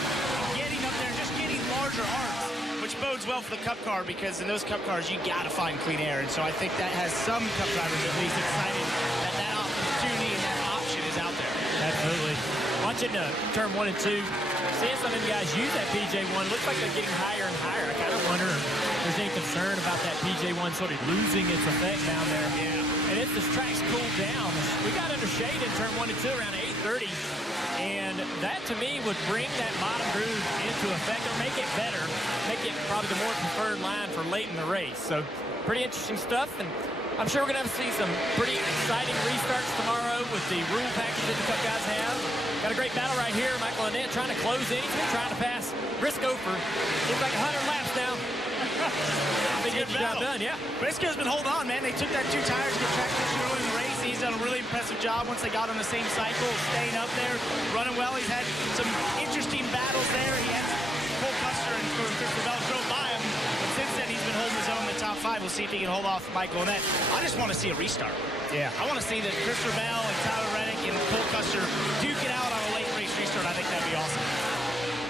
getting up there and just getting larger arcs, which bodes well for the Cup car, because in those Cup cars, you got to find clean air. And so I think that has some Cup drivers at least excited that that opportunity and that option is out there. Absolutely. Watching turn 1 and 2, seeing some of the guys use that PJ1, looks like they're getting higher and higher. I kind of wonder if there's any concern about that PJ1 sort of losing its effect down there. Yeah. And as this track's cooled down, we got under shade in turn 1 and 2 around 8:30. And that, to me, would bring that bottom groove into effect or make it better, make it probably the more preferred line for late in the race. So pretty interesting stuff. And I'm sure we're going to see some pretty exciting restarts tomorrow with the rule package that the Cup guys have. Got a great battle right here. Michael Annette trying to close in. He's been trying to pass Briscoe for, seems like 100 laps now. I think it's job done, yeah. Briscoe's been holding on, man. They took that 2 tires to get track position early in the race. He's done a really impressive job once they got on the same cycle, staying up there, running well. He's had some interesting battles there. He had Cole Custer and Christopher Bell drove by him. But since then, he's been holding his own in the top 5. We'll see if he can hold off Michael Annette. I just want to see a restart. Yeah. I want to see that Christopher Bell and Tyler Reddick and Cole Custer duke it out on a late race restart. I think that'd be awesome.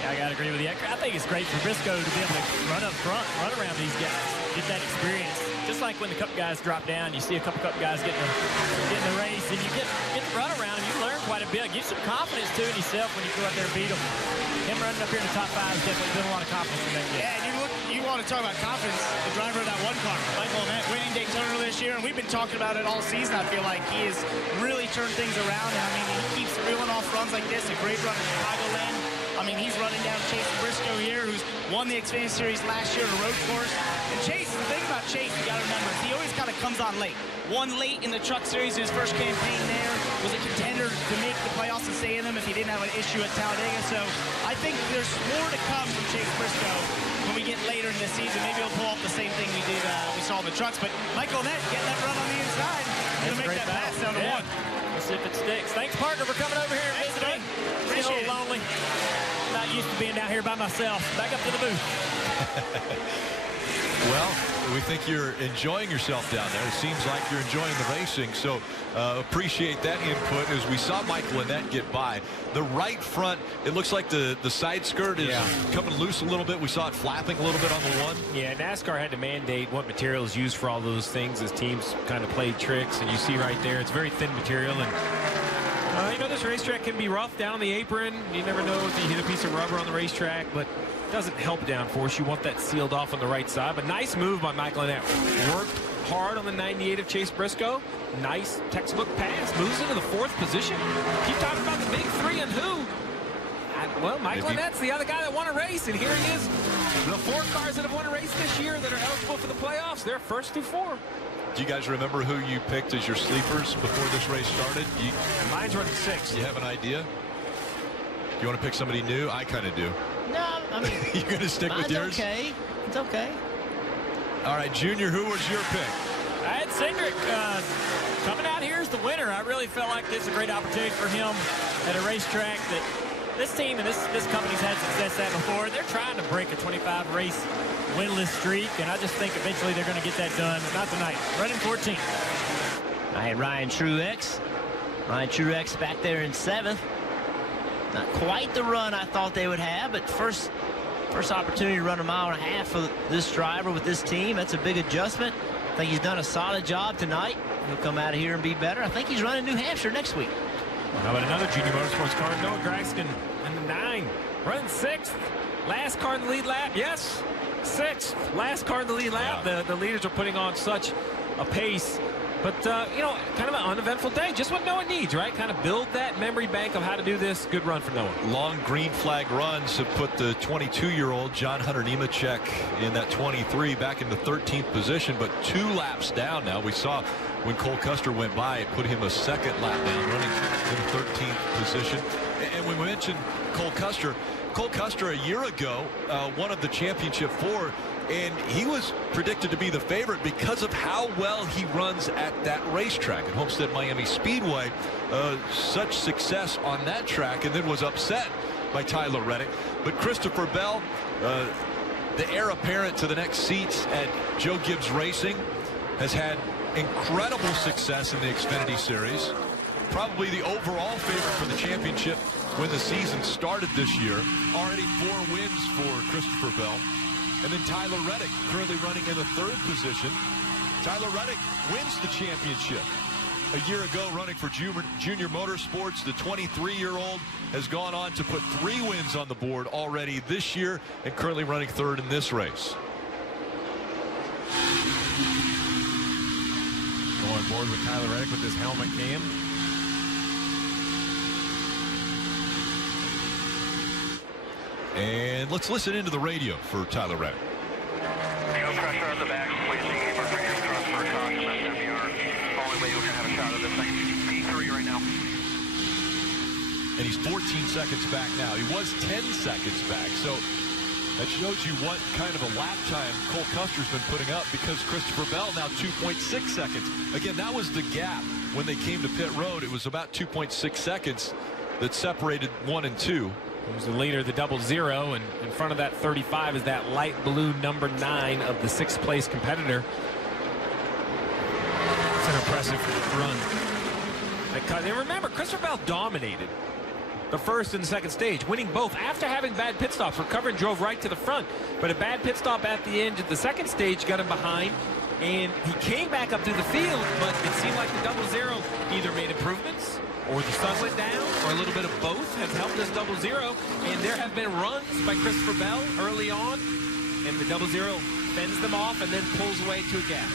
Yeah, I got to agree with you. I think it's great for Briscoe to be able to run up front, run around these guys, get that experience. Just like when the Cup guys drop down, you see a couple Cup guys get in the race, and you get to run around, and you learn quite a bit. It gives some confidence, too, in yourself when you go out there and beat them. Him running up here in the top 5 has definitely been a lot of confidence in that game. Yeah, and you want to talk about confidence, the driver of that one car, Michael Annette, winning Daytona this year, and we've been talking about it all season. I feel like he has really turned things around, and I mean, he keeps reeling off runs like this, a great run in Chicagoland. I mean, he's running down Chase Briscoe here, who's won the Xfinity Series last year on a road course. And Chase, the thing about Chase, you got to remember, he always kind of comes on late. Won late in the Truck Series in his first campaign there. Was a contender to make the playoffs and stay in them if he didn't have an issue at Talladega. So I think there's more to come from Chase Briscoe when we get later in the season. Maybe he'll pull off the same thing we saw in the trucks. But Michael Annett getting that run on the inside. He'll make that pass down to one. We'll see if it sticks. Thanks, partner, for coming over here and visiting. It's a little lonely. Not used to being down here by myself. Back up to the booth. Well, we think you're enjoying yourself down there. It seems like you're enjoying the racing, so appreciate that input as we saw Michael Annett get by. The right front, it looks like the side skirt is coming loose a little bit. We saw it flapping a little bit on the one. Yeah, NASCAR had to mandate what material is used for all those things as teams kind of played tricks, and you see right there, it's very thin material. And you know, this racetrack can be rough down the apron. You never know if you hit a piece of rubber on the racetrack, but it doesn't help downforce. You want that sealed off on the right side. But nice move by Michael Annett. Worked hard on the 98 of Chase Briscoe. Nice textbook pass. Moves into the 4th position. Keep talking about the big 3 and who? Well, Michael Annett's the other guy that won a race, and here he is. The 4 cars that have won a race this year that are eligible for the playoffs, they're first through 4. Do you guys remember who you picked as your sleepers before this race started? Mine's running 6. You have an idea? You want to pick somebody new? I kind of do. No, I mean, you're going to stick with yours? Okay. It's okay. All right, Junior, who was your pick? I had Cindric coming out here as the winner. I really felt like this is a great opportunity for him at a racetrack that this team and this company's had success at before. They're trying to break a 25 race winless streak, and I just think eventually they're going to get that done. Not tonight. Running 14. I had Ryan Truex. Ryan Truex back there in 7th. Not quite the run I thought they would have, but first opportunity to run 1.5 miles for this driver with this team. That's a big adjustment. I think he's done a solid job tonight. He'll come out of here and be better. I think he's running New Hampshire next week. How about another Junior Motorsports car? Noah Gragson in the 9. Running 6th. Last car in the lead lap. Yes, 6th. Last car in the lead lap. Yeah. The leaders are putting on such a pace. But, you know, kind of an uneventful day. Just what Noah needs, right? Kind of build that memory bank of how to do this. Good run for Noah. Long green flag runs have put the 22-year-old John Hunter Nemechek in that 23 back in the 13th position, but 2 laps down now. We saw when Cole Custer went by, it put him a 2nd lap down, running in the 13th position. And when we mentioned Cole Custer a year ago won of the championship 4, and he was predicted to be the favorite because of how well he runs at that racetrack at Homestead Miami Speedway. Such success on that track, and then was upset by Tyler Reddick. But Christopher Bell, the heir apparent to the next seats at Joe Gibbs Racing, has had incredible success in the Xfinity Series. Probably the overall favorite for the championship when the season started this year. Already 4 wins for Christopher Bell. And then Tyler Reddick, currently running in the 3rd position. Tyler Reddick wins the championship. A year ago, running for Junior Motorsports, the 23-year-old has gone on to put 3 wins on the board already this year, and currently running 3rd in this race. Go on board with Tyler Reddick with his helmet cam. And let's listen into the radio for Tyler Reddick. No pressure on the back. Please keep our fingers crossed for a caution. That's MBR. Only way we're going to have a shot at this thing. P3 right now. And he's 14 seconds back now. He was 10 seconds back. So that shows you what kind of a lap time Cole Custer's been putting up, because Christopher Bell now 2.6 seconds. Again, that was the gap when they came to pit road. It was about 2.6 seconds that separated 1 and 2. He was the leader of the 00, and in front of that 35 is that light blue number 9 of the 6th place competitor. It's an impressive run. And remember, Christopher Bell dominated the 1st and 2nd stage, winning both after having bad pit stops. Recovered and drove right to the front, but a bad pit stop at the end of the 2nd stage got him behind, and he came back up to the field, but it seemed like the 00 either made improvements or the sun went down, or a little bit of both has helped this 00. And there have been runs by Christopher Bell early on, and the 00 fends them off and then pulls away to a gap.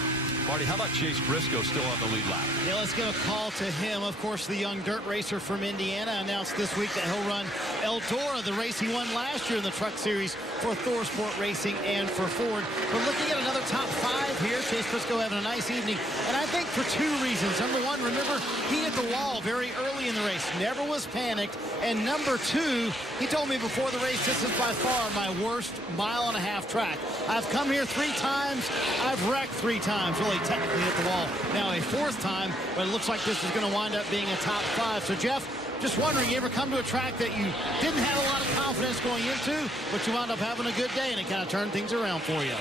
Marty, how about Chase Briscoe still on the lead lap? Yeah, let's give a call to him. Of course, the young dirt racer from Indiana announced this week that he'll run Eldora, the race he won last year in the Truck Series for Thor Sport Racing and for Ford. We're looking at another top 5 here. Chase Briscoe having a nice evening, and I think for 2 reasons. Number 1, remember, he hit the wall very early in the race, never was panicked. And number 2, he told me before the race, this is by far my worst mile-and-a-half track. I've come here 3 times. I've wrecked 3 times, really technically hit the wall. Now a 4th time, but it looks like this is going to wind up being a top 5. So, Jeff, just wondering, you ever come to a track that you didn't have a lot of confidence going into, but you wound up having a good day and it kind of turned things around for you?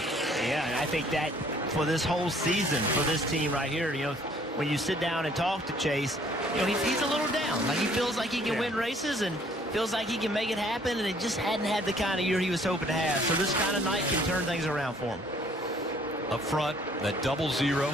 Yeah, and I think that for this whole season, for this team right here, you know, when you sit down and talk to Chase, you know, he's a little down. Like, he feels like he can win races and feels like he can make it happen, and it just hadn't had the kind of year he was hoping to have. So this kind of night can turn things around for him. Up front, that 00,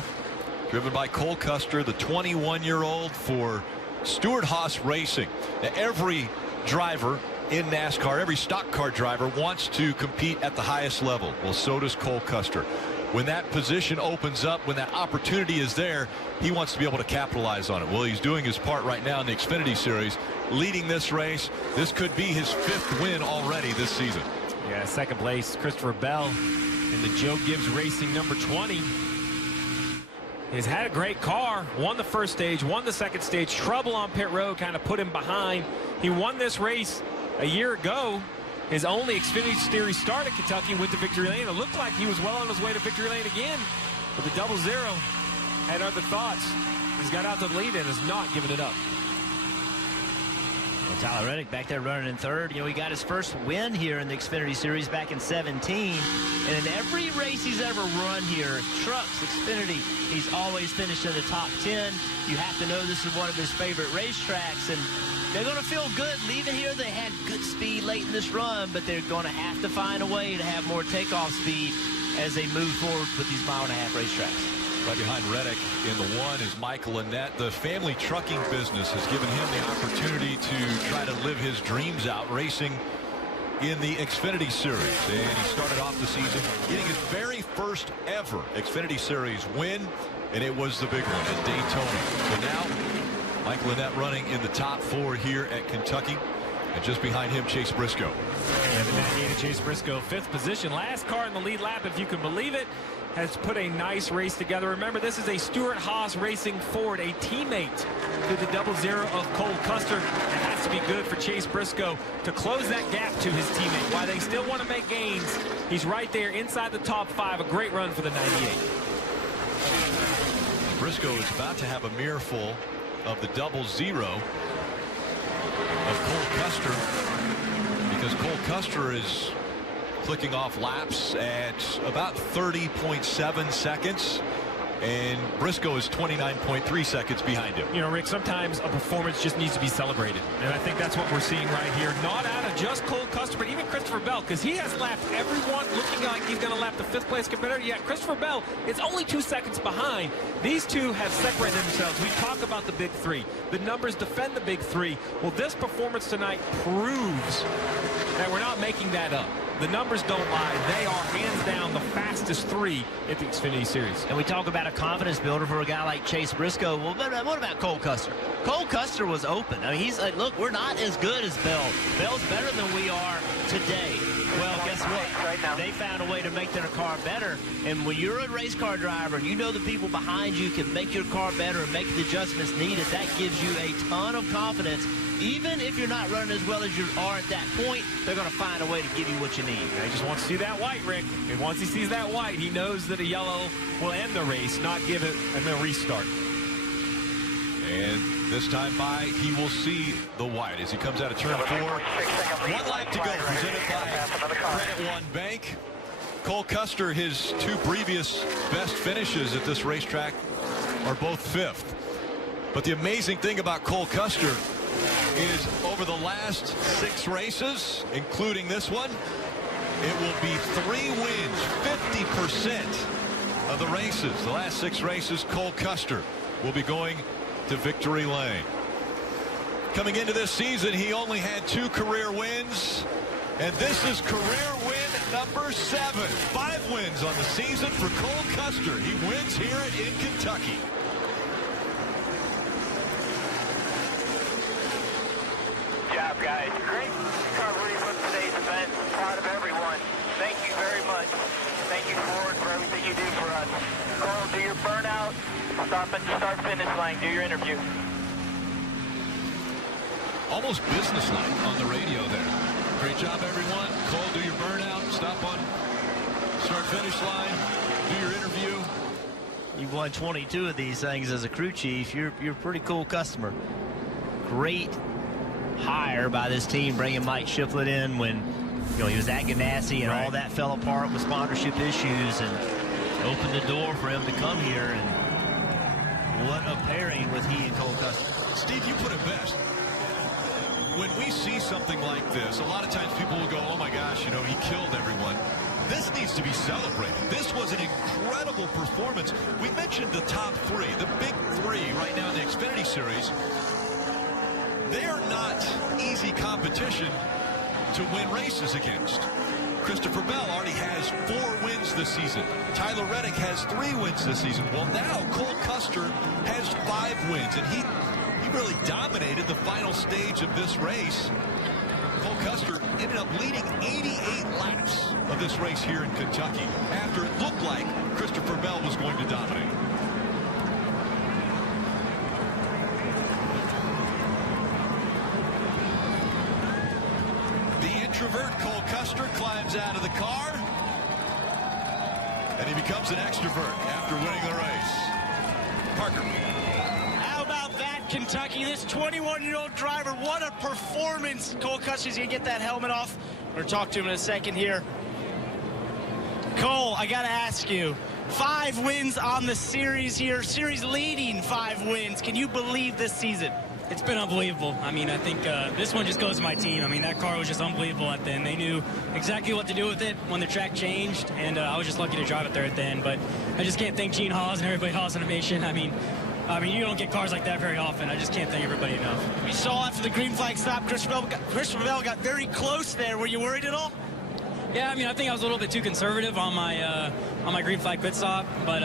driven by Cole Custer, the 21-year-old for Stewart-Haas Racing. Now, every driver in NASCAR, every stock car driver wants to compete at the highest level. Well, so does Cole Custer. When that position opens up, when that opportunity is there, he wants to be able to capitalize on it. Well, he's doing his part right now in the Xfinity Series, leading this race. This could be his 5th win already this season. Yeah, 2nd place, Christopher Bell in the Joe Gibbs Racing number 20. He's had a great car, won the 1st stage, won the 2nd stage. Trouble on pit road kind of put him behind. He won this race a year ago. His only Xfinity Series start at Kentucky went to victory lane. It looked like he was well on his way to victory lane again. But the 00 had other thoughts. He's got out to the lead and has not given it up. Well, Tyler Reddick back there running in 3rd. You know, he got his first win here in the Xfinity Series back in 17. And in every race he's ever run here, trucks, Xfinity, he's always finished in the top 10. You have to know this is one of his favorite racetracks. And they're going to feel good leaving here. They had good speed late in this run, but they're going to have to find a way to have more takeoff speed as they move forward with these mile-and-a-half racetracks. Right behind Reddick in the 1 is Michael Annette. The family trucking business has given him the opportunity to try to live his dreams out racing in the Xfinity Series. And he started off the season getting his very first ever Xfinity Series win, and it was the big one at Daytona. So now Michael Annette running in the top 4 here at Kentucky. And just behind him, Chase Briscoe. And the navigated Chase Briscoe, 5th position. Last car in the lead lap, if you can believe it. Has put a nice race together. Remember, this is a Stewart-Haas Racing Ford, a teammate to the 00 of Cole Custer. It has to be good for Chase Briscoe to close that gap to his teammate. While they still want to make gains, he's right there inside the top 5. A great run for the 98. Briscoe is about to have a mirror full of the 00 of Cole Custer, because Cole Custer is clicking off laps at about 30.7 seconds, and Briscoe is 29.3 seconds behind him. You know, Rick, sometimes a performance just needs to be celebrated, and I think that's what we're seeing right here. Not out of just Cole Custer, but even Christopher Bell, because he has lapped everyone looking like he's going to lap the 5th place competitor. Yet Christopher Bell is only 2 seconds behind. These two have separated themselves. We talk about the big 3. The numbers defend the big 3. Well, this performance tonight proves that we're not making that up. The numbers don't lie. They are hands down the fastest 3 at the Xfinity Series. And we talk about a confidence builder for a guy like Chase Briscoe. Well, what about Cole Custer? Cole Custer was open. I mean, he's like, look, we're not as good as Bell. Bell's better than we are today. Well, guess what? They found a way to make their car better. And when you're a race car driver and you know the people behind you can make your car better and make the adjustments needed, that gives you a ton of confidence. Even if you're not running as well as you are at that point, they're going to find a way to give you what you need. He just wants to see that white, Rick. And once he sees that white, he knows that a yellow will end the race, not give it and then restart. And this time by, he will see the white as he comes out of turn 4. 1 lap to go, presented by Credit One Bank. Cole Custer, his 2 previous best finishes at this racetrack are both 5th. But the amazing thing about Cole Custer is over the last 6 races, including this one, it will be 3 wins, 50% of the races. The last 6 races, Cole Custer will be going to victory lane. Coming into this season, he only had 2 career wins, and this is career win number 7. 5 wins on the season for Cole Custer. He wins here in Kentucky. Good job, guys. Great recovery from today's event. Proud of everyone. Thank you very much. Thank you, Ford, for everything you do for us. Cole, do your burnout. Stop at the start-finish line. Do your interview. Almost businesslike on the radio there. Great job, everyone. Cole, do your burnout. Stop on start-finish line. Do your interview. You've won 22 of these things as a crew chief. You're a pretty cool customer. Great hire by this team, bringing Mike Shiflett in when he was at Ganassi and all that fell apart with sponsorship issues, and opened the door for him to come here. And what a pairing with he and Cole Custer. Steve, you put it best. When we see something like this, a lot of times people will go, oh my gosh, he killed everyone. This needs to be celebrated. This was an incredible performance. We mentioned the top 3, the big 3 right now in the Xfinity Series. They're not easy competition to win races against. Christopher Bell already has 4 wins this season. Tyler Reddick has 3 wins this season. Well, now Cole Custer has 5 wins, and he really dominated the final stage of this race. Cole Custer ended up leading 88 laps of this race here in Kentucky after it looked like Christopher Bell was going to dominate. The introvert Cole Custer climbs out of the car, and he becomes an extrovert after winning the race. Parker. How about that, Kentucky? This 21-year-old driver, what a performance. Cole Custer's going to get that helmet off. We're going to talk to him in a second here. Cole, I got to ask you, 5 wins on the series here, series leading 5 wins. Can you believe this season? It's been unbelievable. I mean, I think this one just goes to my team. I mean, that car was just unbelievable at the end. They knew exactly what to do with it when the track changed, and I was just lucky to drive it there at the end. But I just can't thank Gene Hawes and everybody at Hawes Innovation. I mean, you don't get cars like that very often. I just can't thank everybody enough. We saw after the green flag stop, Christopher Bell got very close there. Were you worried at all? Yeah, I mean, I think I was a little bit too conservative on my green flag pit stop, but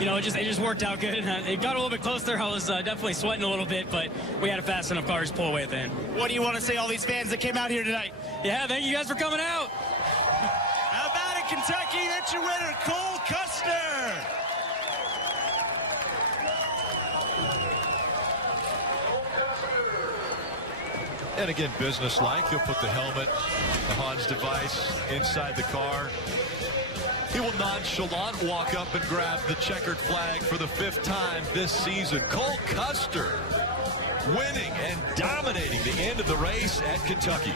it just worked out good. It got a little bit closer. I was definitely sweating a little bit, but we had a fast enough car to pull away at the end. What do you want to say to all these fans that came out here tonight? Yeah, thank you guys for coming out. How about it, Kentucky? That's your winner, Cole Custer. And again, business-like. He'll put the helmet, the Hans device, inside the car. He will nonchalant walk up and grab the checkered flag for the 5th time this season. Cole Custer winning and dominating the end of the race at Kentucky.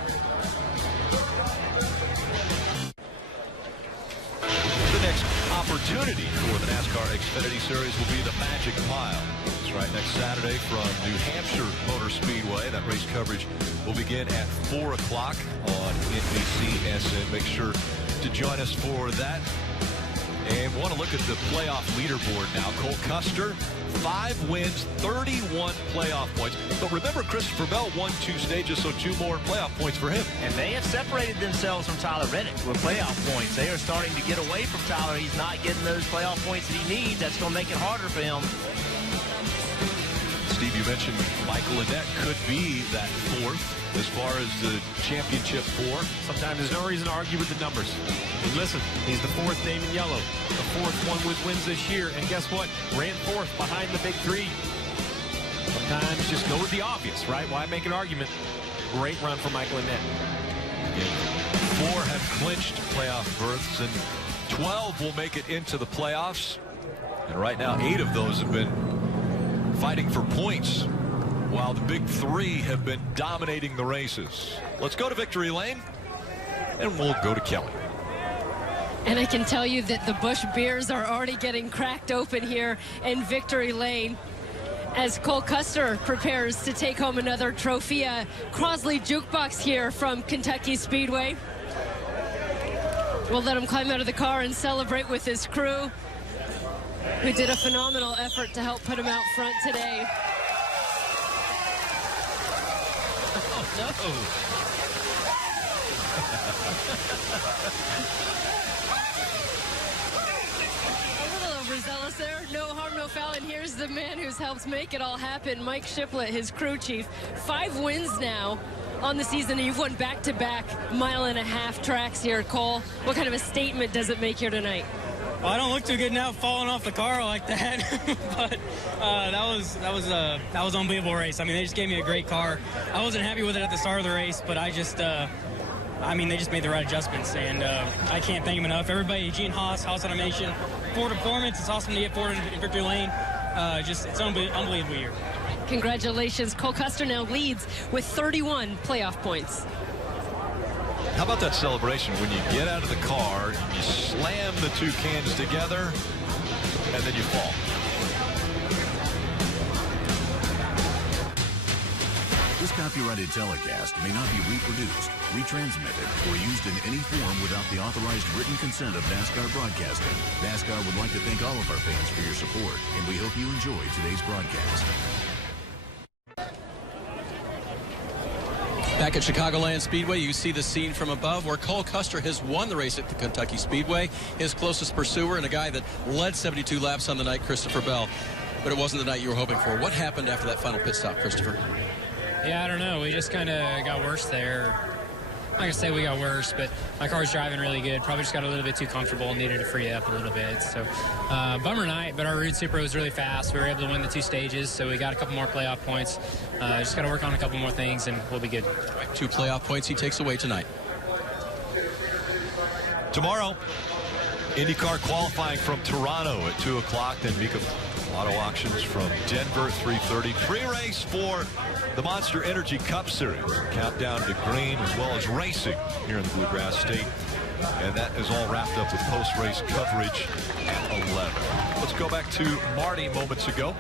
The next opportunity for the NASCAR Xfinity Series will be the Magic Mile. It's right next Saturday from New Hampshire Motor Speedway. That race coverage will begin at 4 o'clock on NBCSN. Make sure to join us for that. And we want to look at the playoff leaderboard now. Cole Custer, 5 wins, 31 playoff points. But remember, Christopher Bell won 2 stages, so 2 more playoff points for him. And they have separated themselves from Tyler Reddick with playoff points. They are starting to get away from Tyler. He's not getting those playoff points that he needs. That's going to make it harder for him. Steve, you mentioned Michael Annett could be that 4th as far as the championship 4. Sometimes there's no reason to argue with the numbers. And listen, he's the 4th name in yellow, the 4th one with wins this year, and guess what? Ran 4th behind the big 3. Sometimes just go with the obvious, right? Why make an argument? Great run for Michael Annett. Again, 4 have clinched playoff berths, and 12 will make it into the playoffs. And right now, 8 of those have been fighting for points, while the big 3 have been dominating the races. Let's go to Victory Lane, and we'll go to Kelly. And I can tell you that the Busch beers are already getting cracked open here in Victory Lane as Cole Custer prepares to take home another trophy, a Crosley jukebox here from Kentucky Speedway. We'll let him climb out of the car and celebrate with his crew, who did a phenomenal effort to help put him out front today. Oh, no. Overzealous there. No harm, no foul. And here's the man who's helped make it all happen, Mike Shiplett, his crew chief. 5 wins now on the season. You've won back-to-back mile-and-a-half tracks here, Cole. What kind of a statement does it make here tonight? Well, I don't look too good now falling off the car like that, but that was an unbelievable race. I mean, they just gave me a great car. I wasn't happy with it at the start of the race, but I just, I mean, they just made the right adjustments, and I can't thank them enough. Everybody, Gene Haas, Haas Automation, Ford Performance. It's awesome to get Ford in victory lane. It's an unbelievable year. Congratulations. Cole Custer now leads with 31 playoff points. How about that celebration when you get out of the car, you slam the 2 cans together, and then you fall? This copyrighted telecast may not be reproduced, retransmitted, or used in any form without the authorized written consent of NASCAR Broadcasting. NASCAR would like to thank all of our fans for your support, and we hope you enjoy today's broadcast. Back at Chicagoland Speedway, you see the scene from above where Cole Custer has won the race at the Kentucky Speedway. His closest pursuer and a guy that led 72 laps on the night, Christopher Bell. But it wasn't the night you were hoping for. What happened after that final pit stop, Christopher? Yeah, I don't know. We just kind of got worse there. I'm not going to say we got worse, but my car's driving really good. Probably just got a little bit too comfortable and needed to free up a little bit. So, bummer night, but our Root Super was really fast. We were able to win the 2 stages, so we got a couple more playoff points. Just got to work on a couple more things, and we'll be good. 2 playoff points he takes away tonight. Tomorrow, IndyCar qualifying from Toronto at 2 o'clock. Then Mika Auto Auctions from Denver, 3:30. Pre-race for the Monster Energy Cup Series. Countdown to green as well as racing here in the Bluegrass State. And that is all wrapped up with post-race coverage at 11. Let's go back to Marty moments ago.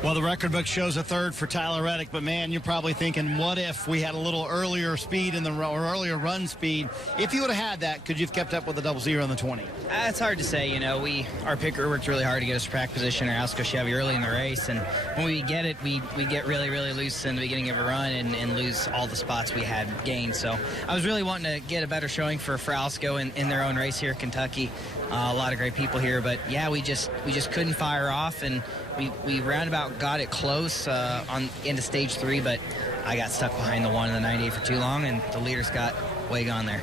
Well, the record book shows a 3rd for Tyler Reddick, but man, you're probably thinking, what if we had a little earlier speed in the or earlier run speed? If you would have had that, could you have kept up with the 00 on the 20? It's hard to say. You know, our picker worked really hard to get us to track position, our Alsco Chevy, early in the race, and when we get it, we get really, really loose in the beginning of a run and lose all the spots we had gained. So I was really wanting to get a better showing for Alsco in their own race here in Kentucky. A lot of great people here, but yeah, we just couldn't fire off, and we roundabout got it close into stage 3, but I got stuck behind the 1 in the 98 for too long, and the leaders got way gone there.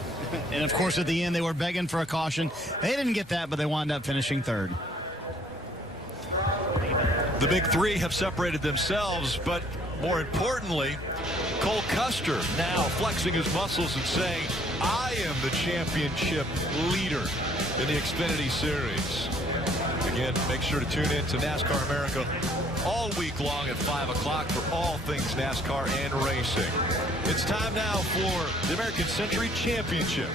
And of course, at the end, they were begging for a caution. They didn't get that, but they wound up finishing 3rd. The big 3 have separated themselves, but more importantly, Cole Custer now flexing his muscles and saying, I am the championship leader in the Xfinity Series. Again, make sure to tune in to NASCAR America all week long at 5 o'clock for all things NASCAR and racing. It's time now for the American Century Championship.